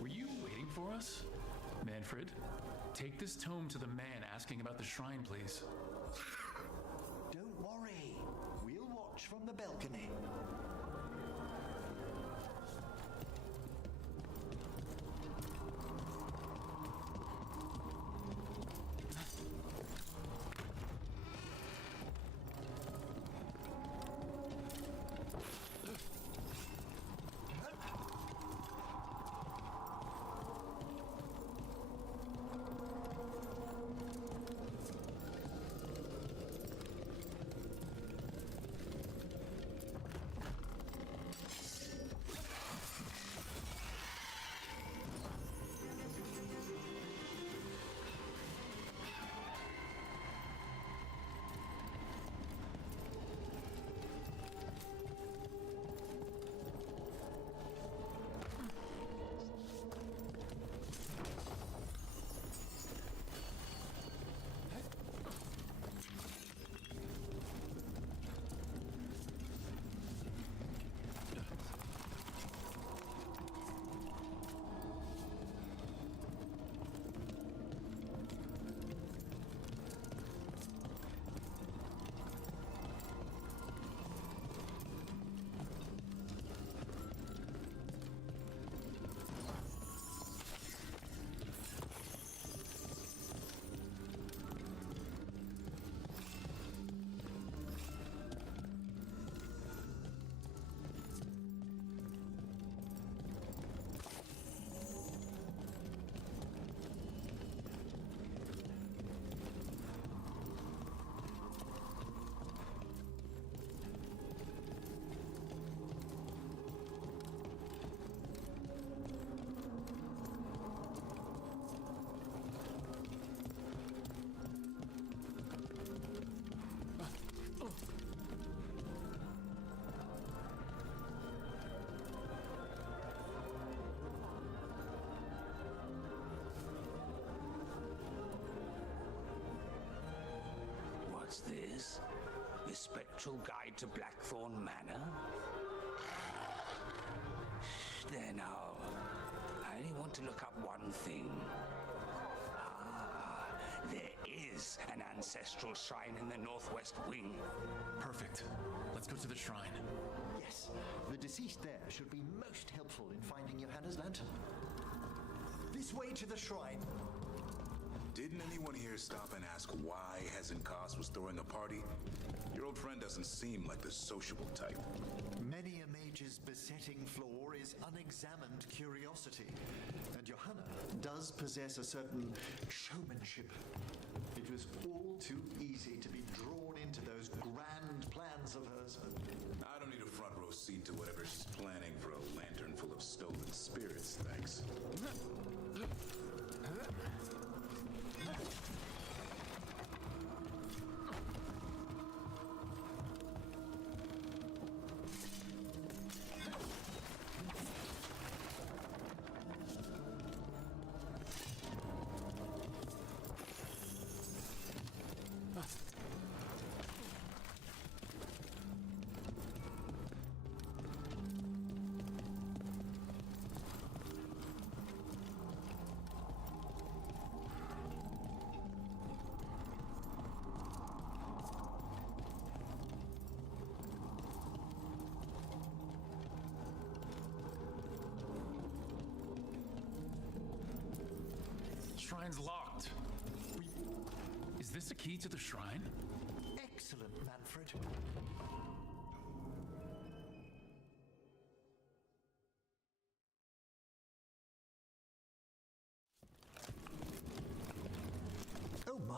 Were you waiting for us? Manfred, take this tome to the man asking about the shrine, please. Don't worry. We'll watch from the balcony. is? The Spectral Guide to Blackthorn Manor? There now. I only want to look up one thing. There is an ancestral shrine in the northwest wing. Perfect. Let's go to the shrine. Yes, the deceased there should be most helpful in finding Johanna's lantern. This way to the shrine. Didn't anyone here stop and ask why Hezenkos was throwing a party? Your old friend doesn't seem like the sociable type. Many a mage's besetting flaw is unexamined curiosity, and Johanna does possess a certain showmanship. It was all too easy to be drawn into those grand plans of hers. I don't need a front row seat to whatever she's planning for a lantern full of stolen spirits, thanks. Shrine's locked. Is this a key to the shrine? Excellent, Manfred. Oh my!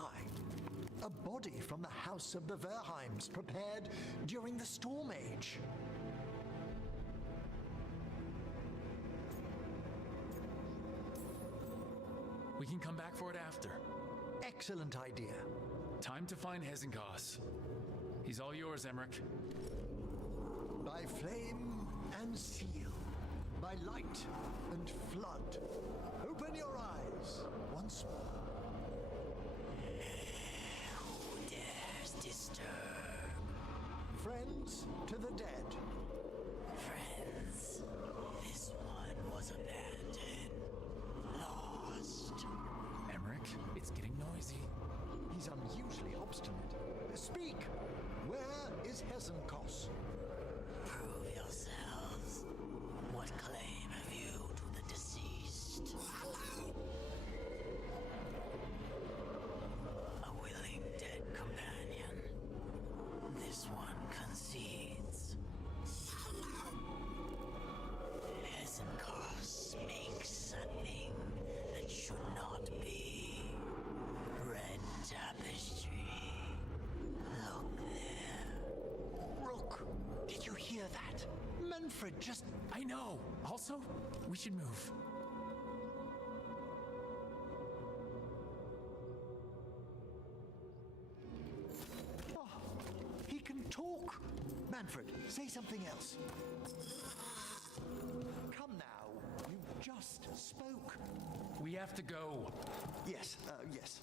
A body from the house of the Verheims, prepared during the Storm Age. We can come back for it after. Excellent idea. Time to find Hezenkos. He's all yours, Emmerich. By flame and seal, by light and flood, open your eyes once more. Who dares disturb? Friends to the dead. Friends, this one was abandoned, lost. Emmerich, it's getting noisy. He's unusually obstinate. Speak! Where is Hezenkos? Prove yourselves. What claim have you to the deceased? A willing dead companion. This one concedes. Hezenkos makes a thing that should not be. Red tapestry. Look there. Rook, did you hear that? Manfred just... I know. Also, we should move. Oh, he can talk. Manfred, say something else. Come now. You just spoke. We have to go. Yes, yes.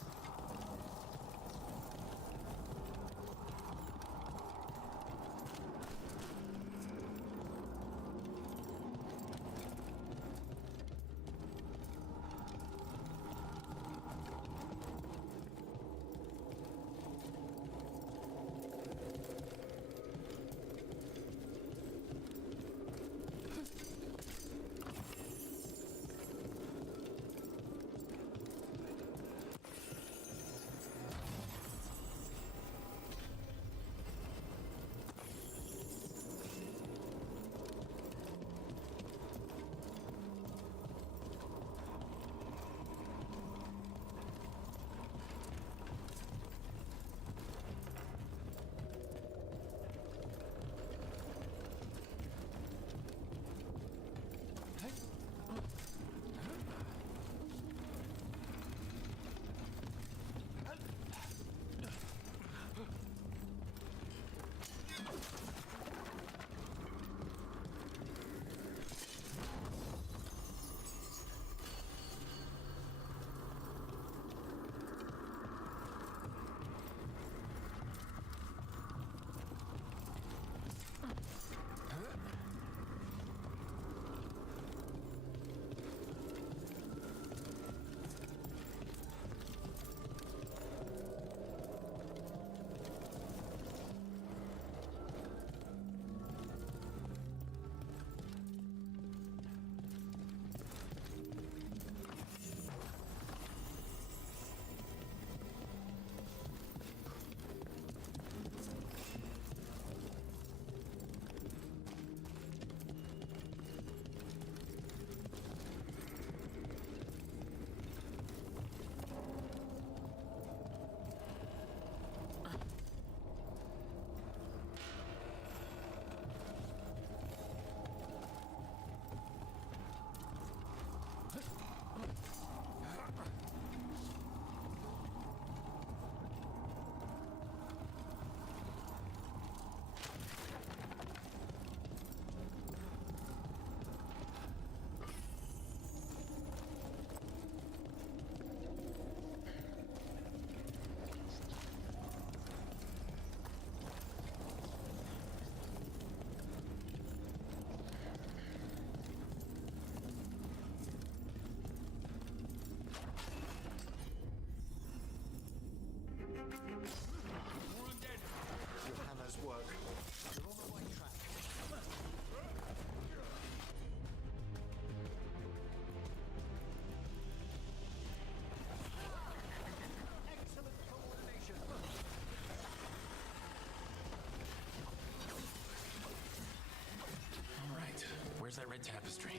red tapestry.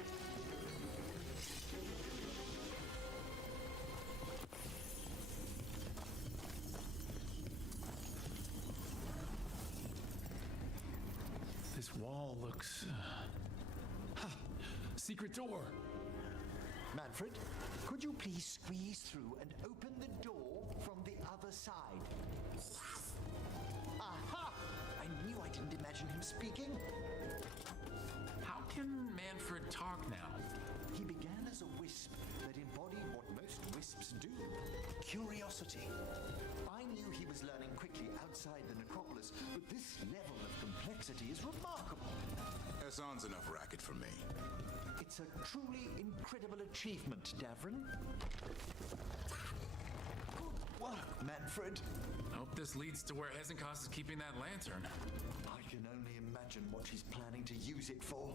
This wall looks... secret door! Manfred, could you please squeeze through and open the door from the other side? Aha! I knew I didn't imagine him speaking. How can Manfred talk now? He began as a wisp that embodied what most wisps do, curiosity. I knew he was learning quickly outside the necropolis, but this level of complexity is remarkable. Hassan's enough racket for me. It's a truly incredible achievement, Davrin. Good work, Manfred. I hope this leads to where Hezenkos is keeping that lantern. I can only imagine what she's planning to use it for.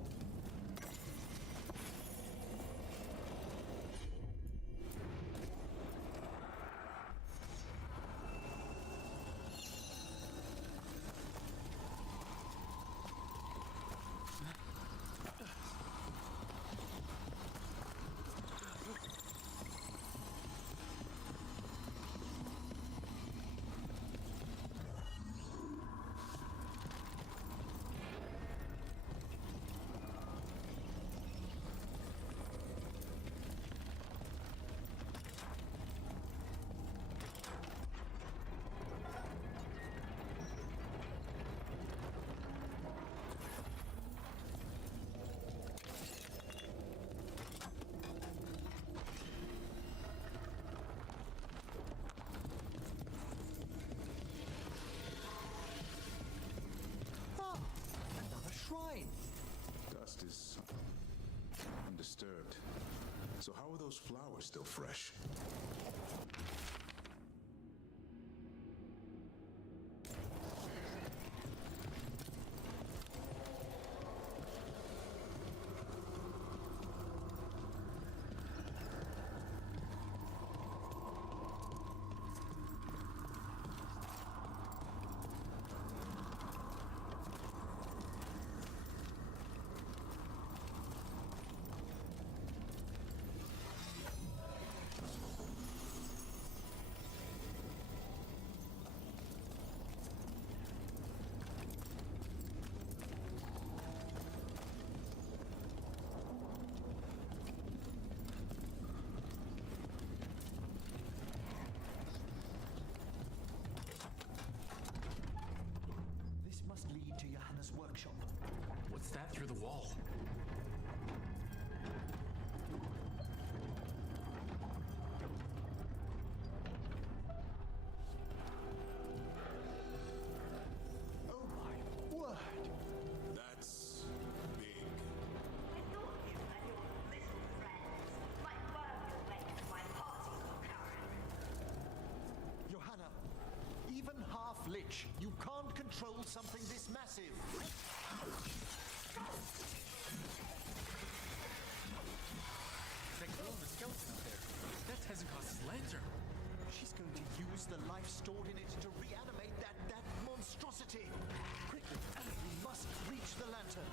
Shrine. Dust is undisturbed. So how are those flowers still fresh? Workshop. What's that through the wall? Oh my word! That's big. I thought you and your little friends might work your way to my party, Karen. Johanna, even half-lich, you can't control something this massive. That girl in the skeleton up there. That's Hezenkos' lantern. She's going to use the life stored in it to reanimate that monstrosity. Quickly, we must reach the lantern.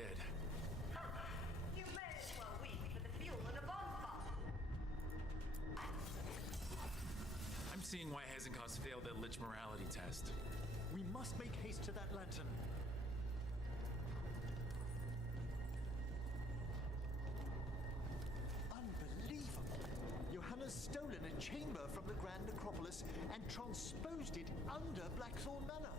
dead. You may as well weep for the fuel in a bonfire. I'm seeing why Hezekiah's failed that Lich morality test. We must make haste to that lantern. Unbelievable! Johanna's stolen a chamber from the Grand Necropolis and transposed it under Blackthorn Manor.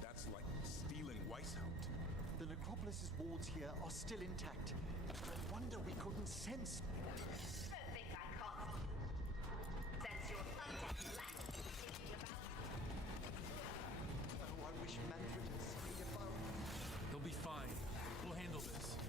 That's like stealing Weishaupt. The Necropolis's wards here are still intact. No wonder we couldn't sense. Don't think I can't sense your undead lack thinking about. Oh, I wish Manfred had stayed above. They'll be fine. We'll handle this.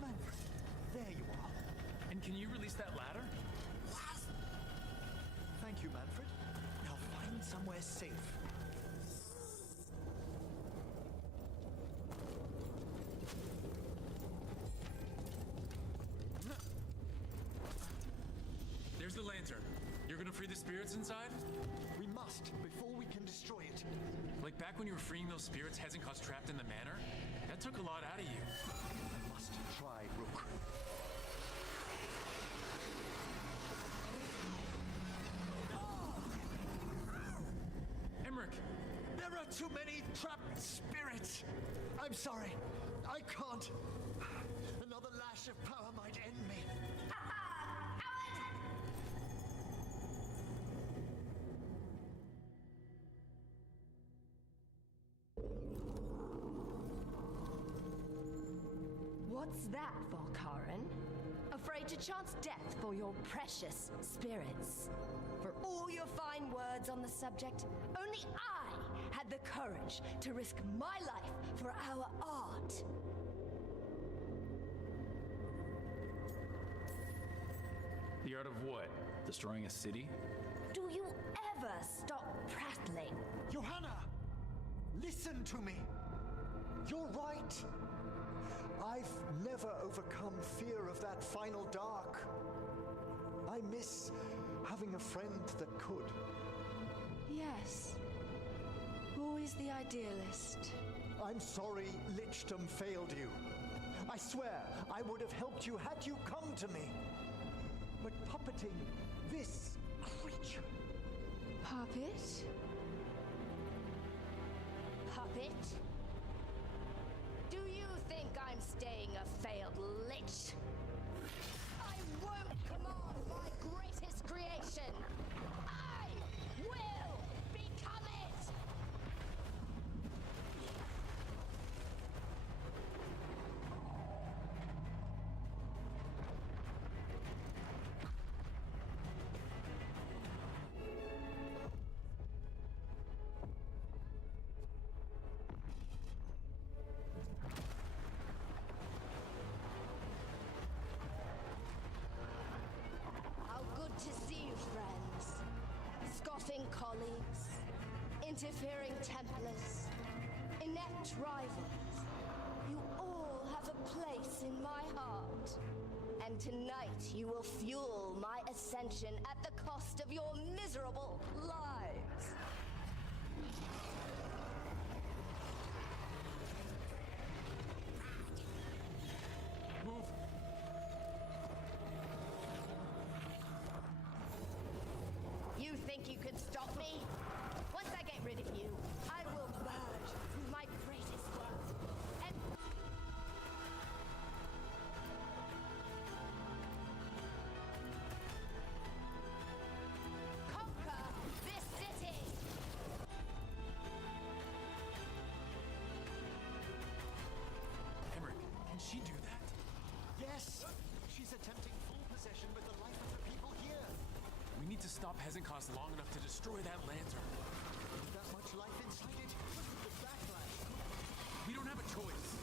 Manfred, there you are. And can you release that ladder? Thank you, Manfred. Now find somewhere safe. There's the lantern. You're gonna free the spirits inside? We must, before we can destroy it. Like back when you were freeing those spirits Hezekiah's trapped in the manor? That took a lot out of you. I must try, Rook. Emmerich! There are too many trapped spirits! I'm sorry. I can't. Another lash of power might end me. What's that, Volkaren? Afraid to chance death for your precious spirits? For all your fine words on the subject, only I had the courage to risk my life for our art. The art of what? Destroying a city? Do you ever stop prattling? Johanna! Listen to me! You're right! I've never overcome fear of that final dark. I miss having a friend that could. Yes. Always the idealist. I'm sorry Lichdom failed you. I swear I would have helped you had you come to me. But puppeting this creature... Puppet? Puppet? Do you think I'm staying a failed lich? I won't command my greatest creation! I will become it! To see you, friends. Scoffing colleagues, interfering Templars, inept rivals. You all have a place in my heart. And tonight you will fuel my ascension at the cost of your miserable lives. Move! You think you can stop me? Once I get rid of you, I will merge with my greatest work and conquer this city! need to stop Hezenkos long enough to destroy that lantern. With that much life inside it, the backlash. We don't have a choice.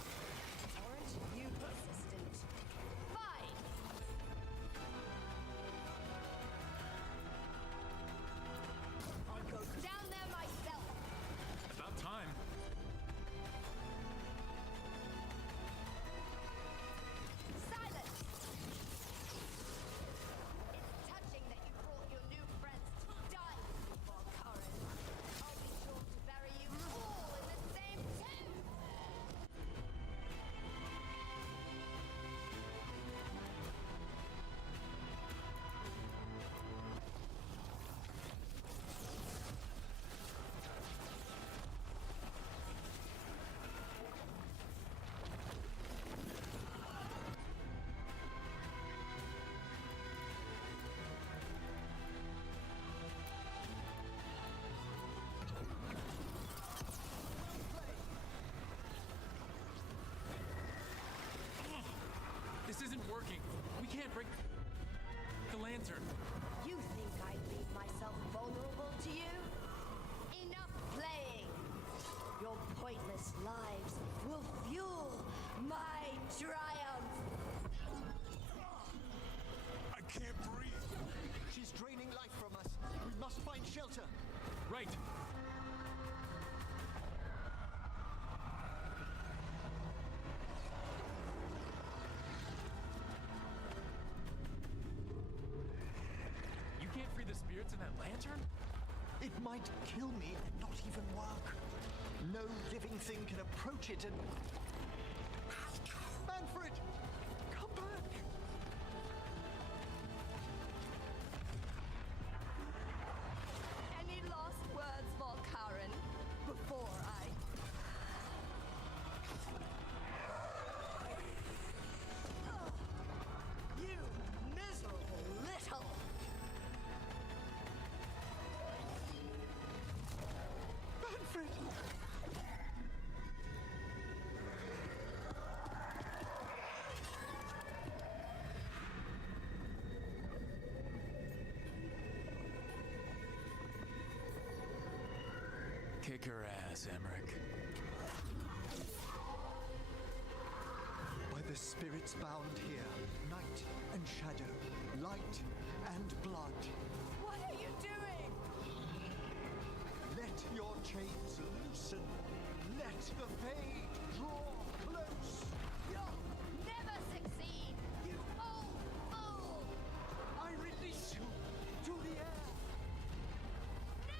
Aren't you persistent? Fine! I'll go down there myself. About time. Silence! It's touching that you brought your new friends to die with you, Vorgoth. I'll be sure to bury you all in the same tomb! This isn't working. We can't break the lantern. You think I'd leave myself vulnerable to you? Enough playing! Your pointless lives will fuel my triumph! I can't breathe. She's draining life from us. We must find shelter. Right. You can't free the spirits in that lantern? It might kill me and not even work. No living thing can approach it and... Manfred! Come back! Any last words, Volkaren, before I... Ugh, you miserable little... Manfred! Kick her ass, Emmerich. By the spirits bound here, night and shadow, light and blood. What are you doing? Let your chains loosen. Let the fade draw close. You'll never succeed, you old fool! I release you to the air. No!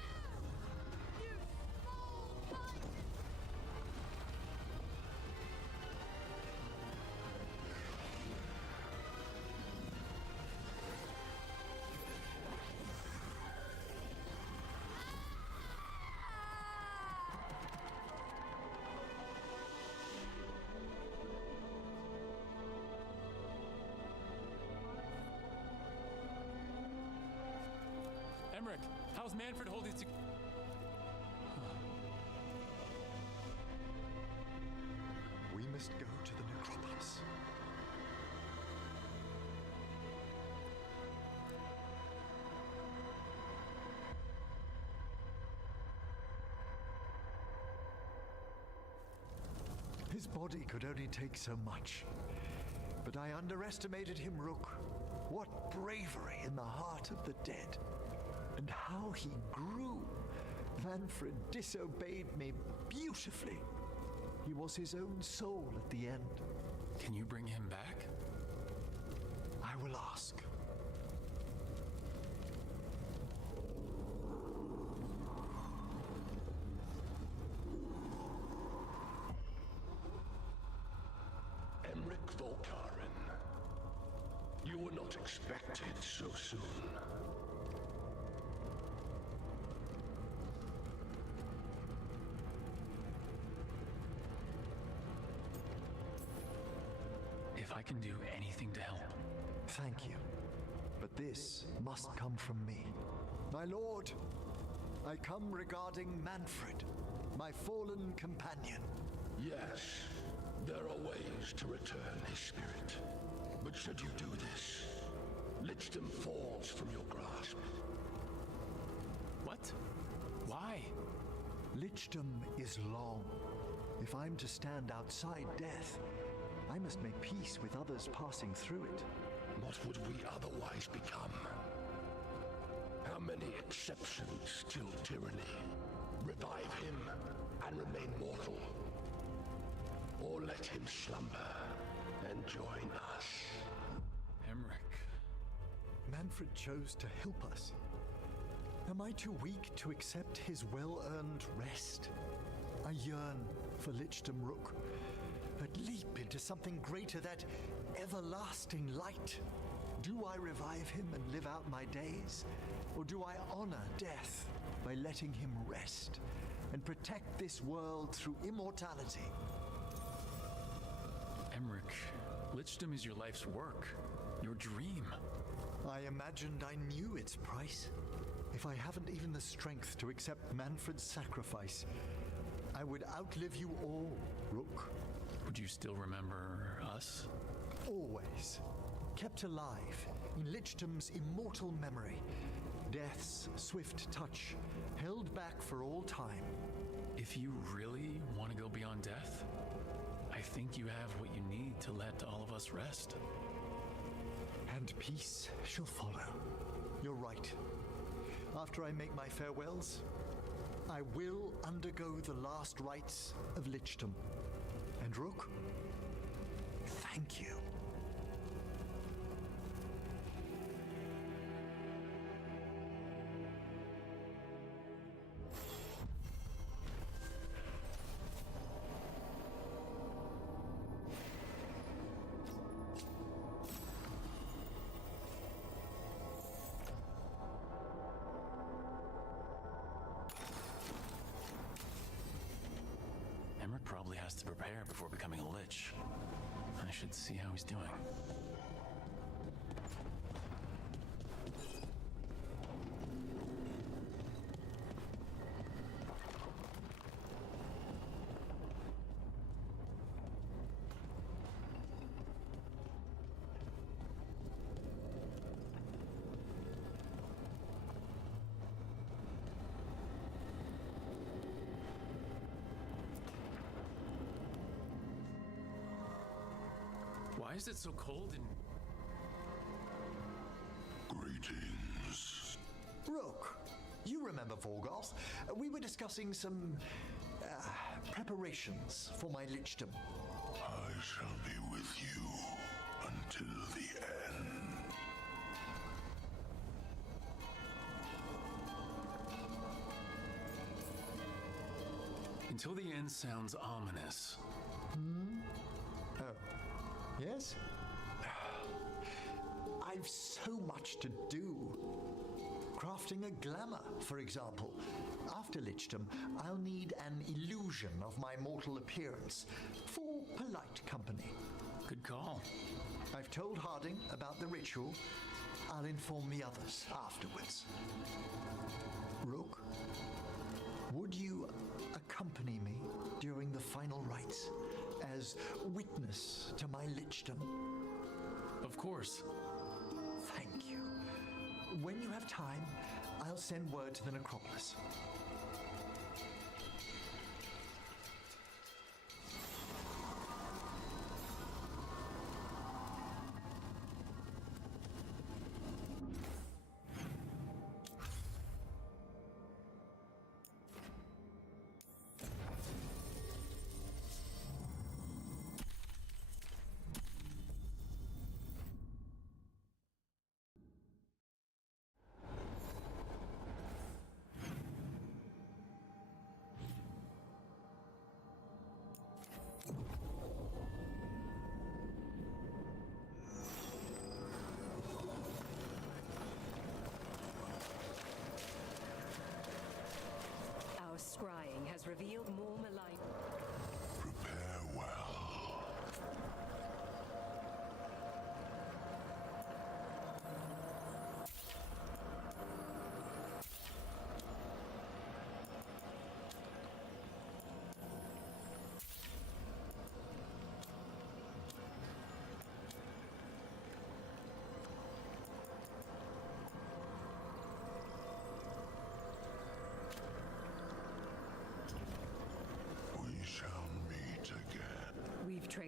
You small-minded... Emmerich, how's Manfred holding to... We must go to the necropolis. His body could only take so much. But I underestimated him, Rook. What bravery in the heart of the dead. And how he grew. Manfred disobeyed me beautifully. He was his own soul at the end. Can you bring him back? I will ask. Emmerich Volkaren. You were not expected so soon. If I can do anything to help. Thank you. But this must come from me. My lord, I come regarding Manfred, my fallen companion. Yes, there are ways to return his spirit. But should you do this, Lichdom falls from your grasp. What? Why? Lichdom is long. If I'm to stand outside death, I must make peace with others passing through it. What would we otherwise become? How many exceptions till tyranny? Revive him and remain mortal. Or let him slumber and join us. Emmerich. Manfred chose to help us. Am I too weak to accept his well-earned rest? I yearn for Lichdom Rook, but leap into something greater, that everlasting light. Do I revive him and live out my days? Or do I honor death by letting him rest and protect this world through immortality? Emmerich, Lichdom is your life's work, your dream. I imagined I knew its price. If I haven't even the strength to accept Manfred's sacrifice, I would outlive you all, Rook. Would you still remember us? Always. Kept alive in Lichdom's immortal memory. Death's swift touch, held back for all time. If you really want to go beyond death, I think you have what you need to let all of us rest. And peace shall follow. You're right. After I make my farewells, I will undergo the last rites of Lichdom. And Rook, thank you. Emmerich probably has to prepare before becoming a lich. I should see how he's doing. Why is it so cold in... Greetings. Rook, you remember Vorgoth? We were discussing some preparations for my Lichdom. I shall be with you until the end. Until the end sounds ominous. Oh. Yes? I've so much to do. Crafting a glamour, for example. After Lichdom, I'll need an illusion of my mortal appearance for polite company. Good call. I've told Harding about the ritual. I'll inform the others afterwards. Rook, would you accompany me during the final rites as witness to my Lichdom? Of course. Thank you. When you have time, I'll send word to the necropolis.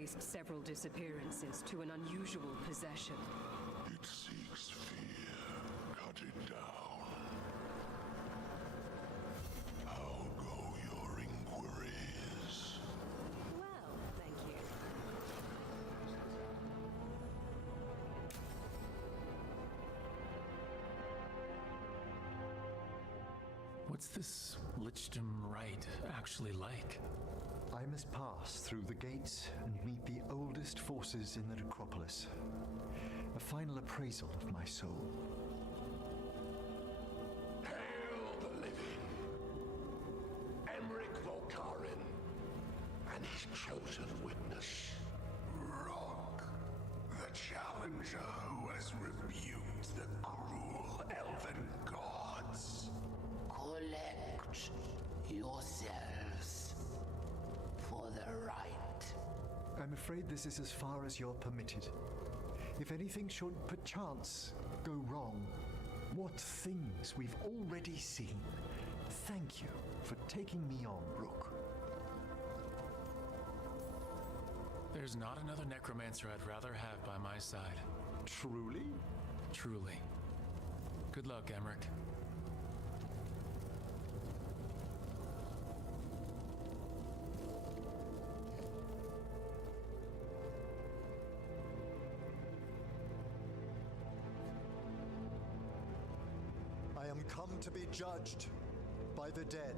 traced several disappearances to an unusual possession. It seeks fear. Cut it down. How go your inquiries? Well, thank you. What's this Lichdom Rite actually like? I must pass through the gates and meet the oldest forces in the necropolis. A final appraisal of my soul. Hail the living! Emmerich Volkarin and his chosen witness, Rock, the challenger who has rebuked the cruel elven gods. Collect yourselves for the right. I'm afraid this is as far as you're permitted. If anything should perchance go wrong, what things we've already seen. Thank you for taking me on, Rook. There's not another necromancer I'd rather have by my side. Truly? Truly. Good luck, Emmerich. I am come to be judged by the dead.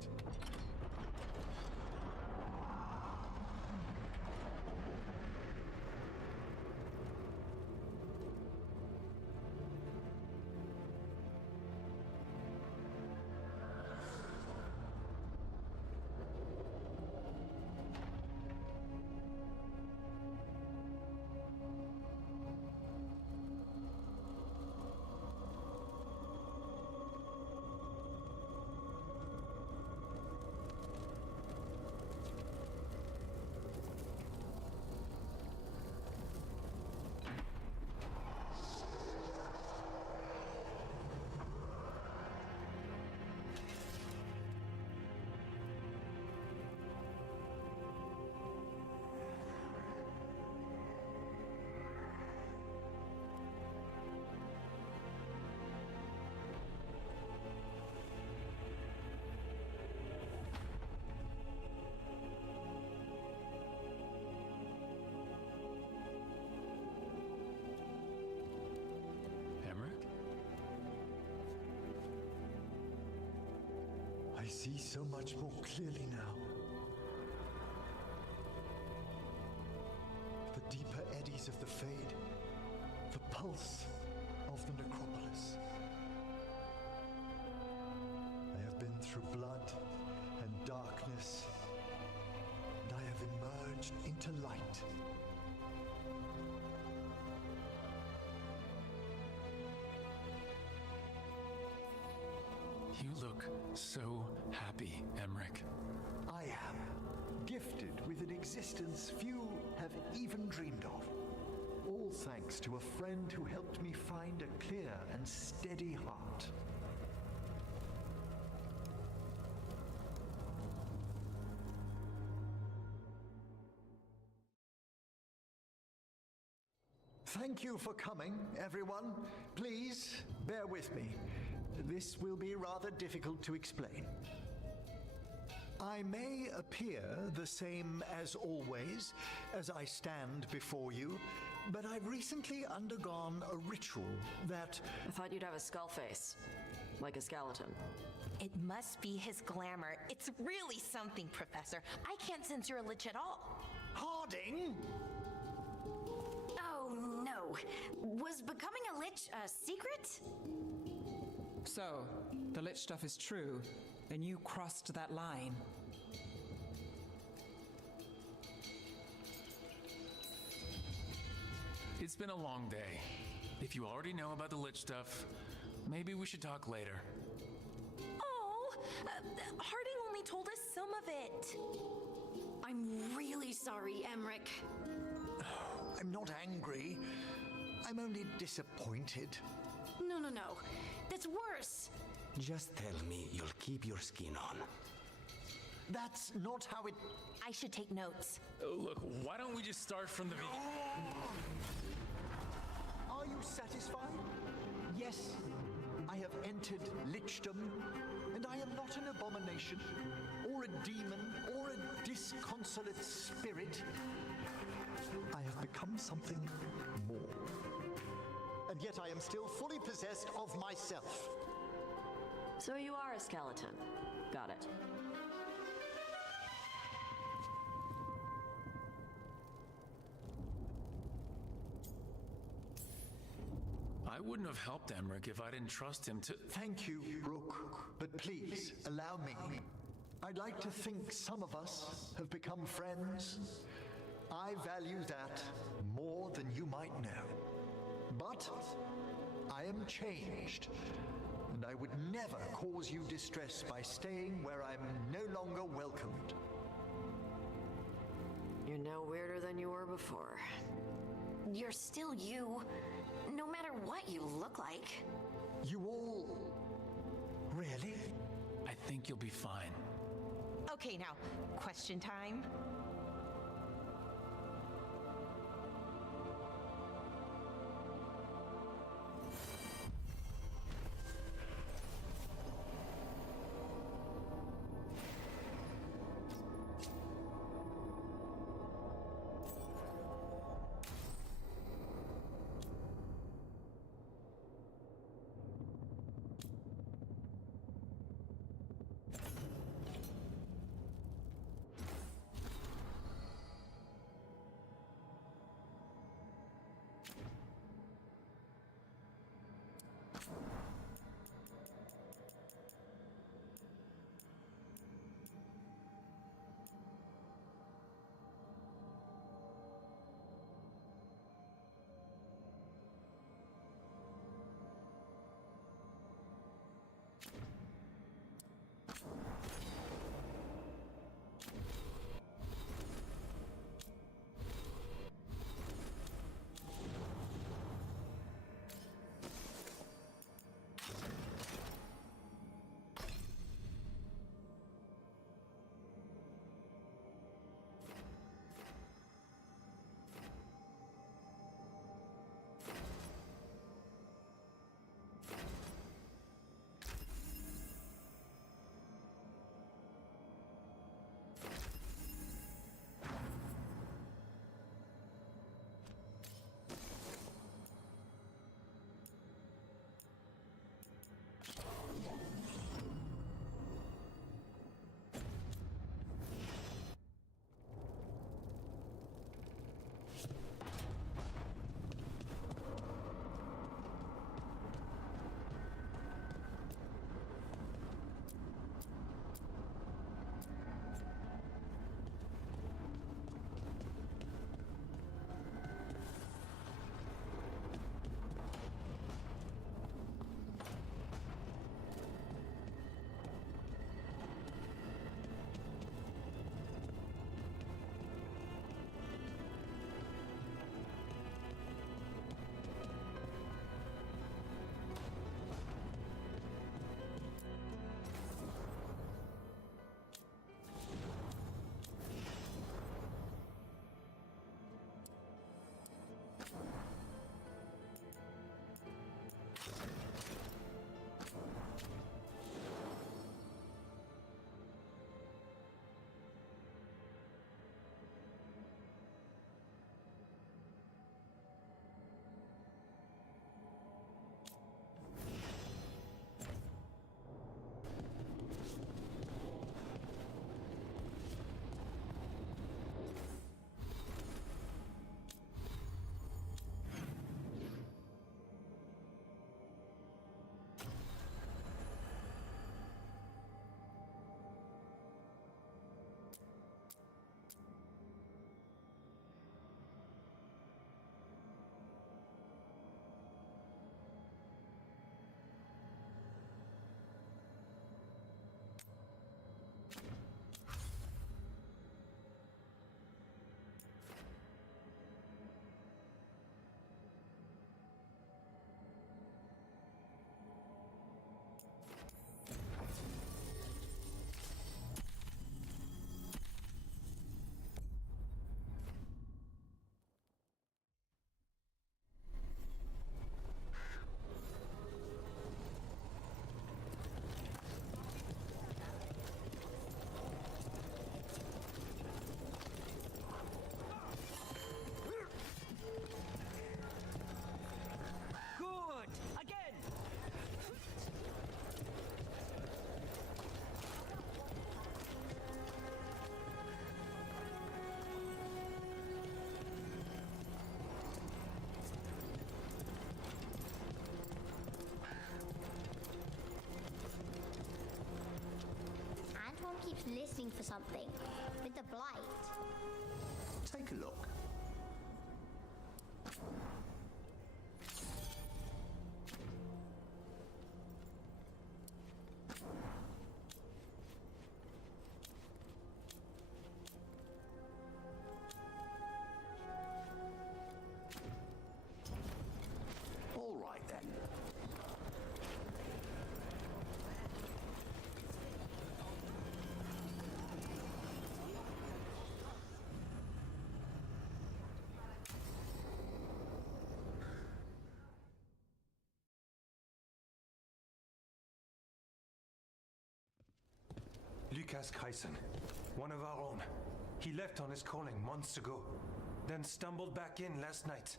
I see so much more clearly now. The deeper eddies of the Fade, the pulse of the necropolis. I have been through blood and darkness, and I have emerged into light. You look so happy, Emmerich. I am gifted with an existence few have even dreamed of. All thanks to a friend who helped me find a clear and steady heart. Thank you for coming, everyone. Please bear with me. This will be rather difficult to explain. I may appear the same as always as I stand before you, but I've recently undergone a ritual that... I thought you'd have a skull face, like a skeleton. It must be his glamour. It's really something, Professor. I can't sense you're a lich at all. Harding! Oh, no. Was becoming a lich a secret? So, the lich stuff is true, and you crossed that line. It's been a long day. If you already know about the lich stuff, maybe we should talk later. Oh, Harding only told us some of it. I'm really sorry, Emmerich. I'm not angry. I'm only disappointed. No. That's worse. Just tell me you'll keep your skin on. That's not how it... I should take notes. Look, why don't we just start from the beginning? Are you satisfied? Yes, I have entered lichdom, and I am not an abomination, or a demon, or a disconsolate spirit. I have become something more. And yet I am still fully possessed of myself. So you are a skeleton. Got it. I wouldn't have helped Emmerich if I didn't trust him to... Thank you, Brooke. But please, allow me. I'd like to think some of us have become friends. I value that more than you might know. But I am changed, and I would never cause you distress by staying where I'm no longer welcomed. You're no weirder than you were before. You're still you, no matter what you look like. You all... Really? I think you'll be fine. Okay, now, question time. listening for something. With the blight. Take a look. All right then. Lucas Kreisen, one of our own. He left on his calling months ago, then stumbled back in last night.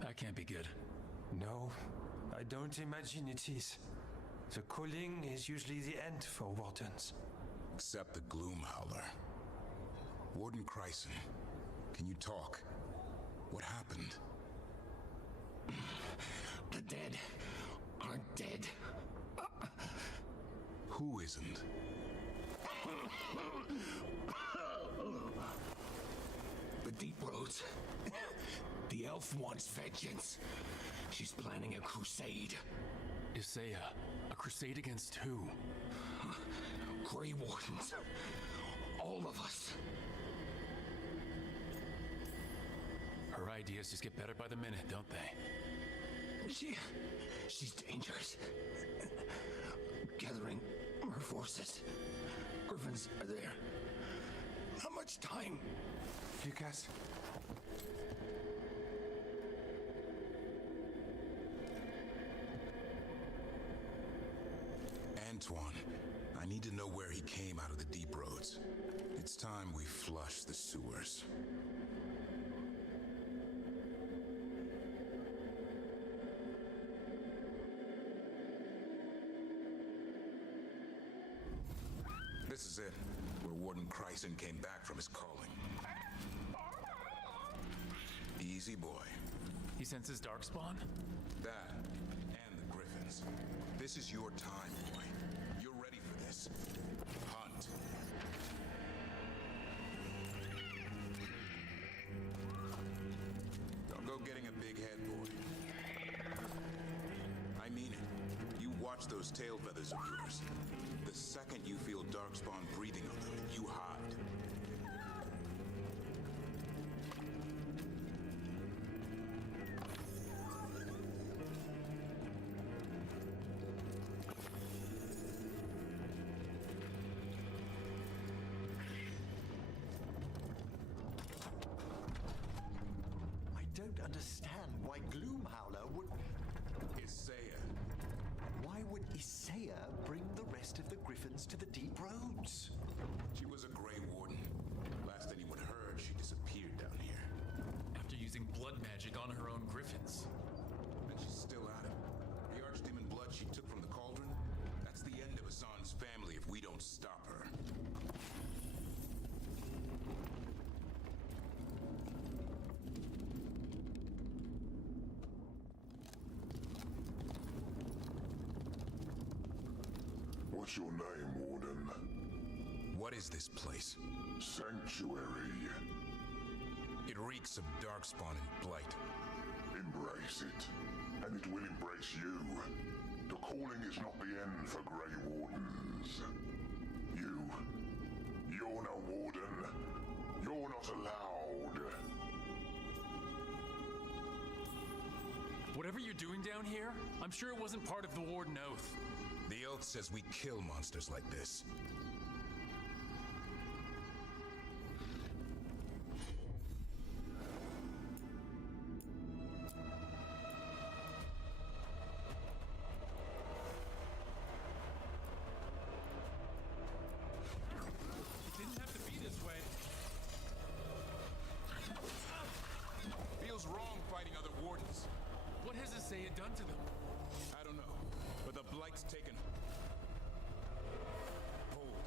That can't be good. No, I don't imagine it is. The calling is usually the end for wardens. Except the Gloom Howler. Warden Kreisen, can you talk? What happened? The dead aren't dead. Who isn't? The Deep Roads. The elf wants vengeance. She's planning a crusade. Isaiah, a crusade against who? Grey Wardens. All of us. Her ideas just get better by the minute, don't they? She's dangerous. Gathering her forces. Griffins are there. How much time? Lucas? Antoine, I need to know where he came out of the Deep Roads. It's time we flush the sewers. This is it, where Warden Kreisen came back from his calling. Easy boy. He senses Darkspawn? That, and the Griffins. This is your time, boy. You're ready for this. Hunt. Don't go getting a big head, boy. I mean it. You watch those tail feathers of yours. The second you feel Darkspawn breathing on them, you hide. I don't understand why Gloomhowler would... Isaiah. Why would Isaiah bring the rest of the Griffins to the Deep Roads? She was a Grey Warden. Last anyone heard, she disappeared down here. After using blood magic on her own Griffins. And she's still at it. The archdemon blood she took from the cauldron, that's the end of Hassan's family if we don't stop her. What's your name, Warden? What is this place? Sanctuary. It reeks of Darkspawn and Blight. Embrace it, and it will embrace you. The calling is not the end for Grey Wardens. You're no Warden. You're not allowed. Whatever you're doing down here, I'm sure it wasn't part of the Warden Oath. The oath says we kill monsters like this. It didn't have to be this way. Feels wrong fighting other wardens. What has Isaiah done to them? I don't know, but the Blight's taken hold.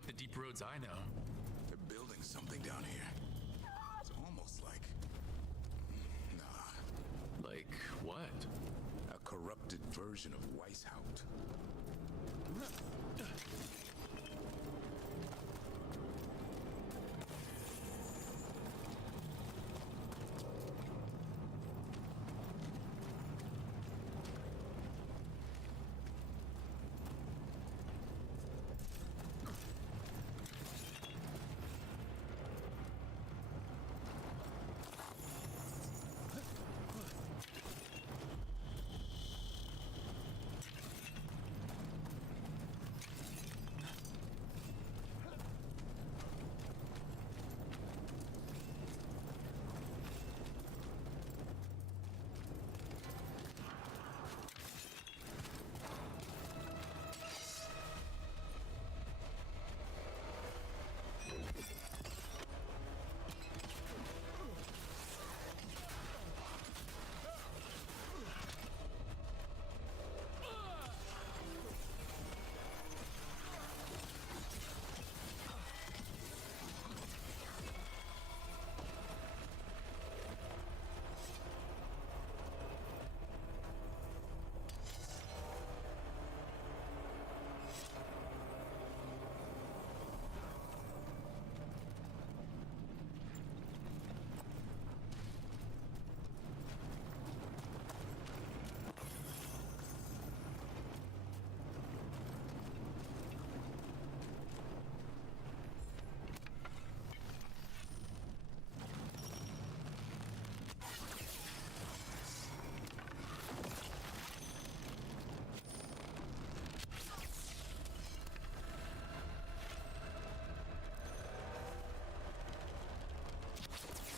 like the deep roads I know. They're building something down here. It's almost like... Nah. Like what? A corrupted version of Weishaupt.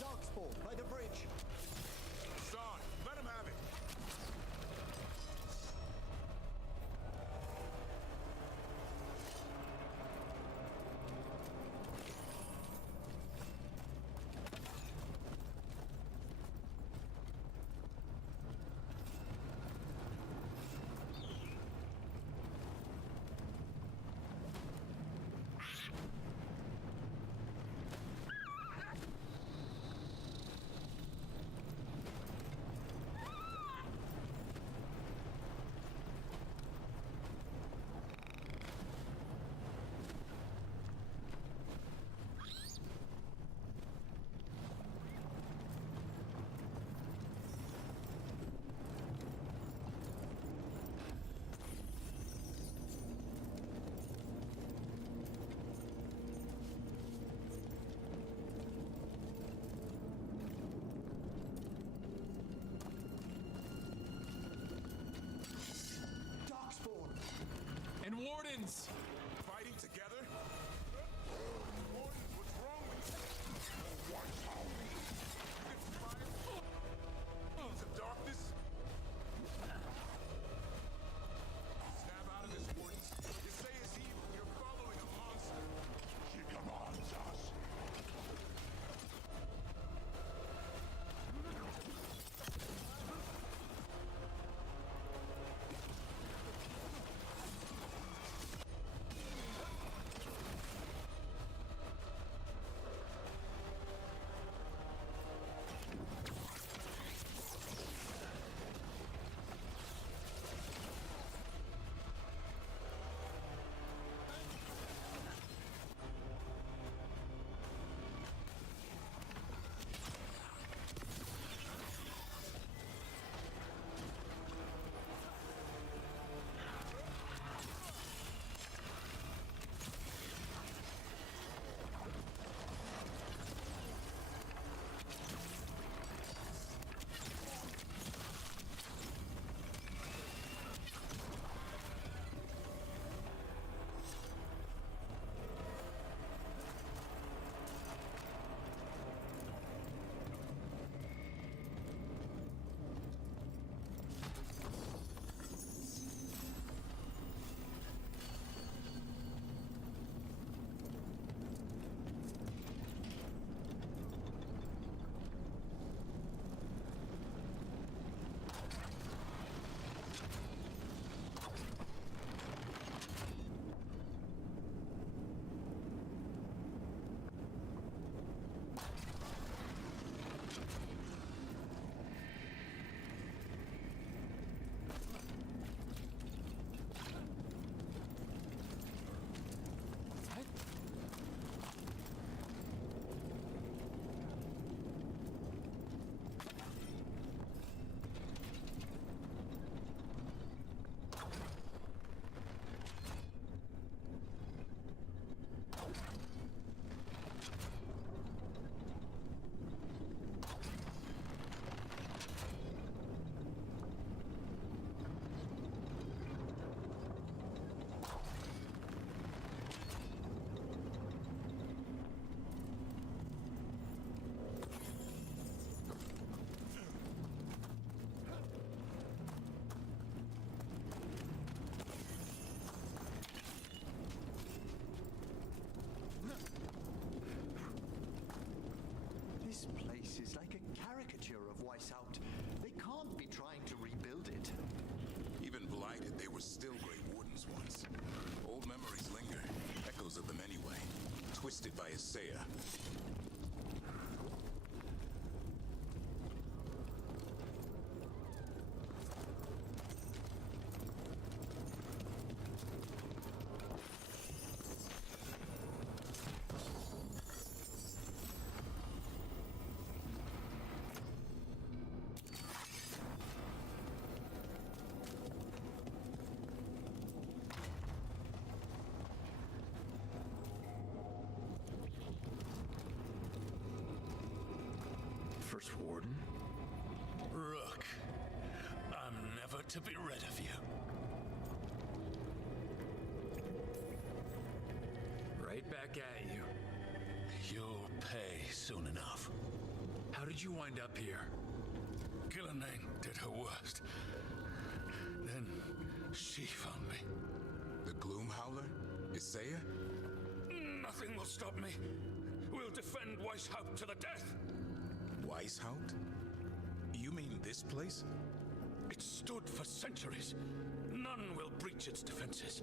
Darkspawn by the bridge. Zod, let him have it. place is like a caricature of Weishaupt. They can't be trying to rebuild it. Even blighted, they were still Great Wardens once. Old memories linger, echoes of them anyway, twisted by Isaiah. First Warden? Rook, I'm never to be rid of you. Right back at you. You'll pay soon enough. How did you wind up here? Gillenane did her worst. Then she found me. The Gloom Howler? Isaiah? Nothing will stop me. We'll defend Weishaupt to the death. Weishaupt? You mean this place? It stood for centuries. None will breach its defenses.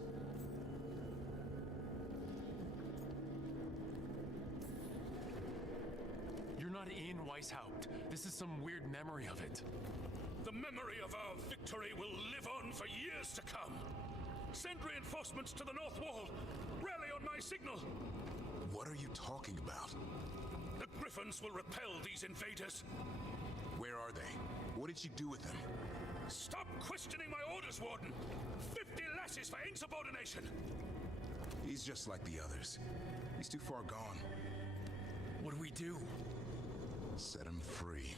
You're not in Weishaupt. This is some weird memory of it. The memory of our victory will live on for years to come. Send reinforcements to the North Wall. Rally on my signal. What are you talking about? The Griffins will repel these invaders. Where are they? What did you do with them? Stop questioning my orders, Warden! 50 lashes for insubordination! He's just like the others. He's too far gone. What do we do? Set him free.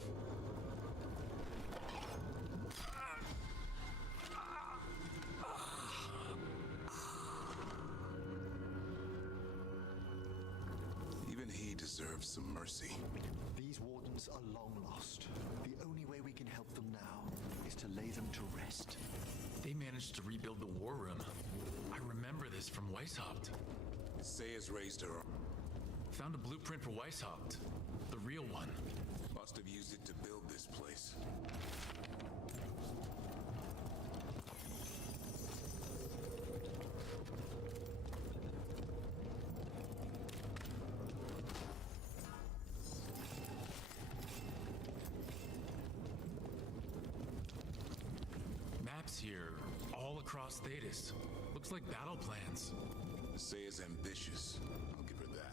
Even he deserves some mercy. These wardens are long lost. The only way we can help them now is to lay them to rest. They managed to rebuild the war room. I remember this from Weishaupt. Isaiah's raised her. Found a blueprint for Weishaupt. The real one. Must have used it to build this place. Maps here, all across Thetis. Looks like battle plans. Isaiah's ambitious. I'll give her that.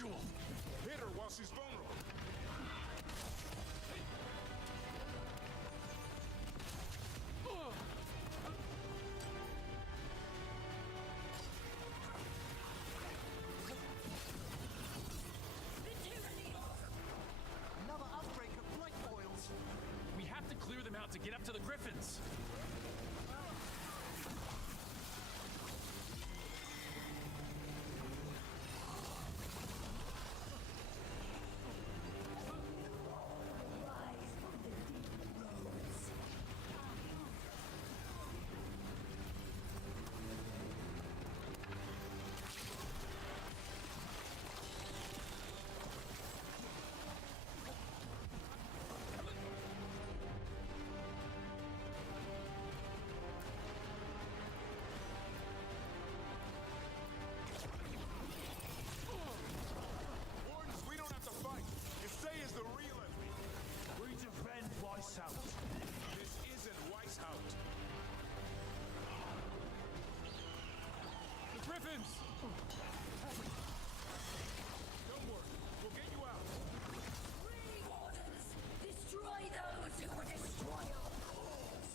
ritual! Hit her while she's vulnerable. Another outbreak of blight boils. We have to clear them out to get up to the griffins. Wardens, we don't have to fight. Isai is the real enemy. We defend Weishaupt. This isn't Weishaupt. The griffins! Don't worry, we'll get you out. Free wardens! Destroy those who would destroy our cause!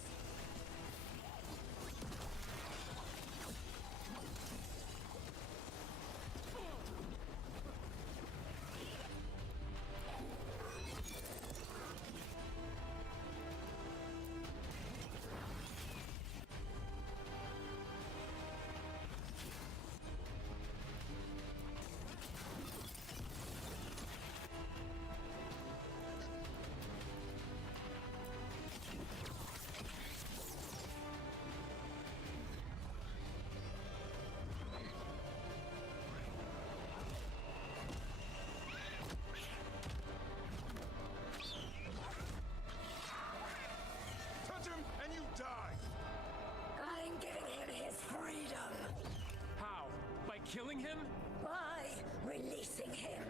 Touch him and you die. I'm giving him his freedom How? By killing him? by releasing him.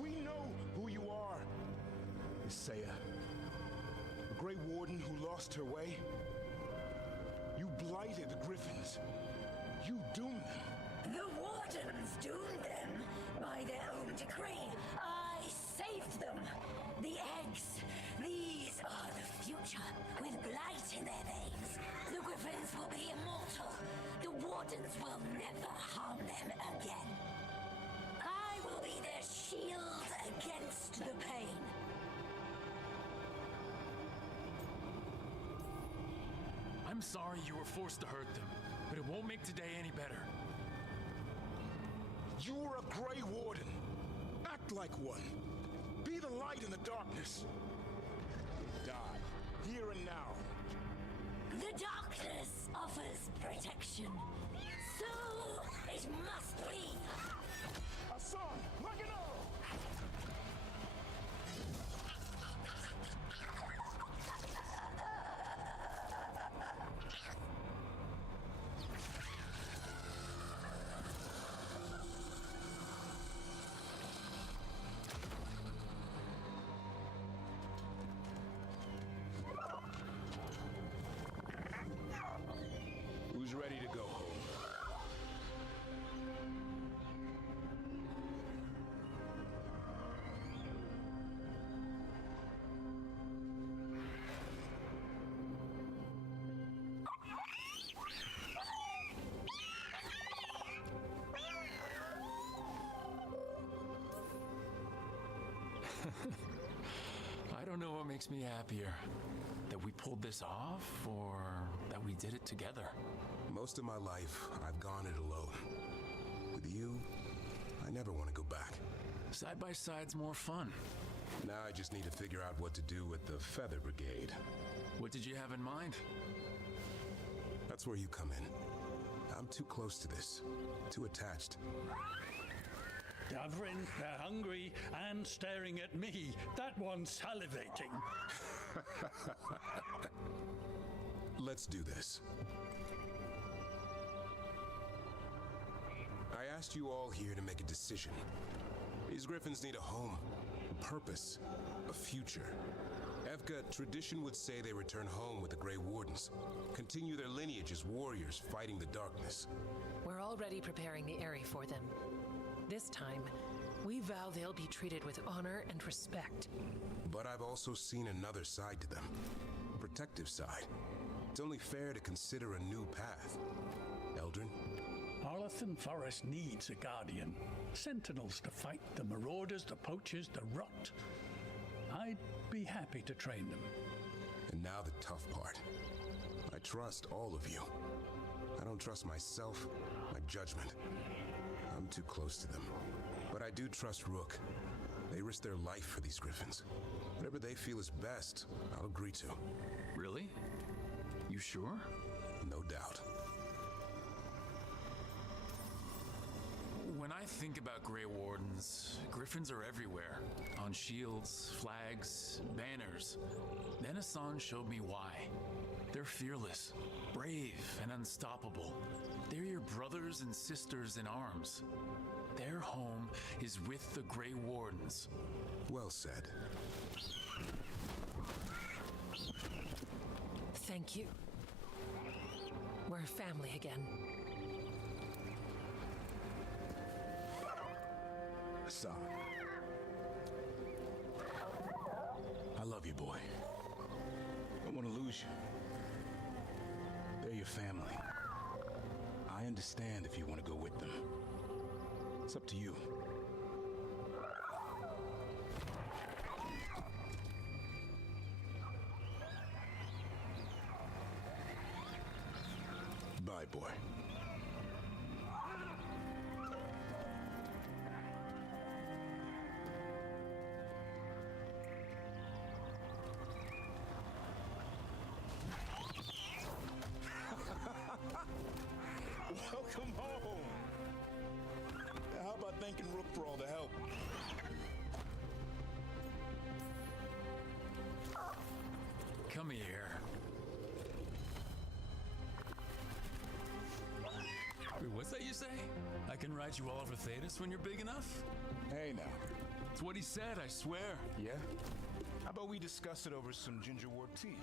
We know who you are. Isaiah, the Grey Warden who lost her way. You blighted the Griffins. You doomed them. The wardens doomed them by their own decree. I saved them. The eggs. These are the future, with blight in their veins. The Griffins will be immortal. The wardens will never harm them again. I will be their shield against the pain. I'm sorry you were forced to hurt them, but it won't make today any better. You were a Grey Warden. Act like one. Be the light in the darkness. Die, here and now. The darkness offers protection. So it must be. Hassan, look it up! Who's ready to go home? I don't know what makes me happier. That we pulled this off, or that we did it together. Most of my life, I've gone it alone. With you, I never want to go back. Side by side's more fun. Now I just need to figure out what to do with the Feather Brigade. What did you have in mind? That's where you come in. I'm too close to this. Too attached. Davrin, they're hungry and staring at me. That one's salivating. Let's do this. I asked you all here to make a decision. These Griffins need a home, a purpose, a future. Evka, tradition would say they return home with the Grey Wardens, continue their lineage as warriors fighting the darkness. We're already preparing the Eyrie for them. This time, we vow they'll be treated with honor and respect. But I've also seen another side to them. A protective side. It's only fair to consider a new path. Eldrin? Arlathan Forest needs a guardian. Sentinels to fight the marauders, the poachers, the rot. I'd be happy to train them. And now the tough part. I trust all of you. I don't trust myself, my judgment. I'm too close to them. But I do trust Rook. They risk their life for these griffins. Whatever they feel is best, I'll agree to. Really? You sure? No doubt. When I think about Grey Wardens, griffins are everywhere. On shields, flags, banners. Then Hassan showed me why. They're fearless, brave, and unstoppable. They're your brothers and sisters in arms. Their home is with the Grey Wardens. Well said. Thank you. We're family again. Hassan. I love you, boy. I don't want to lose you. They're your family. I understand if you want to go with them. It's up to you. Bye, boy. Welcome home. How about thanking Rook for all the help? Come here. Wait, what's that you say? I can ride you all over Thetis when you're big enough? Hey, now. It's what he said, I swear. Yeah? How about we discuss it over some gingerwort tea?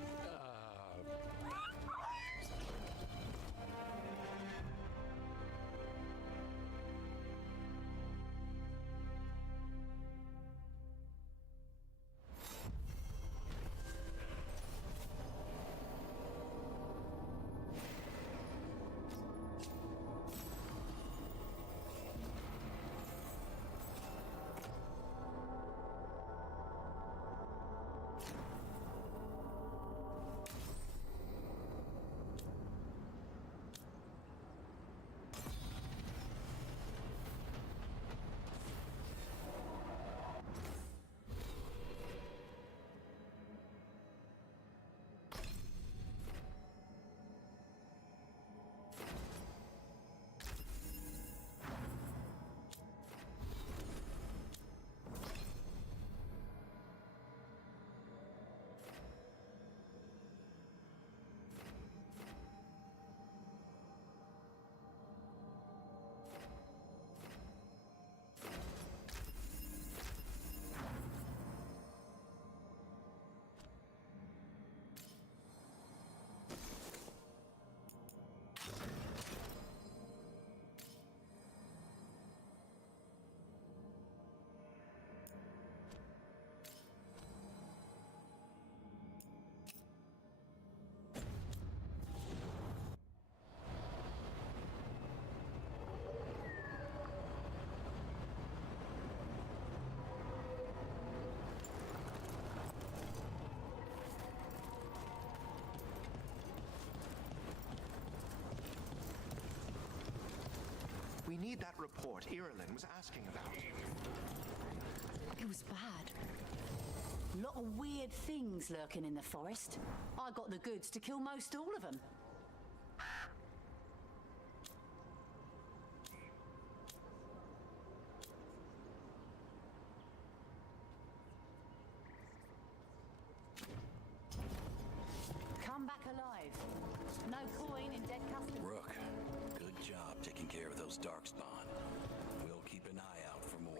We need that report Irilyn was asking about. It was bad. Lot of weird things lurking in the forest. I got the goods to kill most all of them. Come back alive. No coin in dead customers. Rook, good job taking care of those darkspawn. We'll keep an eye out for more.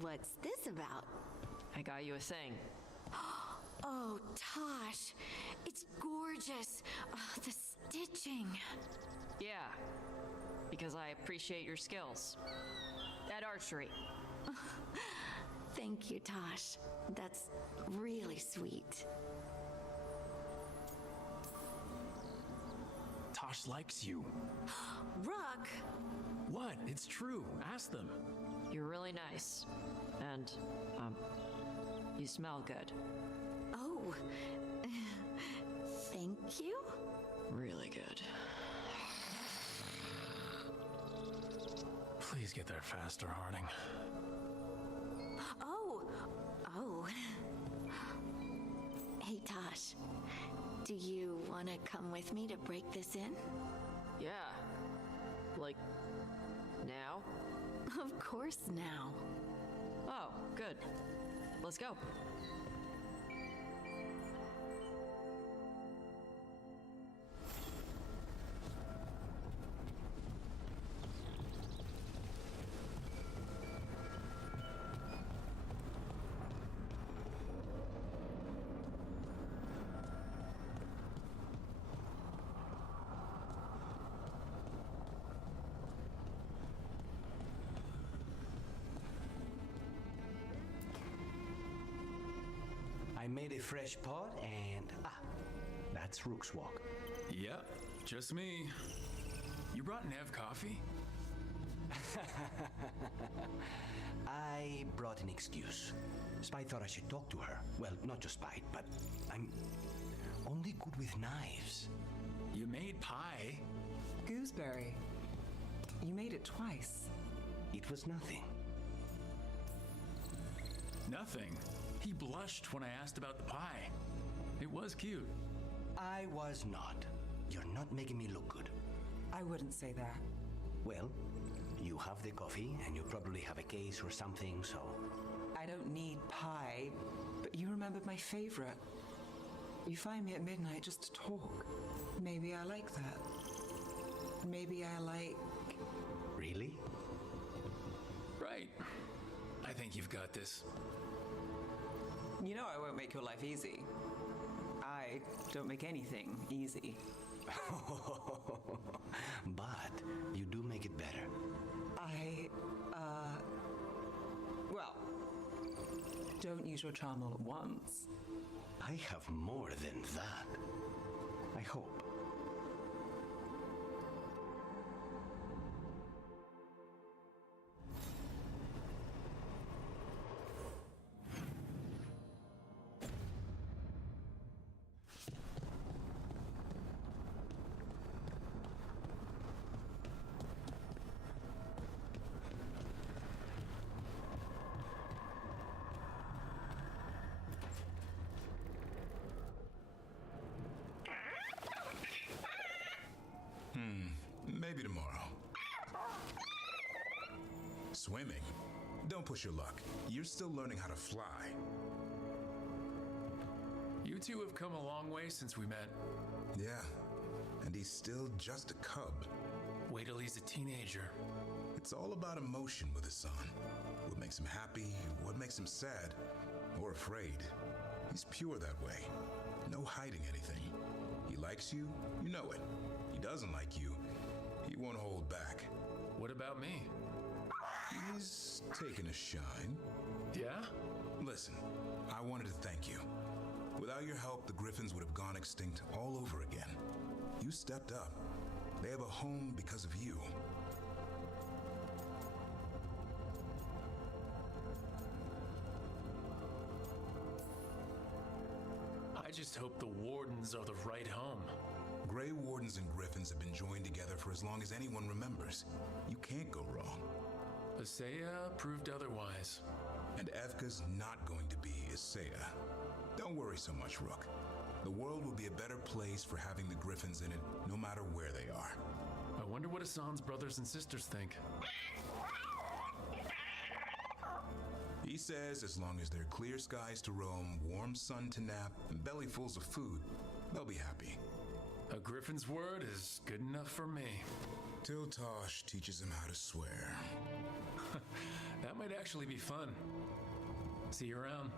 What's this about? I got you a thing. Oh, Tosh, it's gorgeous. Oh, the stitching. Yeah, because I appreciate your skills. At archery. Thank you, Tosh. That's really sweet. Tosh likes you. Rook! What? It's true. Ask them. You're really nice. And, you smell good. Oh, thank you? Really good. Please get there faster, Harding. Oh. Hey, Tosh. Do you want to come with me to break this in? Yeah. Like, now? Of course now. Oh, good. Let's go. I made a fresh pot and... that's Rook's walk. Yep, just me. You brought Nev coffee? I brought an excuse. Spite thought I should talk to her. Well, not just Spite, but I'm only good with knives. You made pie. Gooseberry. You made it twice. It was nothing. Nothing. He blushed when I asked about the pie. It was cute. I was not. You're not making me look good. I wouldn't say that. Well, you have the coffee, and you probably have a case or something, so... I don't need pie, but you remembered my favorite. You find me at midnight just to talk. Maybe I like that. Maybe I like... Really? Right. I think you've got this. You know I won't make your life easy. I don't make anything easy. But you do make it better. Well, don't use your charm all at once. I have more than that. I hope. Maybe tomorrow. Swimming? Don't push your luck. You're still learning how to fly. You two have come a long way since we met. Yeah, and he's still just a cub. Wait till he's a teenager. It's all about emotion with his son. What makes him happy, what makes him sad, or afraid. He's pure that way. No hiding anything. He likes you, you know it. He doesn't like you, he won't hold back. What about me? He's taking a shine. Yeah? Listen, I wanted to thank you. Without your help, the Griffins would have gone extinct all over again. You stepped up. They have a home because of you. I just hope the Wardens are the right home. Grey Wardens and Griffins have been joined together for as long as anyone remembers. You can't go wrong. Isaiah proved otherwise. And Evka's not going to be Isaiah. Don't worry so much, Rook. The world will be a better place for having the Griffins in it, no matter where they are. I wonder what Hassan's brothers and sisters think. He says as long as there are clear skies to roam, warm sun to nap, and bellyfuls of food, they'll be happy. A Griffin's word is good enough for me. Till Tosh teaches him how to swear. That might Might actually be fun. See you around.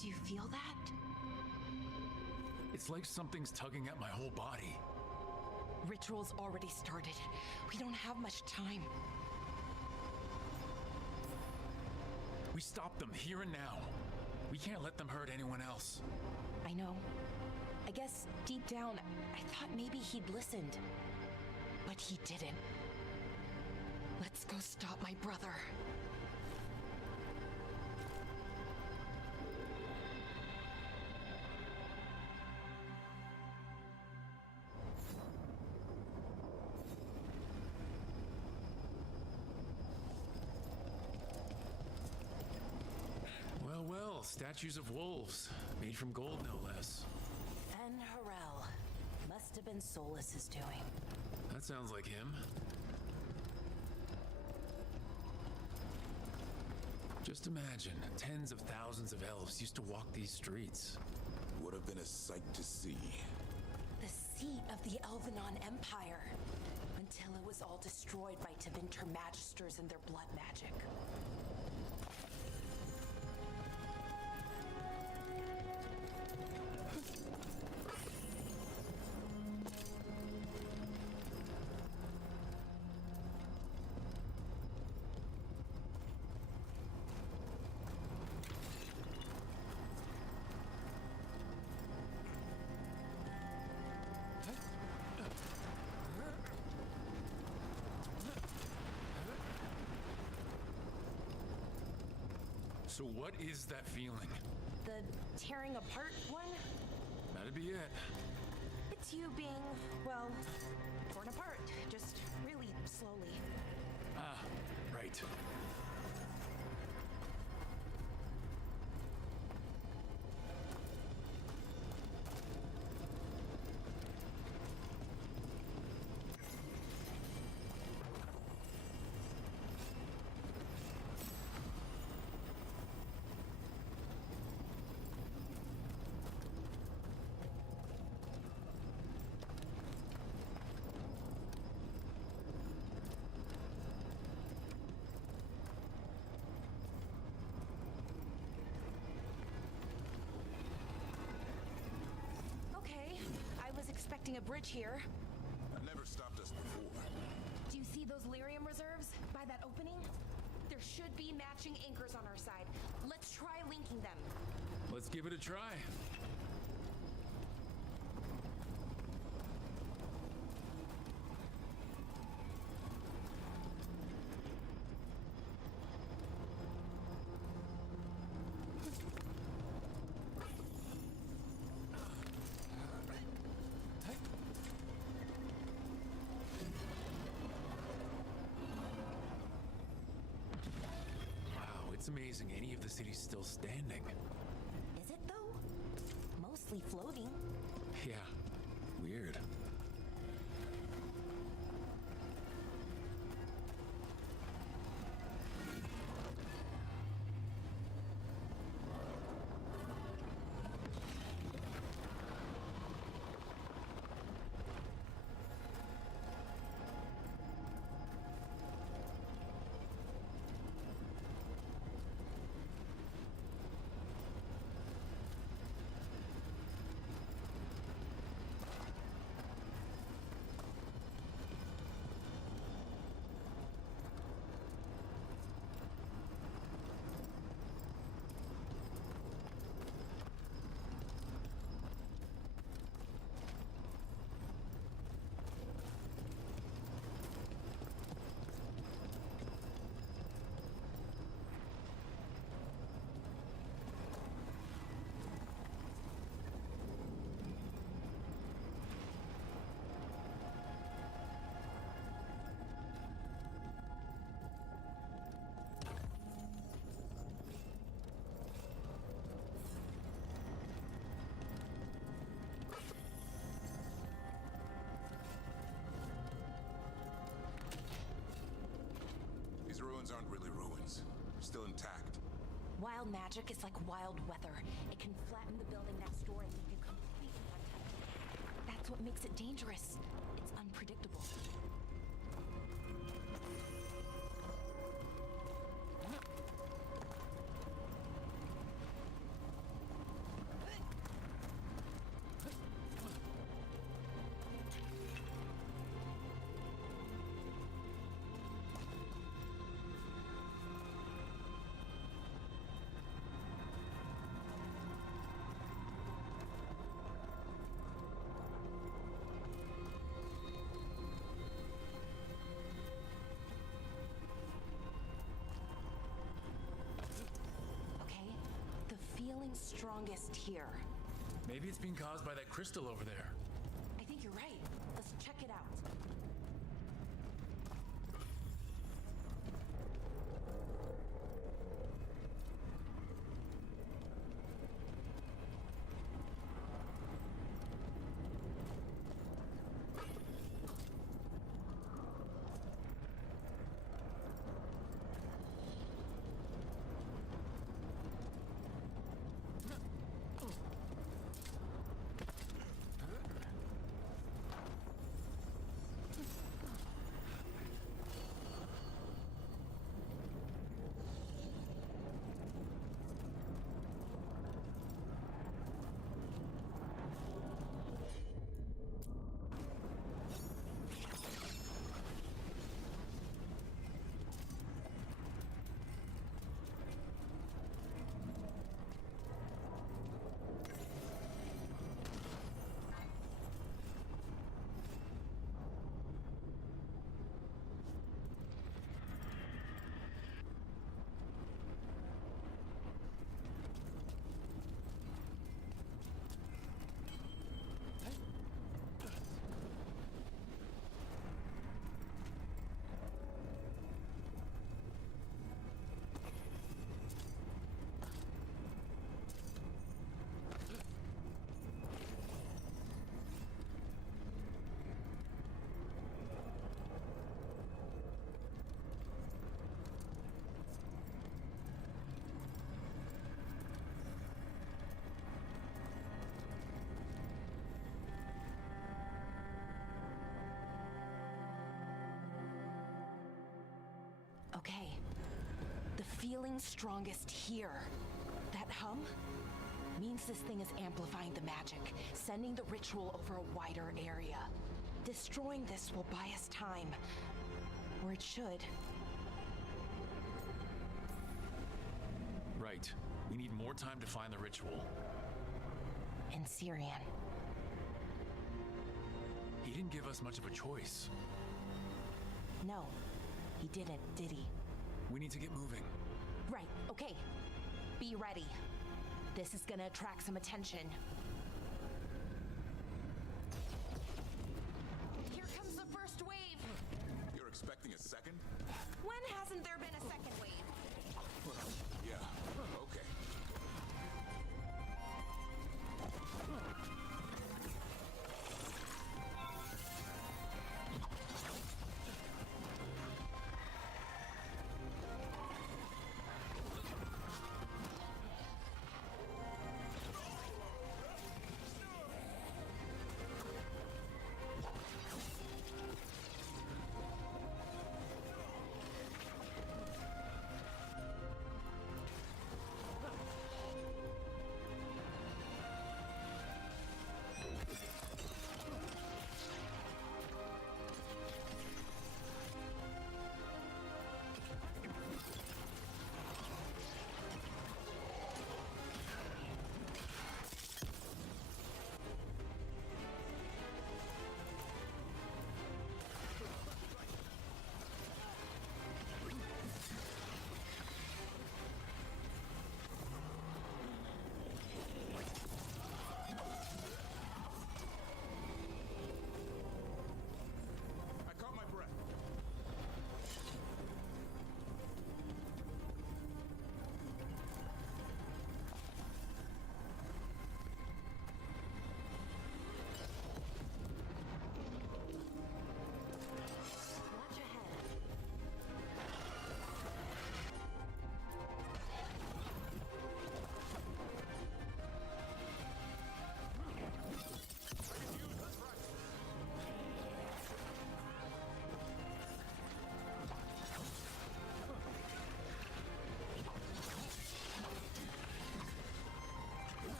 Do you feel that? It's like something's tugging at my whole body. Ritual's already started. We don't have much time. We stop them here and now. We can't let them hurt anyone else. I know. I guess deep down, I thought maybe he'd listened. But he didn't. Let's go stop my brother. Well, statues of wolves, made from gold no less. Fen Harel. Must have been Solus's doing. That sounds like him. Just imagine, tens of thousands of elves used to walk these streets. Would have been a sight to see. The seat of the Elvenon Empire. Until it was all destroyed by Tevinter Magisters and their blood magic. So what is that feeling? The tearing apart one? That'd be it. It's you being, well, torn apart. Just really slowly. Ah, right. Expecting a bridge here. That never stopped us before. Do you see those lyrium reserves by that opening? There should be matching anchors on our side. Let's try linking them. Let's give it a try. It's amazing any of the city's still standing. Is it though? Mostly floating. Yeah, weird. These ruins aren't really ruins. They're still intact. Wild magic is like wild weather. It can flatten the building next door and leave you completely untouched. That's what makes it dangerous. It's unpredictable. strongest here? Maybe it's being caused by that crystal over there. I think you're right. Let's check it out. Okay. The feeling's strongest here. That hum means this thing is amplifying the magic, sending the ritual over a wider area. Destroying this will buy us time. Or it should. Right. We need more time to find the ritual. And Syrian. He didn't give us much of a choice. No, he didn't, did he? We need to get moving. Right, okay. Be ready. This is gonna attract some attention. Here comes the first wave! You're expecting a second? When hasn't there been a second wave? Yeah, okay.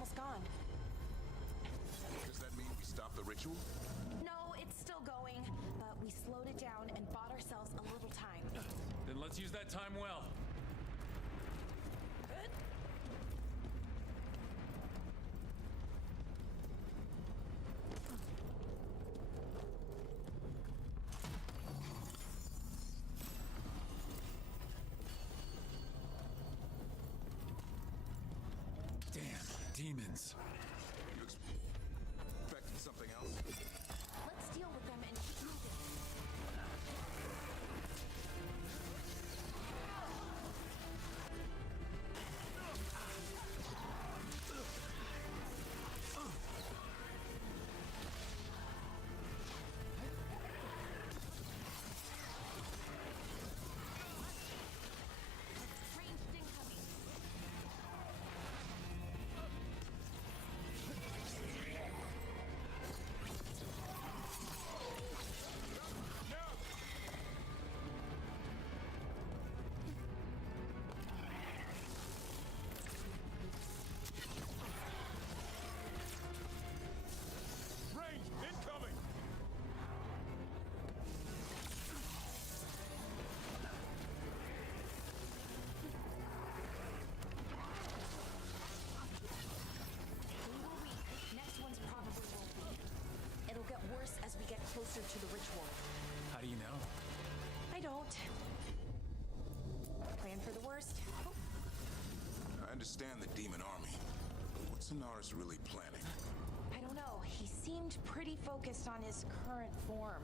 almost gone. Does that mean we stop the ritual? No, it's still going, but we slowed it down and bought ourselves a little time. Then let's use that time well. Damn, demons. You expecting something else? Let's deal with them and keep moving. Ranged incoming. Range incoming! We were weak. Next one's probably won't be. It'll get worse as we get closer to the ritual. How do you know? I don't. Plan for the worst. Oh, I understand the demon army. What's Sonaris really planning? I don't know. He seemed pretty focused on his current form.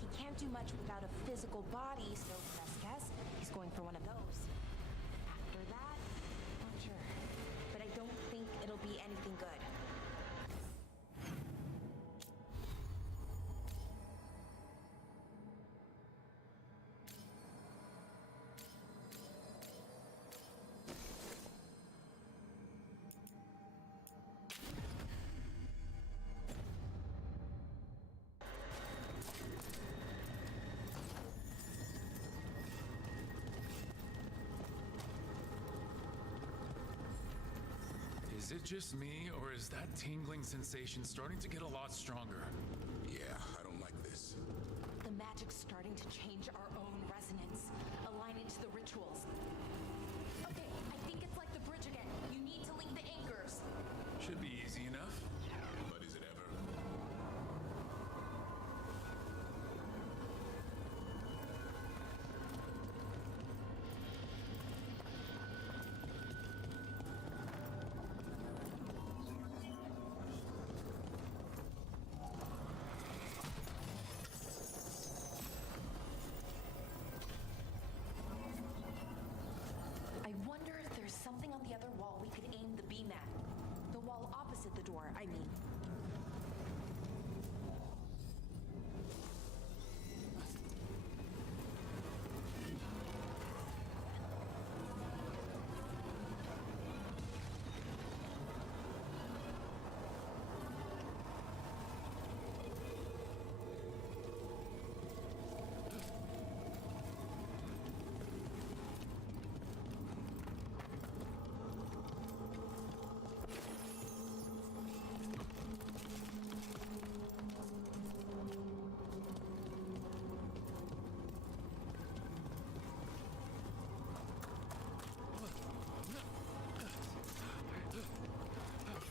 He can't do much without a physical body, so best guess, he's going for one of those. After that, not sure. But I don't think it'll be anything good. Is it just me, or is that tingling sensation starting to get a lot stronger? Yeah, I don't like this. The magic's starting to change our own resonance, aligning to the rituals. Okay, I think it's like the bridge again. You need to link the anchors. Should be easy enough. But is it ever? I wonder if there's something on the other wall we could aim the beam at. The wall opposite the door, I mean.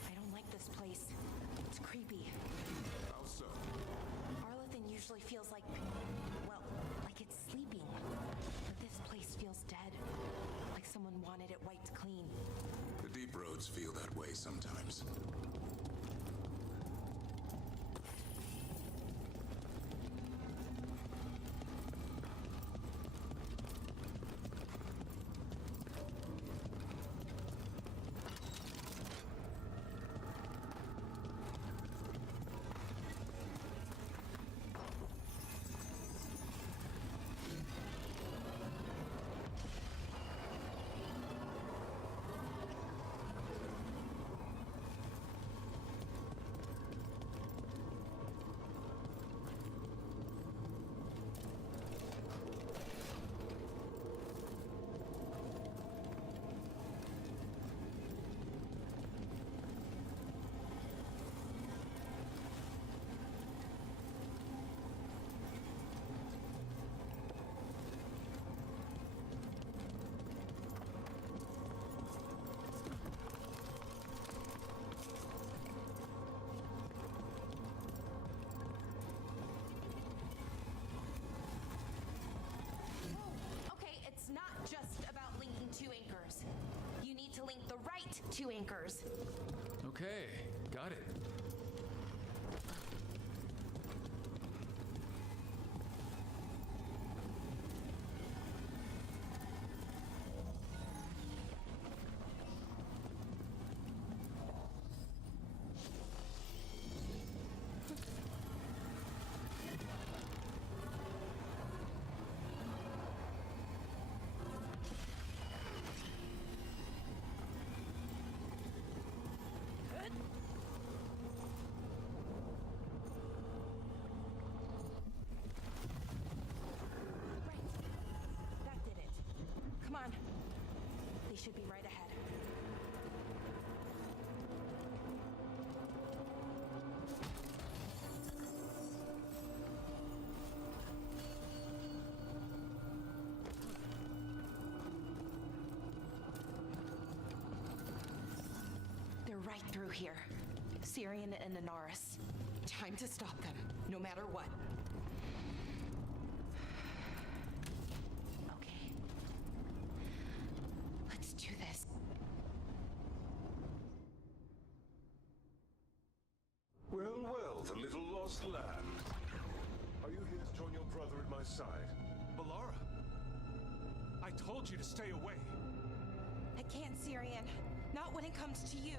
I don't like this place. It's creepy. How so? Arlathan usually feels like, well, like it's sleeping. But this place feels dead. Like someone wanted it wiped clean. The deep roads feel that way sometimes. anchors. Okay, got it. That did it. Come on. They should be right ahead. They're right through here. Syrian and Anaris. Time to stop them, no matter what. Okay. Let's do this. Well, well, the little lost land. Are you here to join your brother at my side? Balara! I told you to stay away. I can't, Syrian. Not when it comes to you.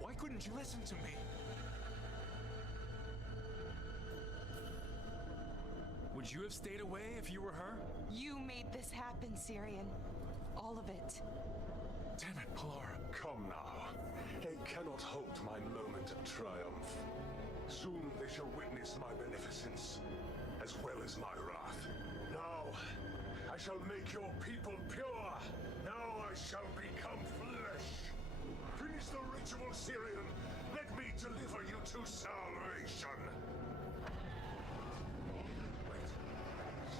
Why couldn't you listen to me? Would you have stayed away if you were her? You made this happen, Syrian. All of it. Damn it, Balara. Come now. They cannot hold my moment of triumph. Soon they shall witness my beneficence, as well as my wrath. Now, I shall make your people pure. Now I shall become flesh. Finish the ritual, Syrian. Let me deliver you to salvation. Wait.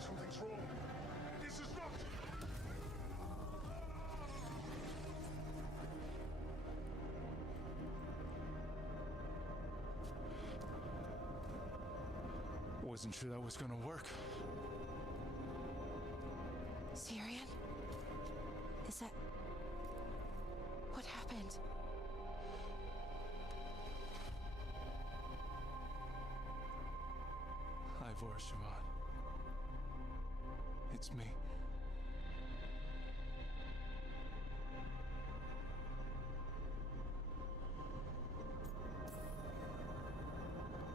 Something's wrong. This is not... Wasn't sure that was gonna work. Syrian? Is that... What happened? Ivor Siobhan. It's me.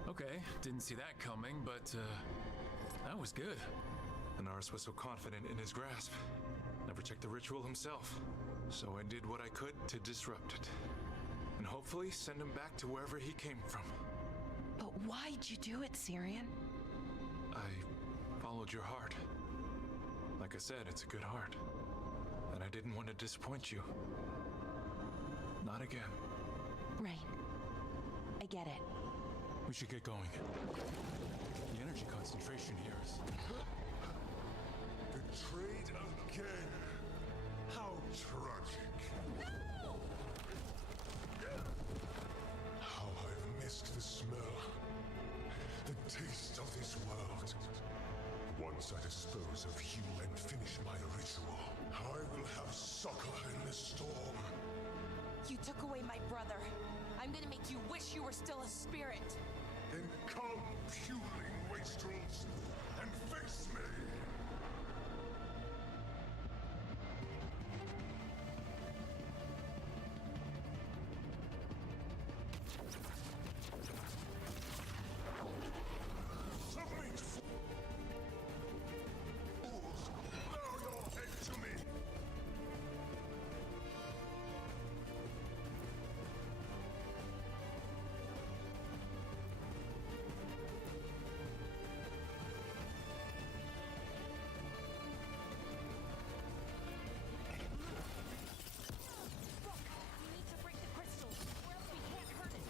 Okay, didn't see that coming, but that was good. Anaris was so confident in his grasp. Never checked the ritual himself. So I did what I could to disrupt it. And hopefully send him back to wherever he came from. But why'd you do it, Syrian? I followed your heart. Like I said, it's a good heart. And I didn't want to disappoint you. Not again. Right. I get it. We should get going. The energy concentration here is... Betrayed again. How tragic. No! How I've missed the smell. The taste of this world. Once I dispose of you and finish my ritual, I will have succor in the storm. You took away my brother. I'm gonna make you wish you were still a spirit. Then come, puling wastrels, and face me! Submit! Fools! Bow your head to me! We need to break the crystals, or else we can't hurt it.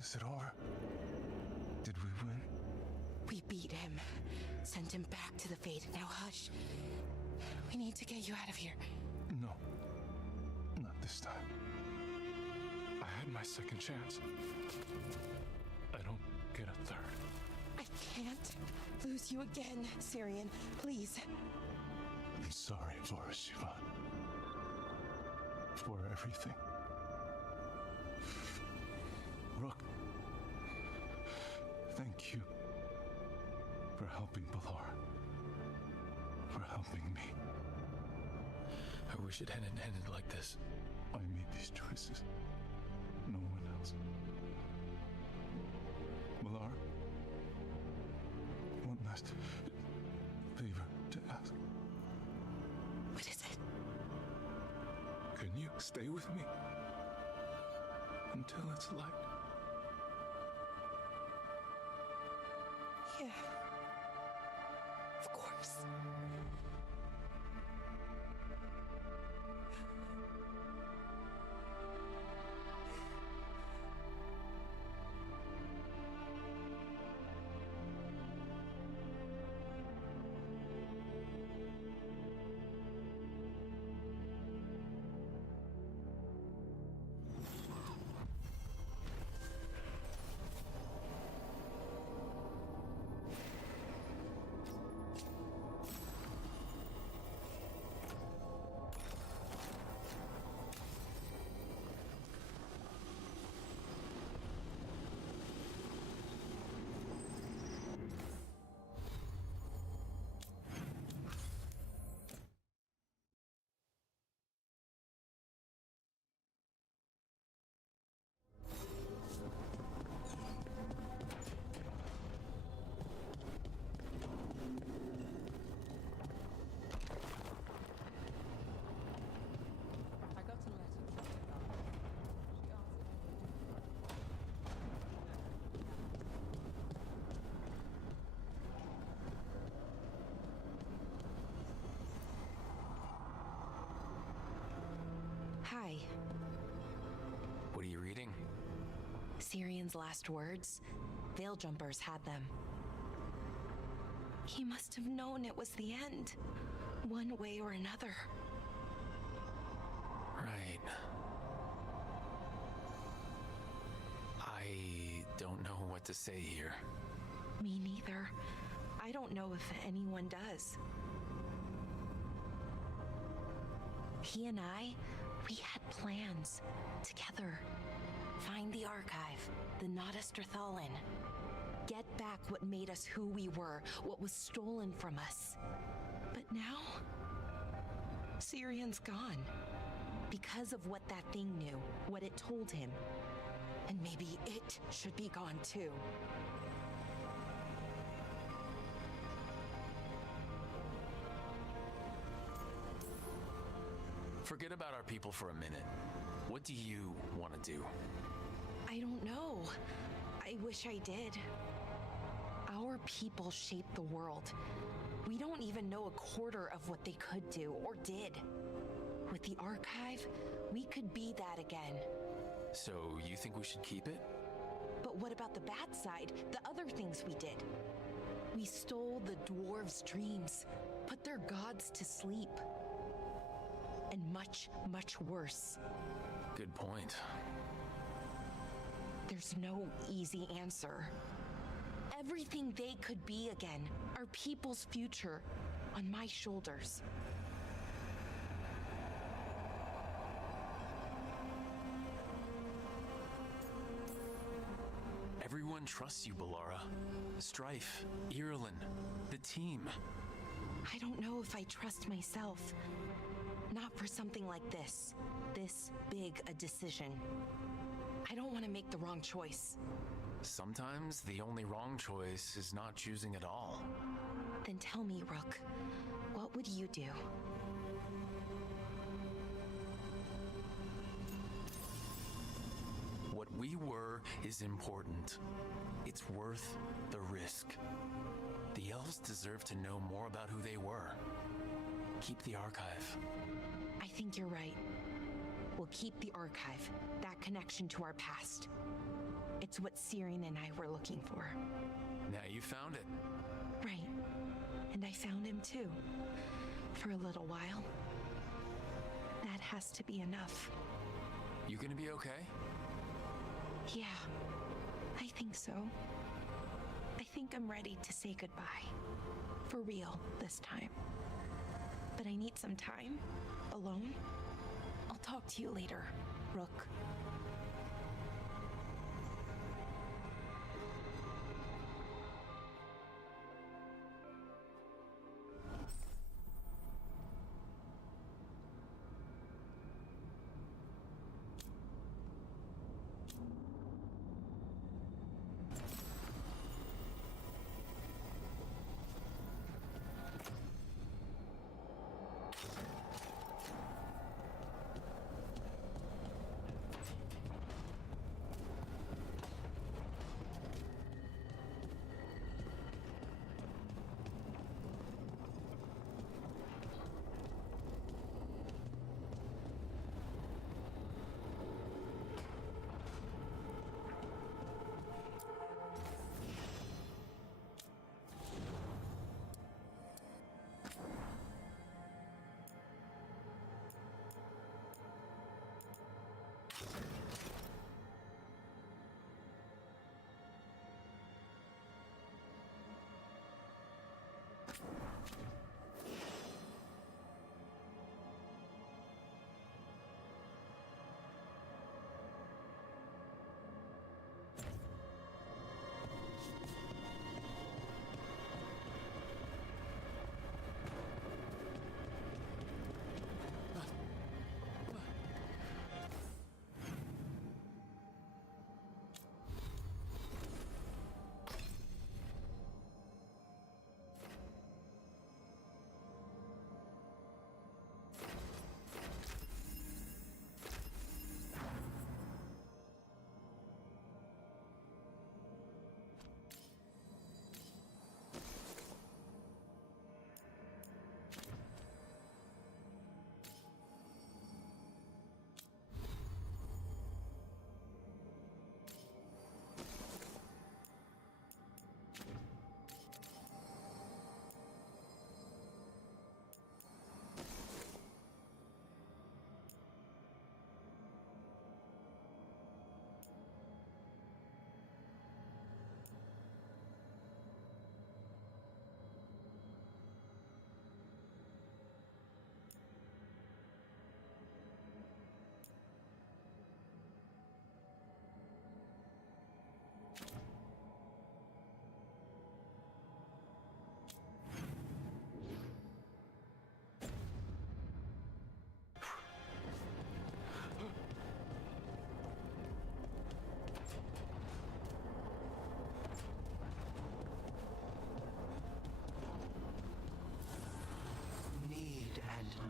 Is it over? Did we win? We beat him. Sent him back to the Fate. Now hush. We need to get you out of here. No. Not this time. I had my second chance. I don't get a third. I can't lose you again, Syrian. Please. I'm sorry, Boris Sivan. For everything. Rook, thank you for helping Balara. For helping me. I wish it hadn't ended like this. I made these choices. No one else. Balara, one last favor to ask. What is it? Can you stay with me until it's light? Yeah. Of course. Hi. What are you reading? Syrian's last words. Veil jumpers had them. He must have known it was the end, one way or another. Right. I don't know what to say here. Me neither. I don't know if anyone does. He and I, we had plans together. Find the archive, the Nodasterthalin. Get back what made us who we were, what was stolen from us. But now, Syrian's gone. Because of what that thing knew, what it told him. And maybe it should be gone too. Forget about our people for a minute. What do you want to do? I don't know. I wish I did. Our people shaped the world. We don't even know a quarter of what they could do or did. With the archive, we could be that again. So you think we should keep it? But what about the bad side, the other things we did? We stole the dwarves' dreams, put their gods to sleep. And much, much worse. Good point. There's no easy answer. Everything they could be again, our people's future, on my shoulders. Everyone trusts you, Balara. Strife, Irulan, the team. I don't know if I trust myself. Not for something like this big a decision. I don't want to make the wrong choice. Sometimes the only wrong choice is not choosing at all. Then tell me, Rook, what would you do? What we were is important. It's worth the risk. The elves deserve to know more about who they were. Keep the archive. I think you're right. We'll keep the archive, that connection to our past. It's what Syrian and I were looking for. Now you found it. Right. And I found him too. For a little while. That has to be enough. You gonna be okay? Yeah, I think so. I think I'm ready to say goodbye. For real this time. But I need some time. Alone. I'll talk to you later, Rook.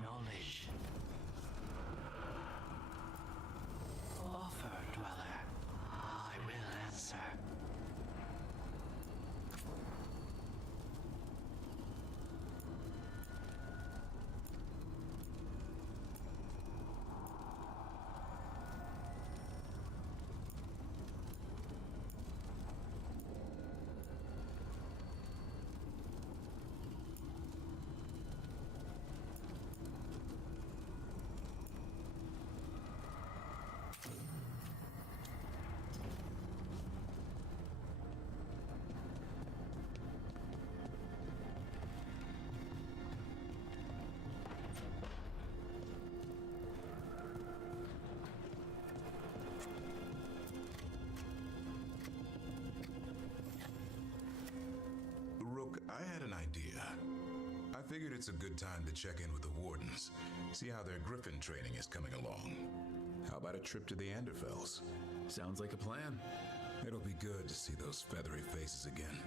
Knowledge. Offer, dweller. I will answer. I had an idea. I figured it's a good time to check in with the wardens, see how their griffin training is coming along. How about a trip to the Anderfells? Sounds like a plan. It'll be good to see those feathery faces again.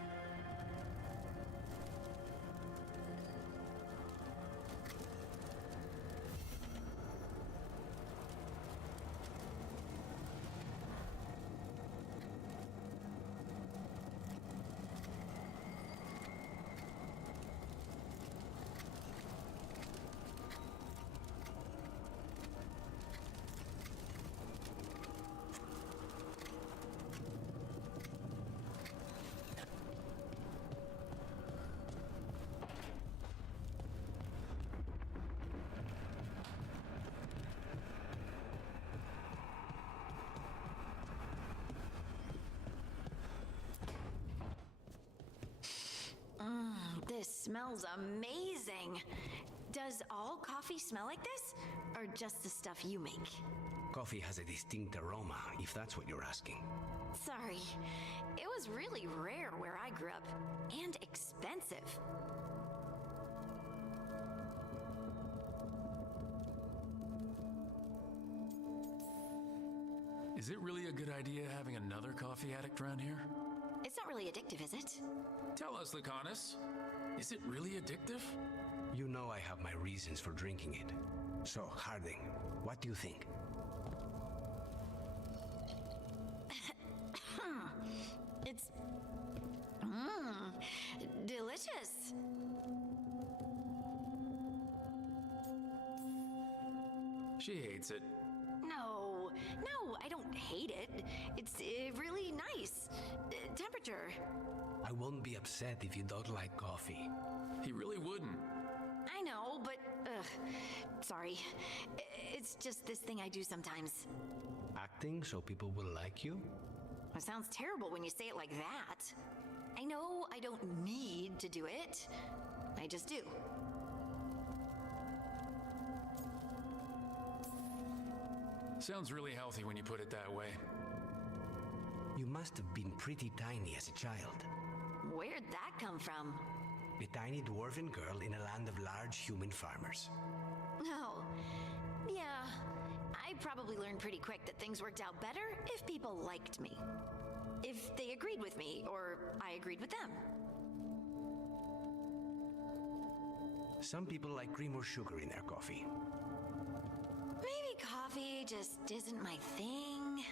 smells amazing. Does all coffee smell like this? Or just the stuff you make? Coffee has a distinct aroma, if that's what you're asking. Sorry. It was really rare where I grew up. And expensive. Is it really a good idea having another coffee addict around here? It's not really addictive, is it? Tell us, Lucanus. Is it really addictive? You know I have my reasons for drinking it. So, Harding, what do you think? It's... delicious. She hates it. No, I don't hate it. It's really nice. Temperature. I won't be upset if you don't like coffee. He really wouldn't. I know, but... sorry. It's just this thing I do sometimes. Acting so people will like you? It sounds terrible when you say it like that. I know I don't need to do it. I just do. Sounds really healthy when you put it that way. You must have been pretty tiny as a child. Where'd that come from? A tiny dwarven girl in a land of large human farmers. Oh, yeah. I probably learned pretty quick that things worked out better if people liked me. If they agreed with me, or I agreed with them. Some people like cream or sugar in their coffee. Maybe coffee just isn't my thing.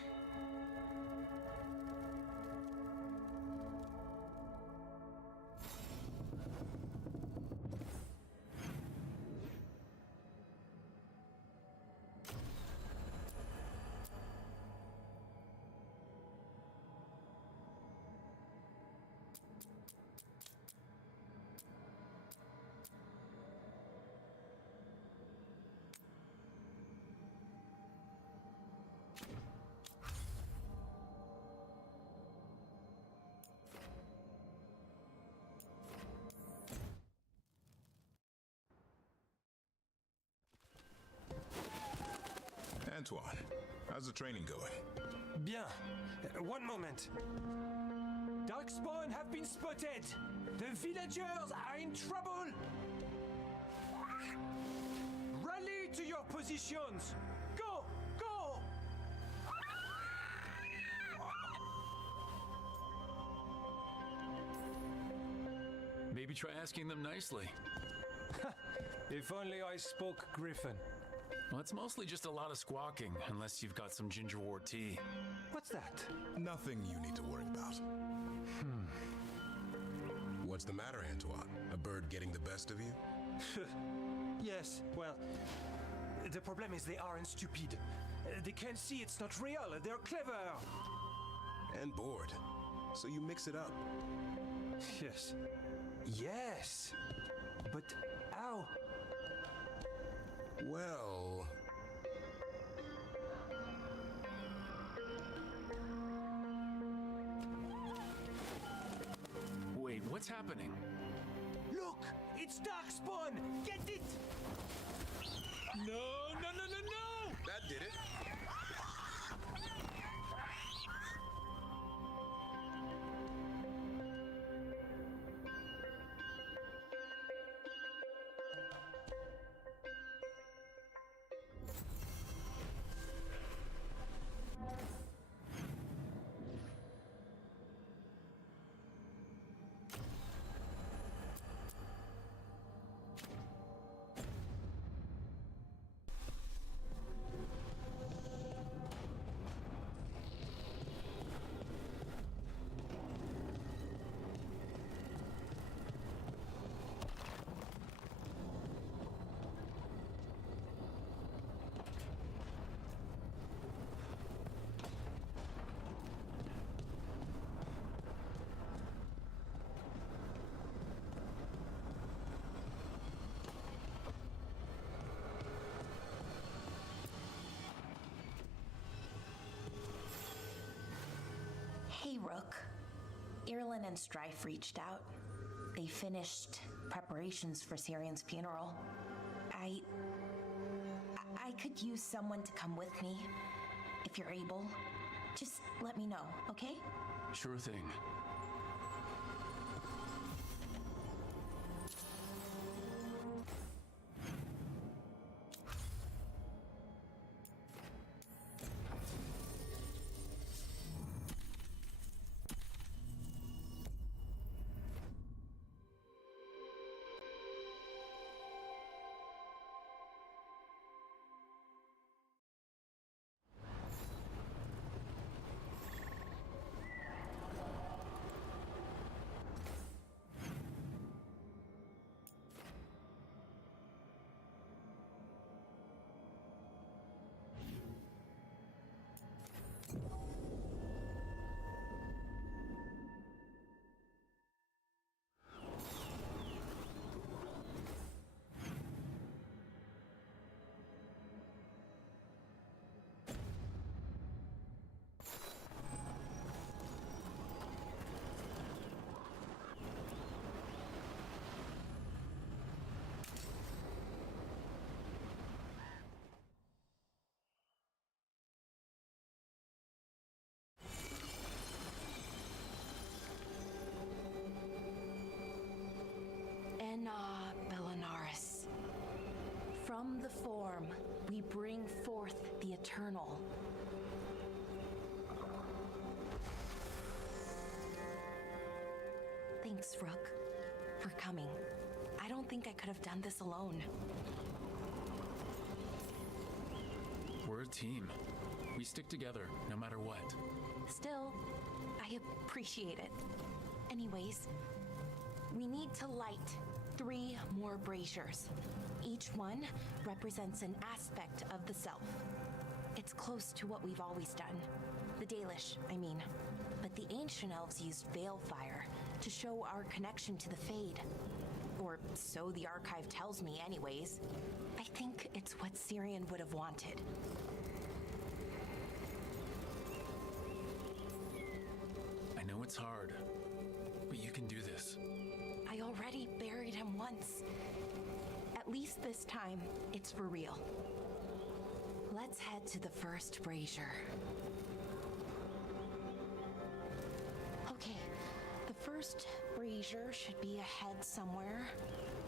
Antoine, how's the training going? Bien. One moment. Darkspawn have been spotted. The villagers are in trouble. Rally to your positions. Go! Go! Maybe try asking them nicely. If only I spoke Griffin. Well, it's mostly just a lot of squawking, unless you've got some ginger wort tea. What's that? Nothing you need to worry about. What's the matter, Antoine? A bird getting the best of you? Yes, well, the problem is they aren't stupid. They can't see it's not real. They're clever. And bored. So you mix it up. Yes. Yes. But how? Well... Wait, what's happening? Look! It's Darkspawn! Get it! No, no, no, no, no! That did it. Hey, Rook. Irulan and Strife reached out. they finished preparations for Syrian's funeral. I could use someone to come with me, if you're able. Just let me know, okay? Sure thing. Belanaris. From the form, we bring forth the eternal. Thanks, Rook, for coming. I don't think I could have done this alone. We're a team. We stick together, no matter what. Still, I appreciate it. Anyways, we need to light 3 more braziers. Each one represents an aspect of the self. It's close to what we've always done. The Dalish, I mean. But the ancient elves used veil fire to show our connection to the Fade. Or so the archive tells me anyways. I think it's what Syrian would have wanted. I know it's hard, but you can do this. I already buried him once. At least this time, it's for real. Let's head to the first brazier. Okay, the first brazier should be ahead somewhere.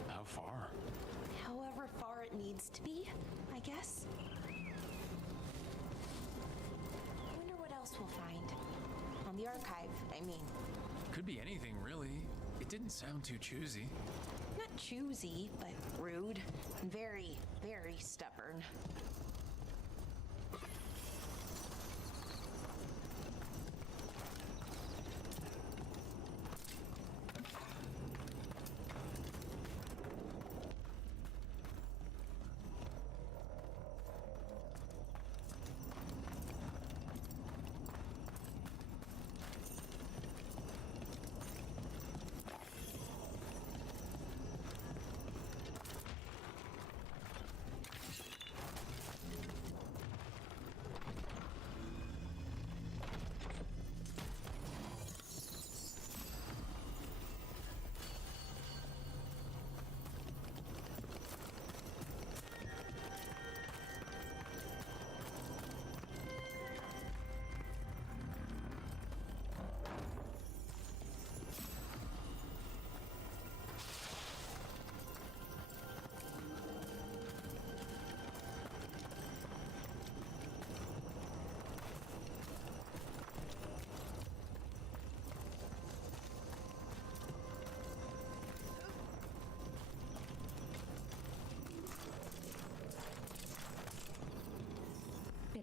How far? However far it needs to be, I guess. Wonder what else we'll find. On the archive, I mean. Could be anything, really. It didn't sound too choosy. Not choosy, but rude. Very, very stubborn.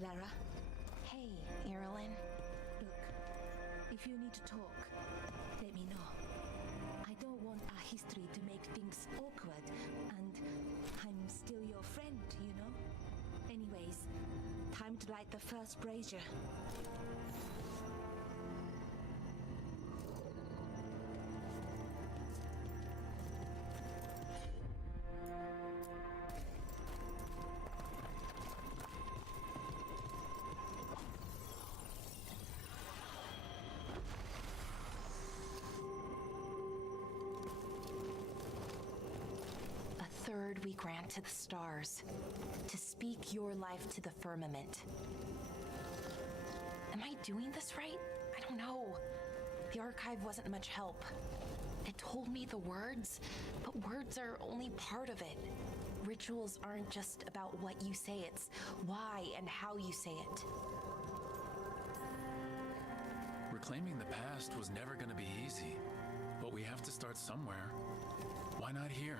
Lara. Hey, Irilyn. Look, if you need to talk, let me know. I don't want our history to make things awkward, and I'm still your friend, you know? Anyways, time to light the first brazier. went to the stars to speak your life to the firmament. Am I doing this right? I don't know. The archive wasn't much help. It told me the words, but words are only part of it. Rituals aren't just about what you say, it's why and how you say it. Reclaiming the past was never going to be easy, but we have to start somewhere. Why not here?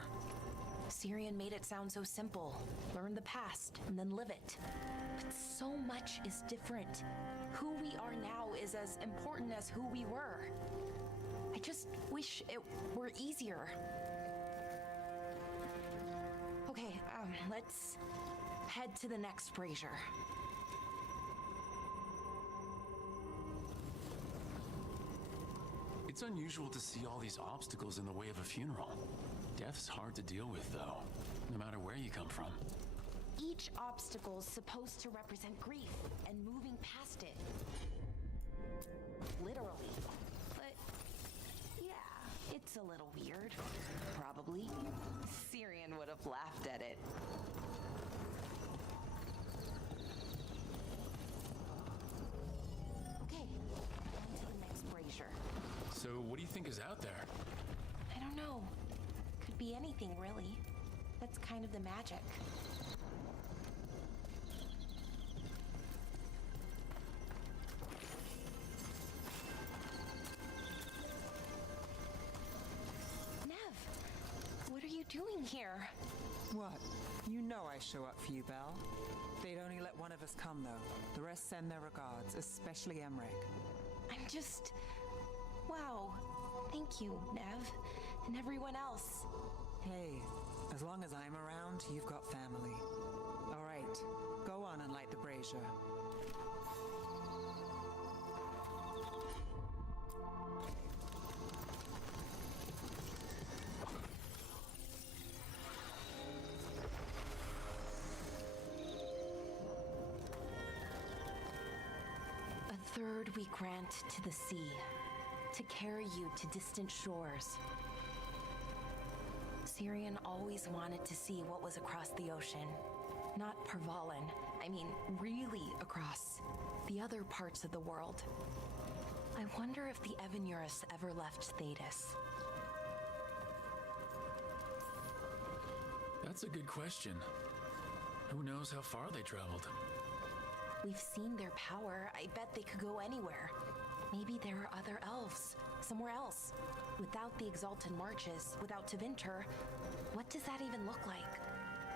Syrian made it sound so simple. Learn the past and then live it. But so much is different. Who we are now is as important as who we were. I just wish it were easier. Okay, let's head to the next brazier. It's unusual to see all these obstacles in the way of a funeral. Death's hard to deal with, though, no matter where you come from. Each obstacle's supposed to represent grief and moving past it. Literally. But, yeah, it's a little weird. Probably. Syrian would have laughed at it. Okay, on to the next brazier. So, what do you think is out there? I don't know. Could be anything, really. That's kind of the magic. What are you doing here? What? You know I show up for you, Belle. They'd only let one of us come, though. The rest send their regards, especially Emmerich. I'm just... Wow. Thank you, Nev. And everyone else. Hey, as long as I'm around, you've got family. All right, go on and light the brazier. Third we grant to the sea, to carry you to distant shores. Syrian always wanted to see what was across the ocean. Not Pervalin, I mean really across. The other parts of the world. I wonder if the Evanurus ever left Thetis. That's a good question. Who knows how far they traveled? We've seen their power. I bet they could go anywhere. Maybe there are other elves, somewhere else. Without the Exalted Marches, without Tevinter, what does that even look like?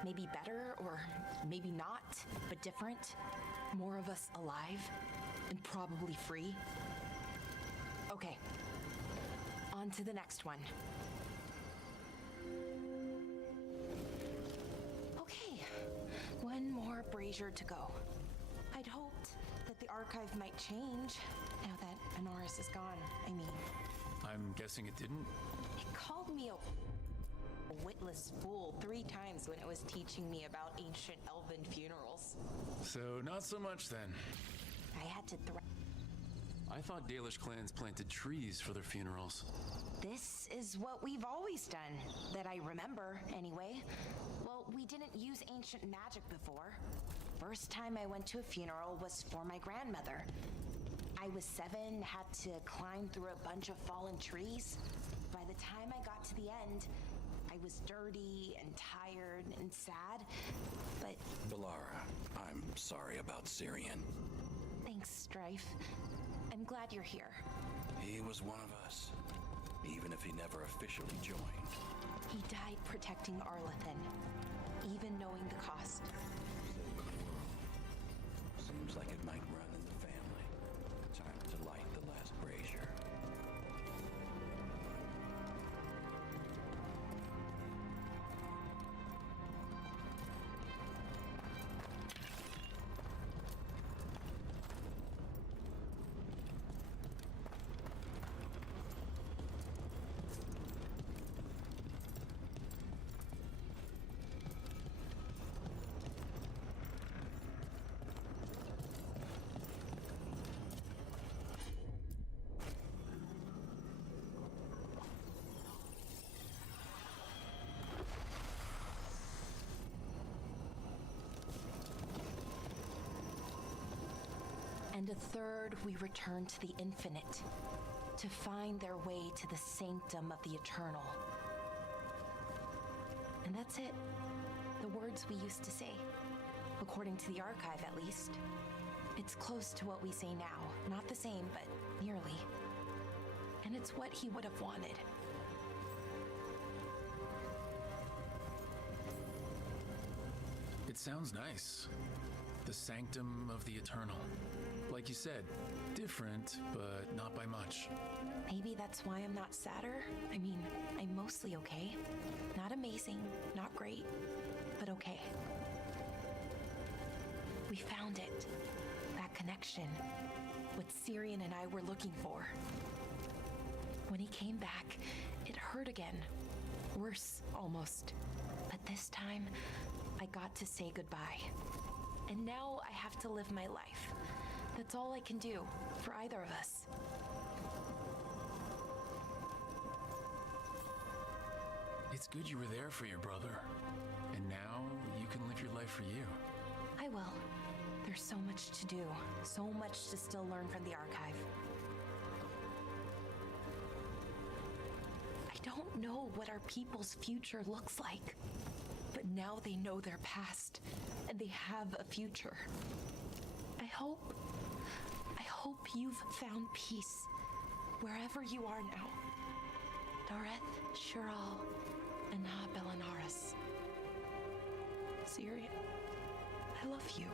Maybe better, or maybe not, but different? More of us alive, and probably free? Okay, on to the next one. Okay, one more brazier to go. I'd hoped that the archive might change now that Anaris is gone. I mean... I'm guessing it didn't? It called me a witless fool 3 times when it was teaching me about ancient elven funerals. So, not so much then. I had to I thought Dalish clans planted trees for their funerals. This is what we've always done, that I remember, anyway. Well, we didn't use ancient magic before. First time I went to a funeral was for my grandmother. I was 7, had to climb through a bunch of fallen trees. By the time I got to the end, I was dirty and tired and sad, but... Balara, I'm sorry about Syrian. Thanks, Strife. I'm glad you're here. He was one of us, even if he never officially joined. He died protecting Arlathan, even knowing the cost. Seems like it might run in the family. Time to light the last brazier. the third, we return to the infinite, to find their way to the sanctum of the eternal. And that's it. The words we used to say. According to the archive, at least. It's close to what we say now. Not the same, but nearly. And it's what he would have wanted. It sounds nice. The sanctum of the eternal. Like you said, different, but not by much. Maybe that's why I'm not sadder. I mean, I'm mostly okay. Not amazing, not great, but okay. We found it. That connection. What Syrian and I were looking for. When he came back, it hurt again. Worse, almost. But this time, I got to say goodbye. And now I have to live my life. That's all I can do for either of us. It's good you were there for your brother. And now you can live your life for you. I will. There's so much to do, so much to still learn from the archive. I don't know what our people's future looks like, but now they know their past, and they have a future. I hope you've found peace wherever you are now. Dareth, Shiral, and Na Belanaris. Syria, I love you.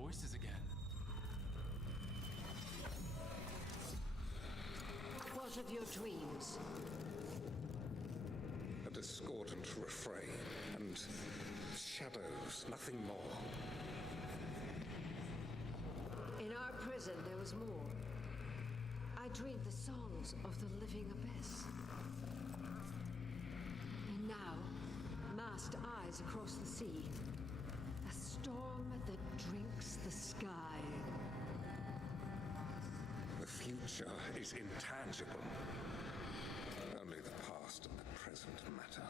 Voices again. What of your dreams? A discordant refrain and shadows, nothing more. In our prison there was more. I dreamed the songs of the living abyss. And now, masked eyes across the sea. A storm that drinks the sky. The future is intangible. Only the past and the present matter.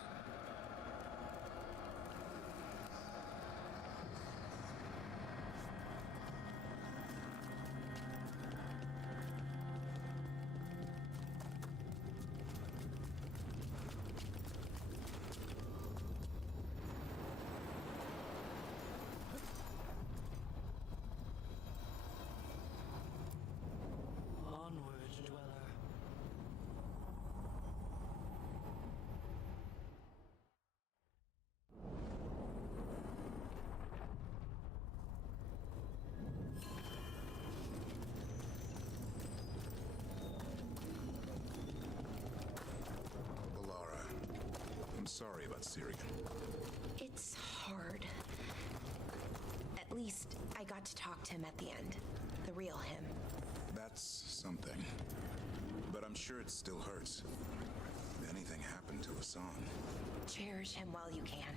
sorry about Syrian. It's hard. At least I got to talk to him at the end. The real him. That's something. But I'm sure it still hurts. If anything happened to Hassan. Cherish him while you can.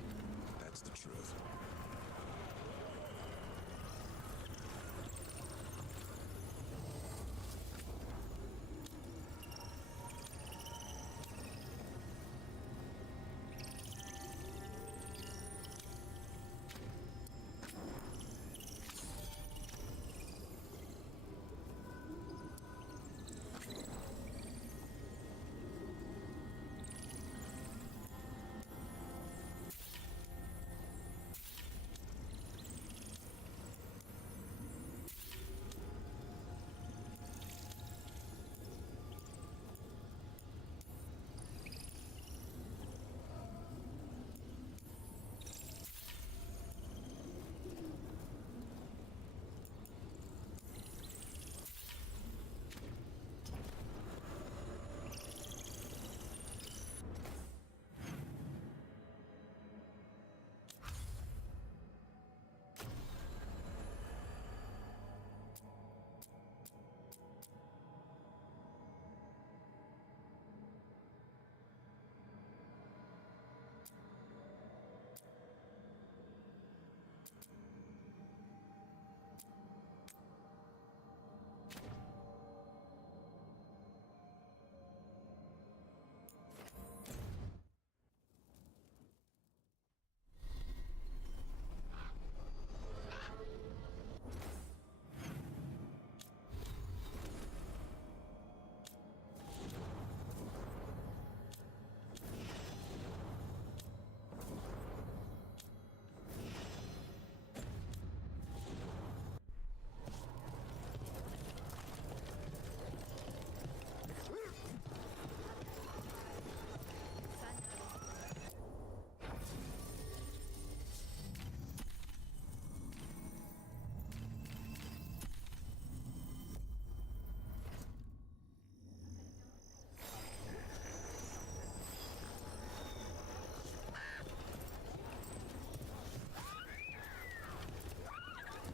That's the truth.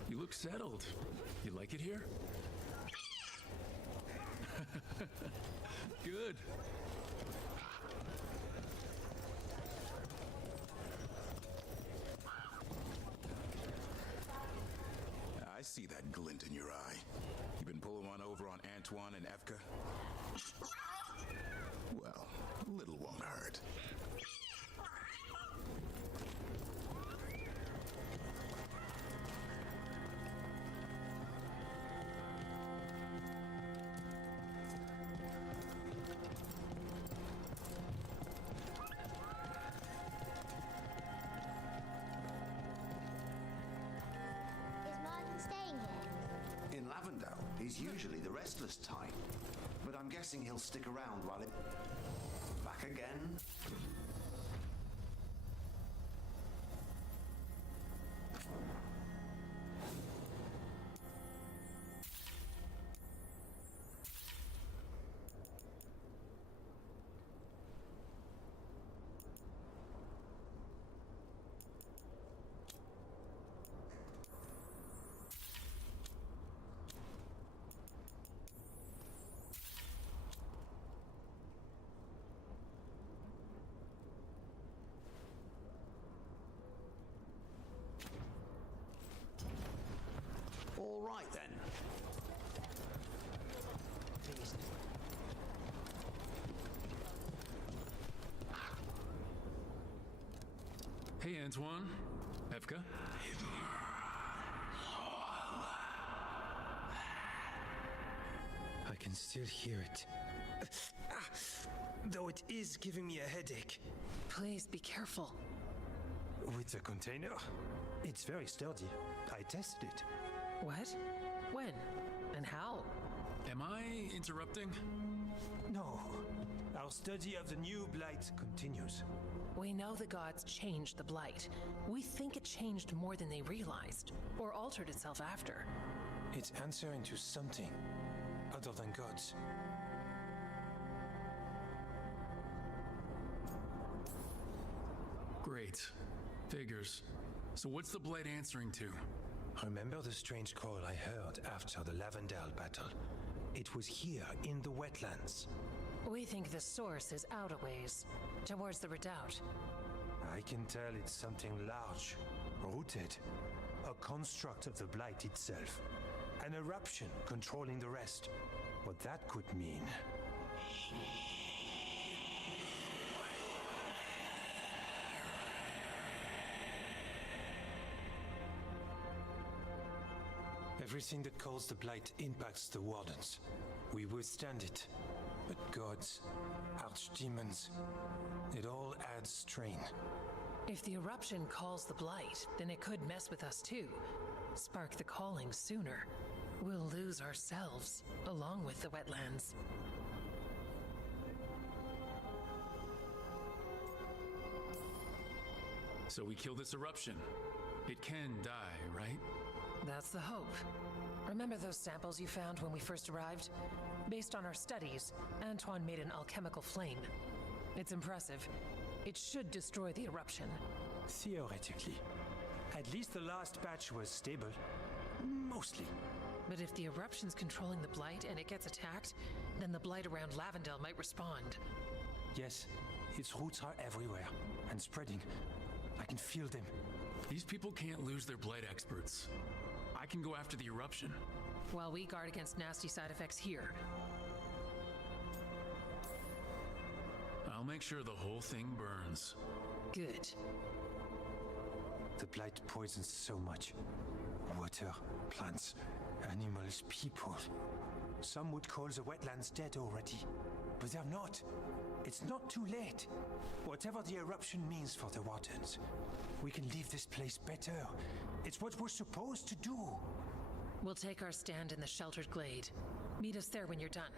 You look settled. You like it here? Good. I see that glint in your eye. You been pulling one over on Antoine and Evka? Well, little won't hurt. Is usually the restless type, but I'm guessing he'll stick around while it... Back again? All right, then. Hey, Antoine. Evka? I can still hear it. Though it is giving me a headache. Please be careful. With the container, it's very sturdy. I tested it. What? When? And how? Am I interrupting? No. Our study of the new blight continues. We know the gods changed the blight. We think it changed more than they realized, or altered itself after. It's answering to something other than gods. Great. Figures. So what's the blade answering to? Remember the strange call I heard after the Lavendale battle? It was here in the wetlands. We think the source is out a ways, towards the redoubt. I can tell it's something large, rooted. A construct of the Blight itself. An eruption controlling the rest. What that could mean. Everything that calls the Blight impacts the Wardens. We withstand it. But gods, archdemons, it all adds strain. If the eruption calls the Blight, then it could mess with us too. Spark the calling sooner. We'll lose ourselves, along with the wetlands. So we kill this eruption. It can die, right? That's the hope. Remember those samples you found when we first arrived? Based on our studies, Antoine made an alchemical flame. It's impressive. It should destroy the eruption. Theoretically. At least the last batch was stable. Mostly. But if the eruption's controlling the Blight and it gets attacked, then the Blight around Lavendale might respond. Yes, its roots are everywhere and spreading. I can feel them. These people can't lose their Blight experts. I can go after the eruption. While we guard against nasty side effects here. I'll make sure the whole thing burns. Good. The Blight poisons so much. Water, plants, animals, people. Some would call the wetlands dead already. But they're not. It's not too late. Whatever the eruption means for the Wardens, we can leave this place better. It's what we're supposed to do. We'll take our stand in the sheltered glade. Meet us there when you're done.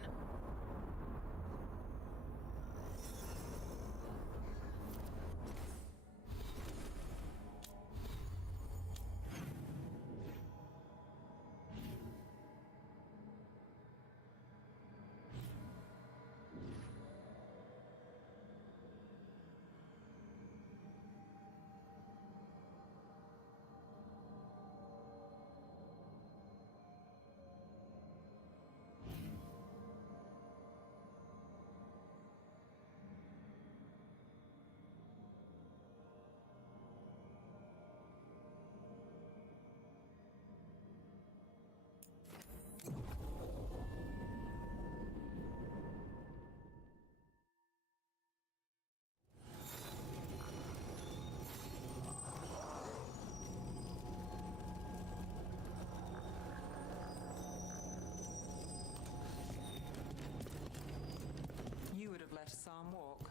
You would have let Sam walk.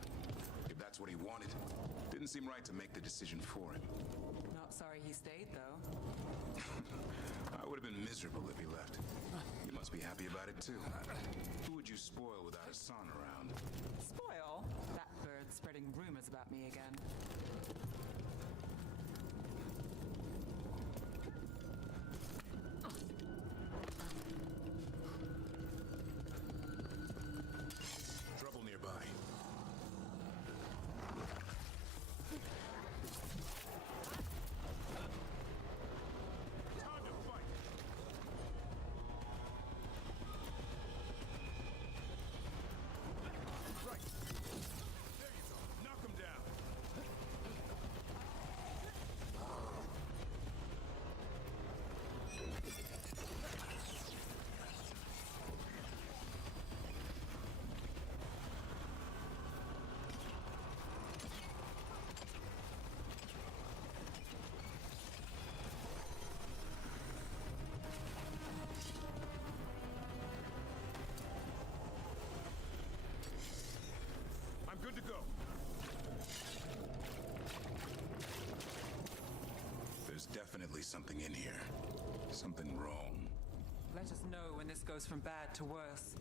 If that's what he wanted, didn't seem right to make the decision for him. Not sorry he stayed, though. I would have been miserable if he left. You must be happy about it, too. Who would you spoil without a son around? Spoil? That bird's spreading rumors about me again. Trouble nearby. Time to fight! Right. There you go. Knock him down. I'm good to go. There's definitely something in here. Something wrong. Let us know when this goes from bad to worse.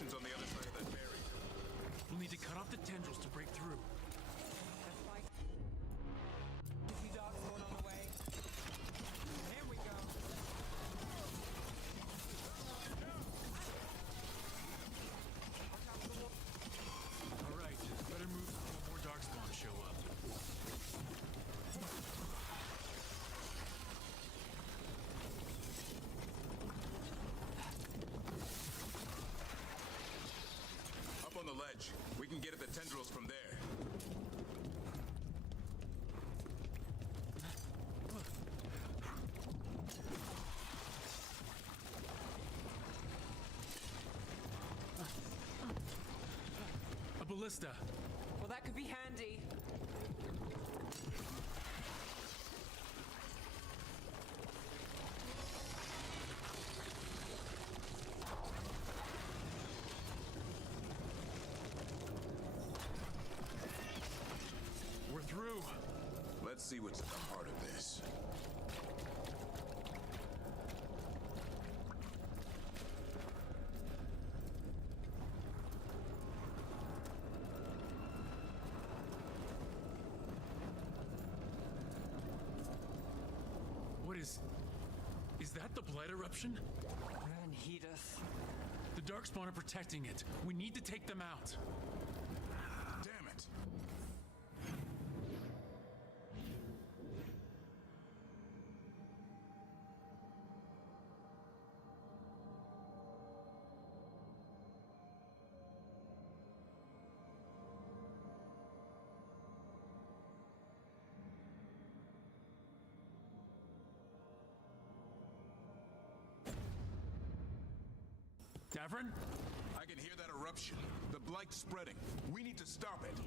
eruptions on the other side of that barrier. We'll need to cut off the tendrils to break through. Darkspawn on the way. Here we go. All right, better move before more darkspawn show up. Up on the ledge. We can get at the tendrils from there. A ballista. Well, that could be handy. We're through. Let's see what's at the heart of this. What is that the blood eruption? Ranhedith. The Darkspawn are protecting it. We need to take them out. Damn it! Davrin? I can hear that eruption. The blight's spreading. We need to stop it.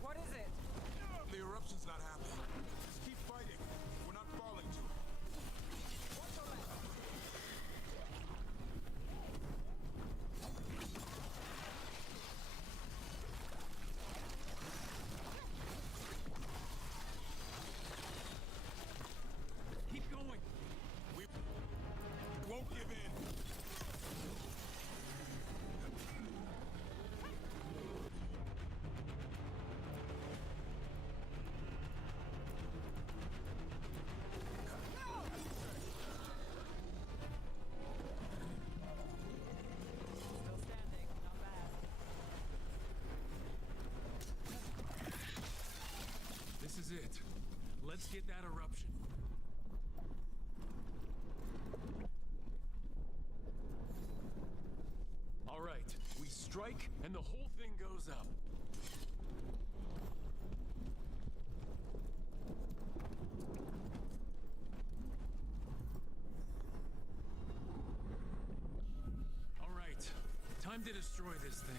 What is it? The eruption's not happening. Just keep fighting. We're not falling to it. Keep going. We won't give in. This is it. Let's get that eruption. All right, we strike and the whole thing goes up. All right, time to destroy this thing.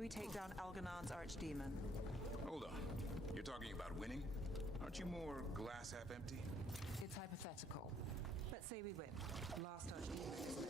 we take down Algernon's archdemon. Hold on. You're talking about winning? Aren't you more glass half empty? It's hypothetical. Let's say we win. Last archdemon is dead.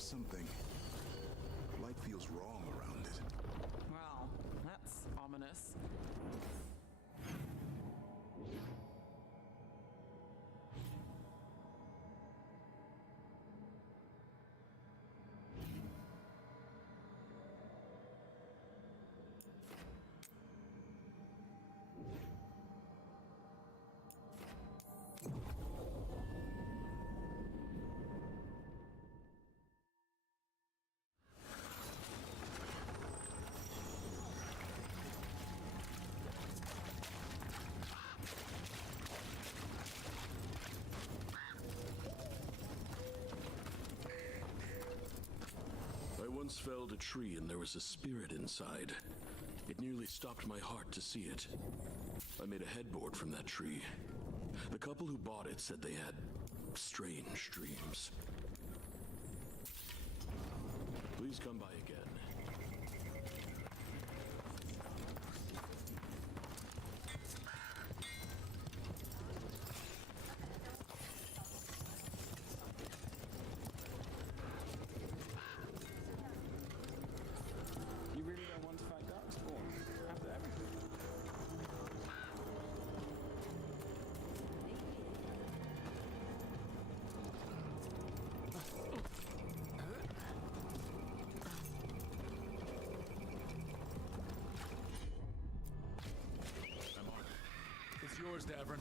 Something. Light feels wrong around it. Well, that's ominous. I once felled a tree and there was a spirit inside. It nearly stopped my heart to see it. I made a headboard from that tree. The couple who bought it said they had strange dreams. Please come by again. You really don't want to fight Darkspawn after everything? I'm on. It's yours, Davrin.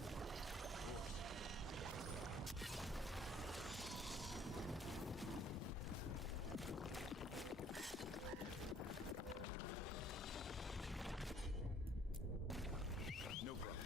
No problem.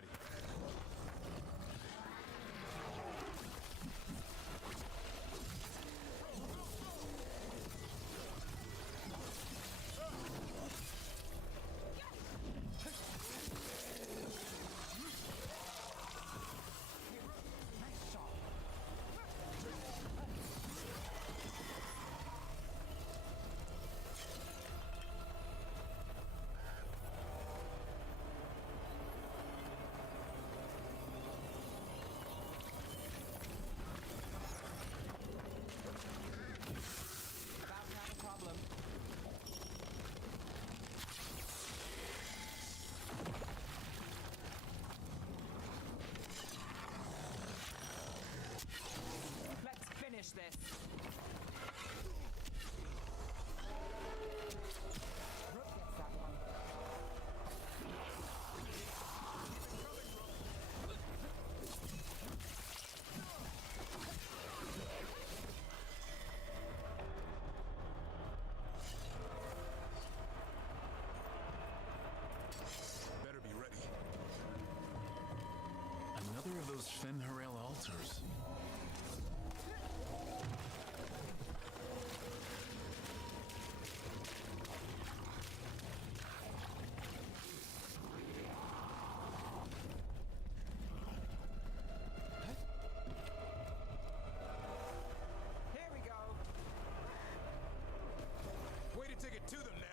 ready. About to have a problem. Let's finish this. Rook gets that one. Better be ready. Another of those Fen'Harel altars. Here we go. Way to take it to them, Nev.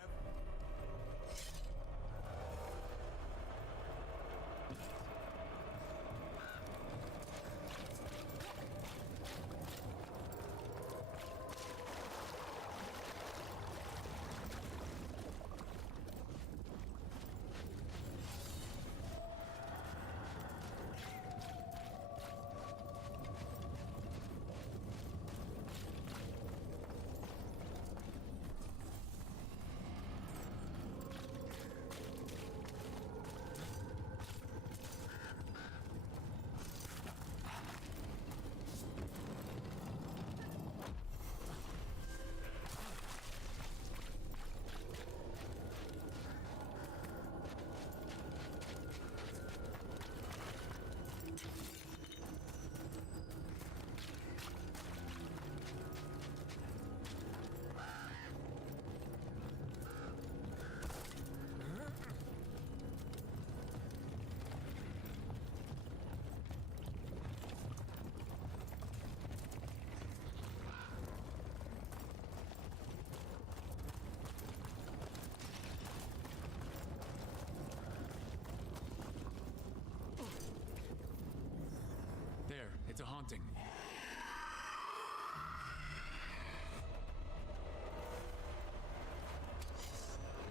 There, it's a haunting. Here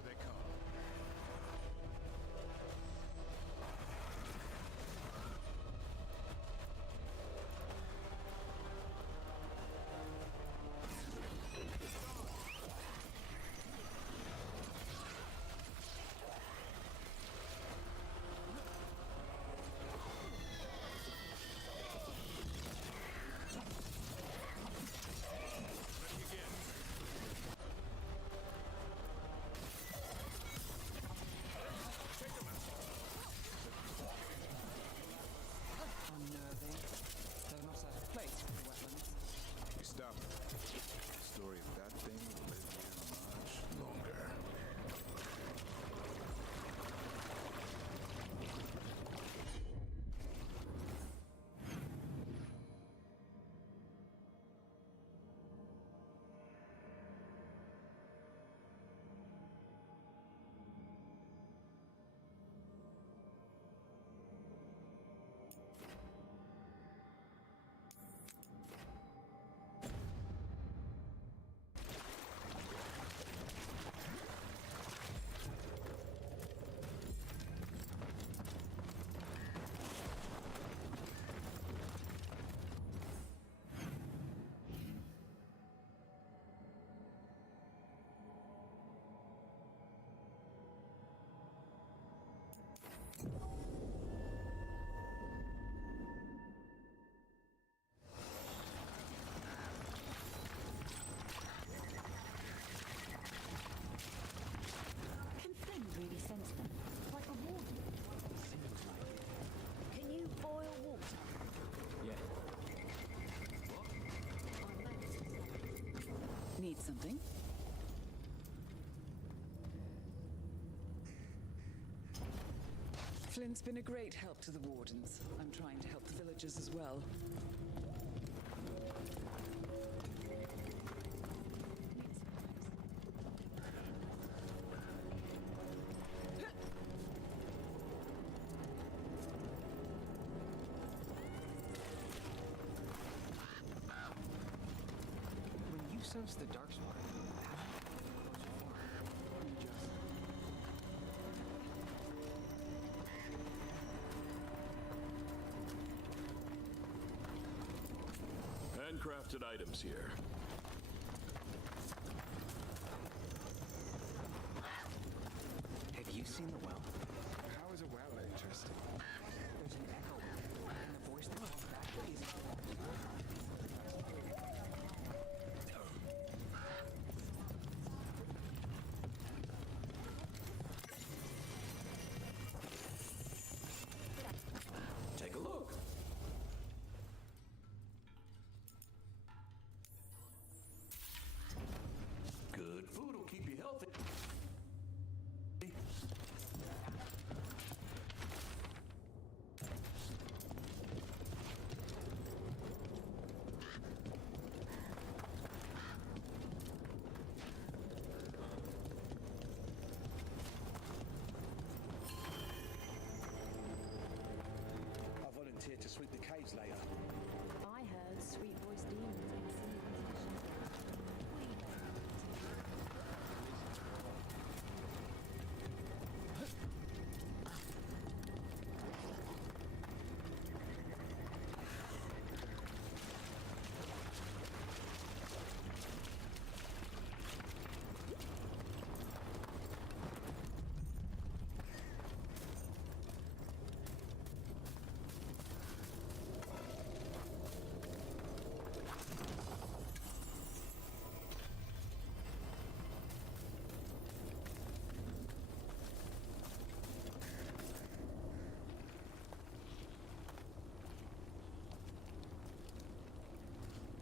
they come. Need something? Flint's been a great help to the Wardens. I'm trying to help the villagers as well. When you sense the dark spot, how do you just... Handcrafted items here. Have you seen the well? How is a well interesting? There's an echo, and the voice that comes back is... Take a look. Good food will keep you healthy. I volunteered to sweep the caves later. I heard sweet voiced demons in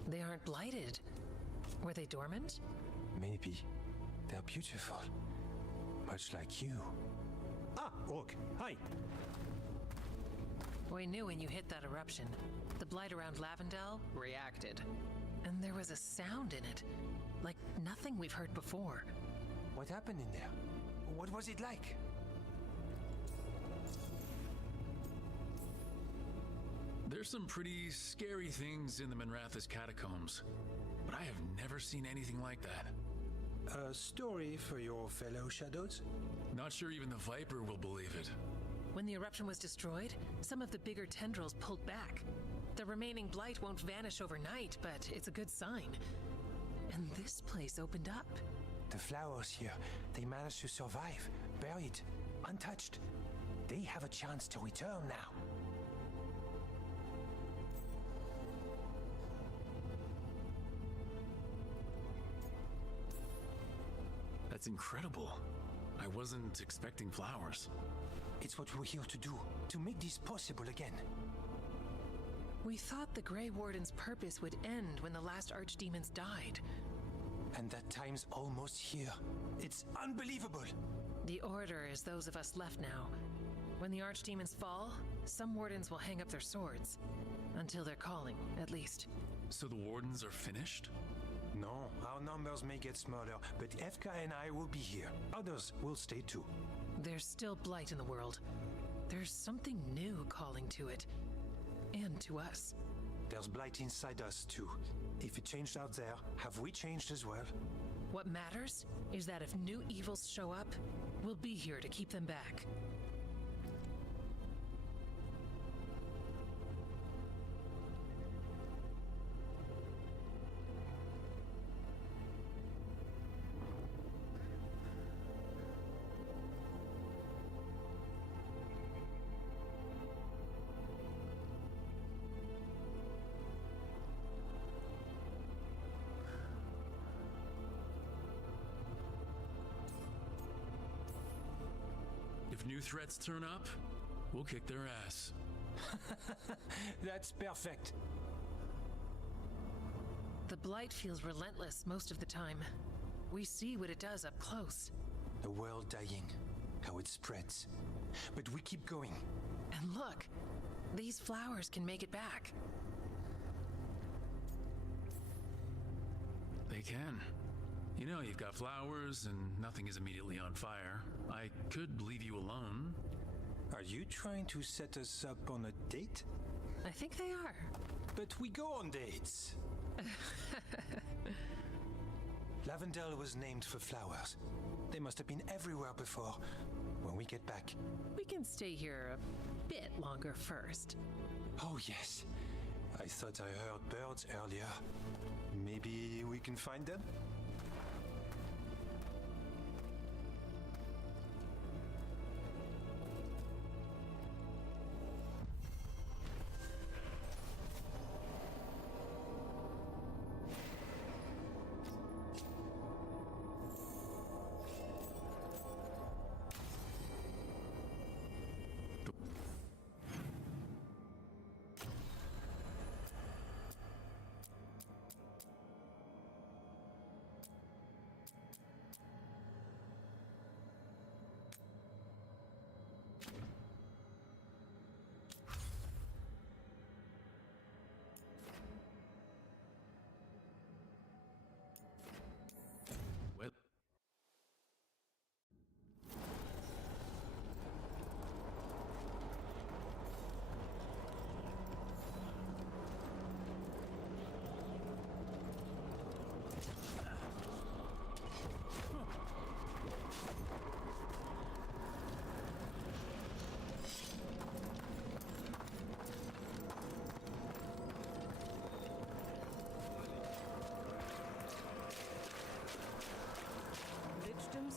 They aren't blighted. Were they dormant? Maybe. They're beautiful. Much like you. Ah, Rook, hi. We knew when you hit that eruption. The blight around Lavendel reacted. And there was a sound in it. Like nothing we've heard before. What happened in there? What was it like? There's some pretty scary things in the Manratha's catacombs, but I have never seen anything like that. A story for your fellow shadows? Not sure even the Viper will believe it. When the eruption was destroyed, some of the bigger tendrils pulled back. The remaining blight won't vanish overnight, but it's a good sign. And this place opened up. The flowers here, they managed to survive, buried, untouched. They have a chance to return now. That's incredible. I wasn't expecting flowers. It's what we're here to do, to make this possible again. We thought the Grey Warden's purpose would end when the last archdemons died. And that time's almost here. It's unbelievable. The Order is those of us left now. When the archdemons fall, some wardens will hang up their swords. Until their calling, at least. So the wardens are finished? No, our numbers may get smaller, but Efka and I will be here. Others will stay too. There's still blight in the world. There's something new calling to it. And to us. There's blight inside us too. If it changed out there, have we changed as well? What matters is that if new evils show up, we'll be here to keep them back. If new threats turn up, we'll kick their ass. That's perfect. The The blight feels relentless most of the time. We see what it does up close. A world dying, how it spreads. But we keep going. And look, these flowers can make it back. They can. You know, you've got flowers and nothing is immediately on fire. I could leave you alone. Are you trying to set us up on a date? I think they are. But we go on dates. Lavendel was named for flowers. They must have been everywhere before. When we get back. We can stay here a bit longer first. Oh, yes. I thought I heard birds earlier. Maybe we can find them?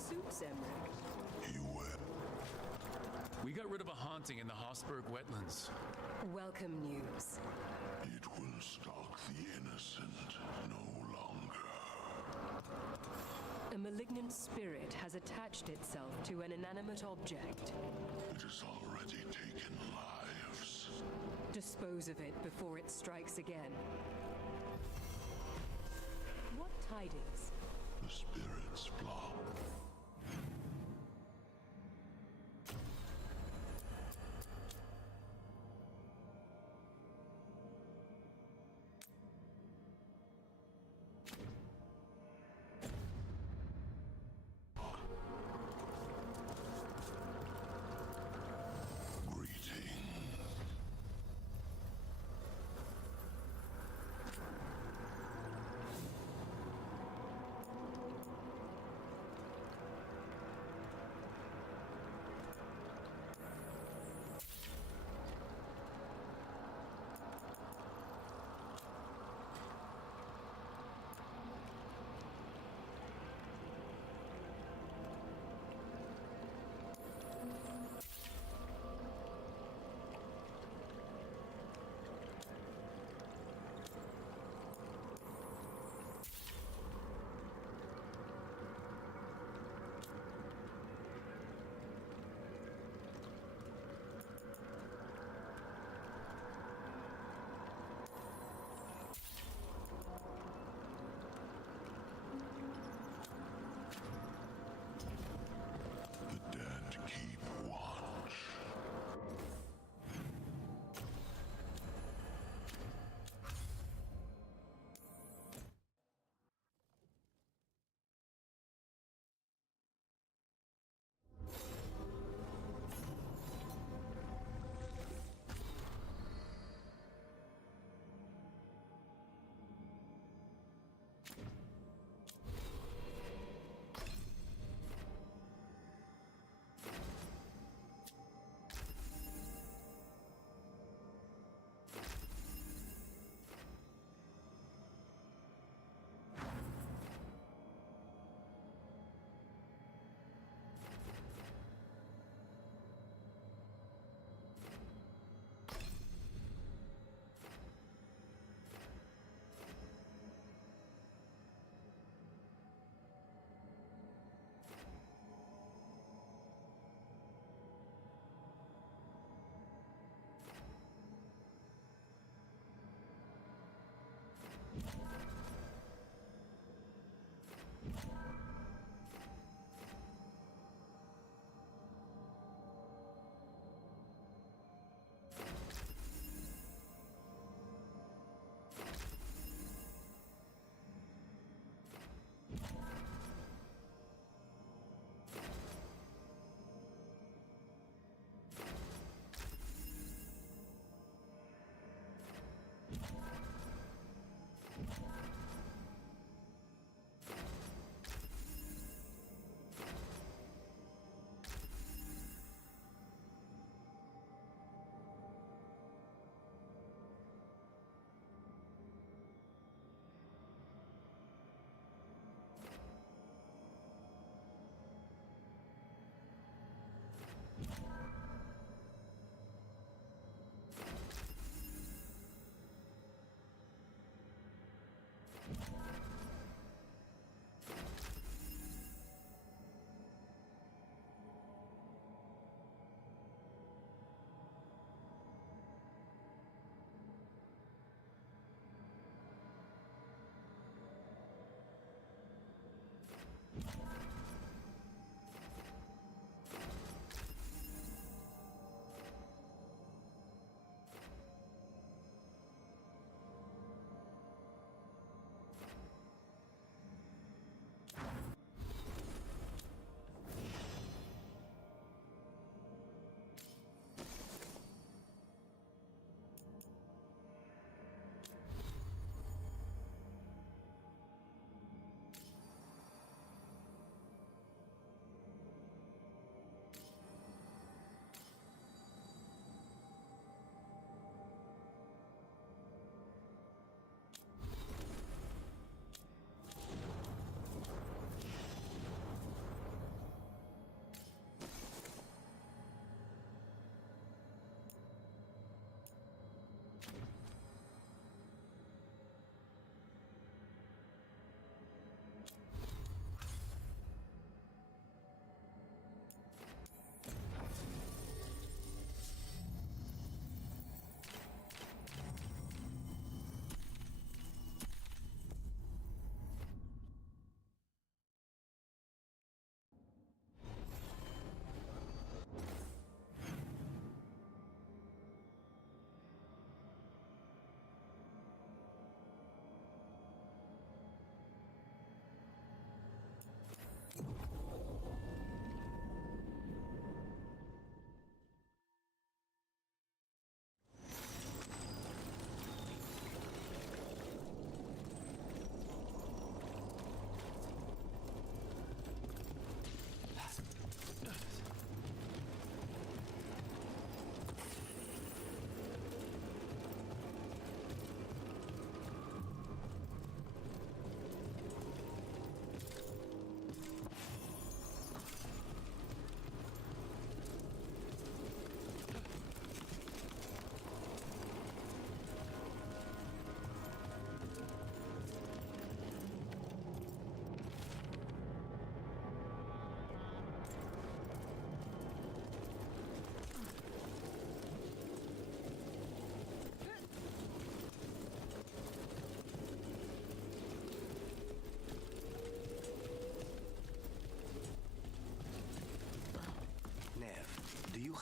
Suits Emmerich. We got rid of a haunting in the Hossberg wetlands. Welcome news. It will stalk the innocent no longer. A malignant spirit has attached itself to an inanimate object. It has already taken lives. Dispose of it before it strikes again. What tidings? The spirit's flock.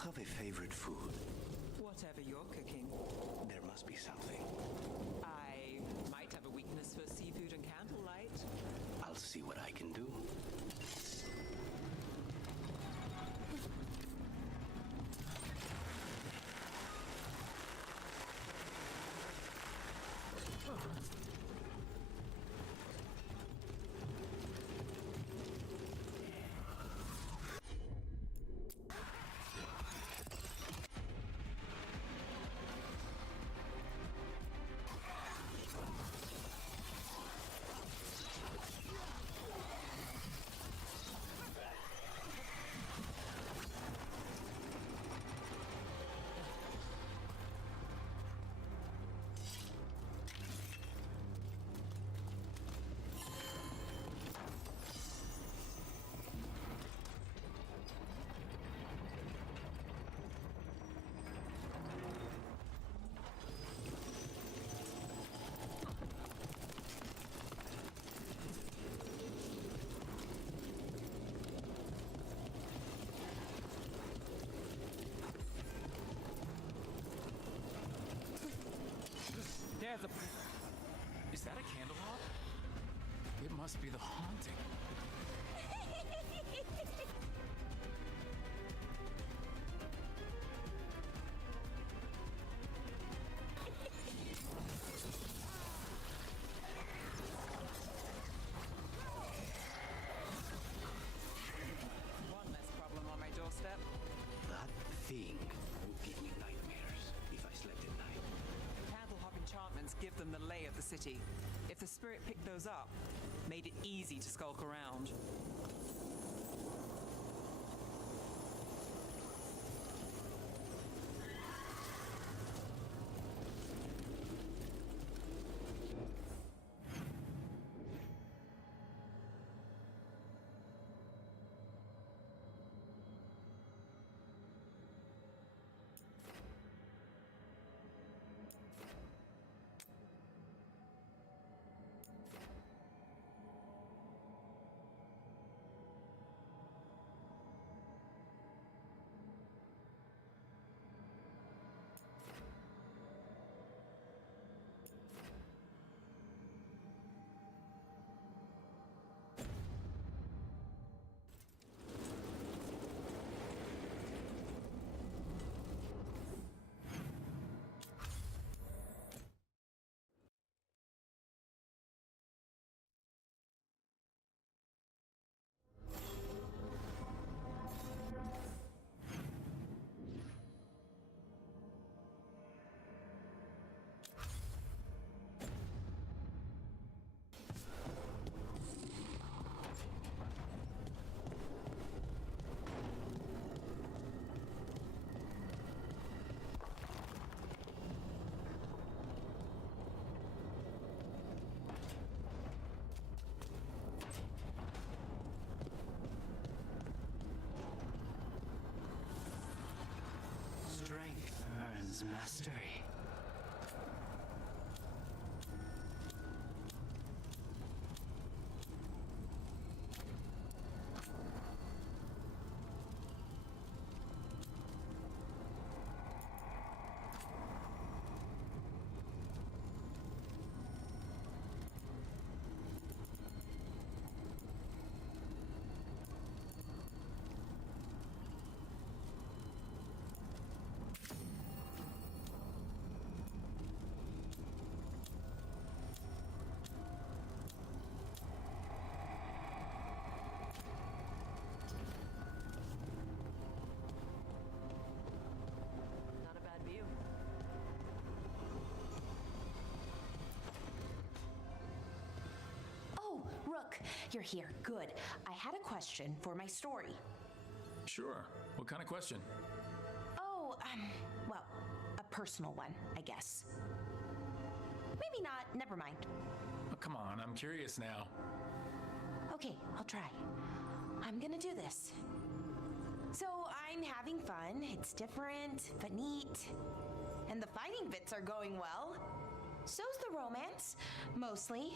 have a favorite food? Whatever you're cooking. There must be something. I might have a weakness for seafood and candlelight. I'll see what I can do. There's a... Is that a candelabra? It must be the haunting. One less problem on my doorstep. That thing would give me nightmares if I slept at night. Candlehop enchantments give them the lay of the city. If the spirit picked those up, made it easy to skulk around. Strength earns mastery. Not a bad view. Oh, Rook, you're here. Good. I had a question for my story. Sure. What kind of question? Oh, well, a personal one, I guess. Maybe not. Never mind. Oh, come on, I'm curious now. Okay, I'll try. I'm gonna do this. So I'm having fun. It's different, but neat. And the fighting bits are going well. So's the romance, mostly.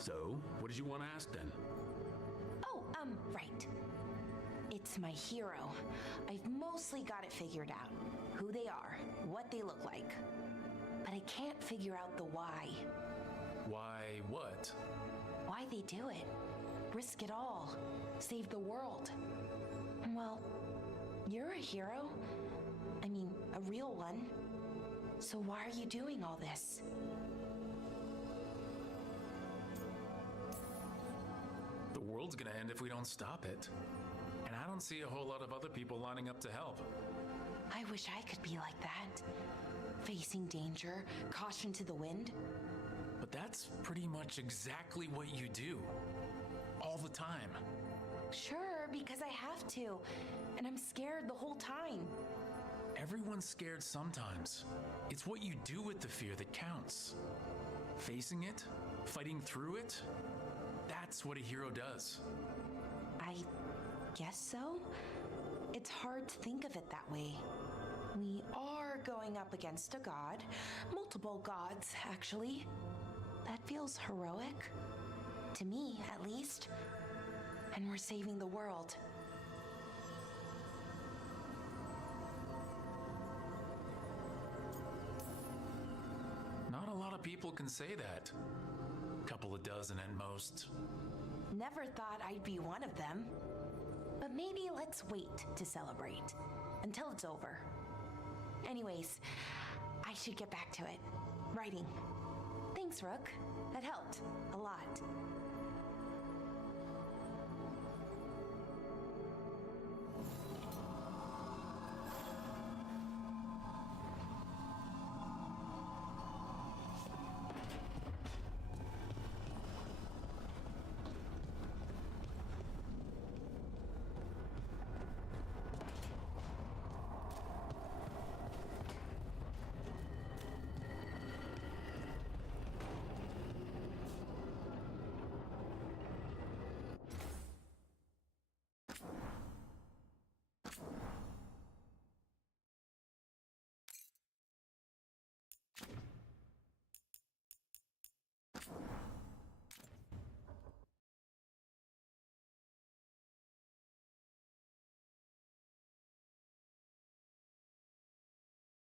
So, what did you want to ask then? Oh, right. It's my hero. I've mostly got it figured out. Who they are, what they look like. But I can't figure out the why. Why what? Why they do it. Risk it all. Save the world. Well, you're a hero. I mean, a real one. So why are you doing all this? The world's gonna end if we don't stop it. And I don't see a whole lot of other people lining up to help. I wish I could be like that. Facing danger, caution to the wind. But that's pretty much exactly what you do. All the time. Sure, because I have to. And I'm scared the whole time. Everyone's scared sometimes. It's what you do with the fear that counts. Facing it, fighting through it, that's what a hero does. I guess so. It's hard to think of it that way. We are going up against a god. Multiple gods, actually. That feels heroic. To me, at least. And we're saving the world. Not a lot of people can say that. Couple of dozen at most. Never thought I'd be one of them. But maybe let's wait to celebrate. Until it's over. Anyways, I should get back to it. Writing. Thanks, Rook. That helped. A lot.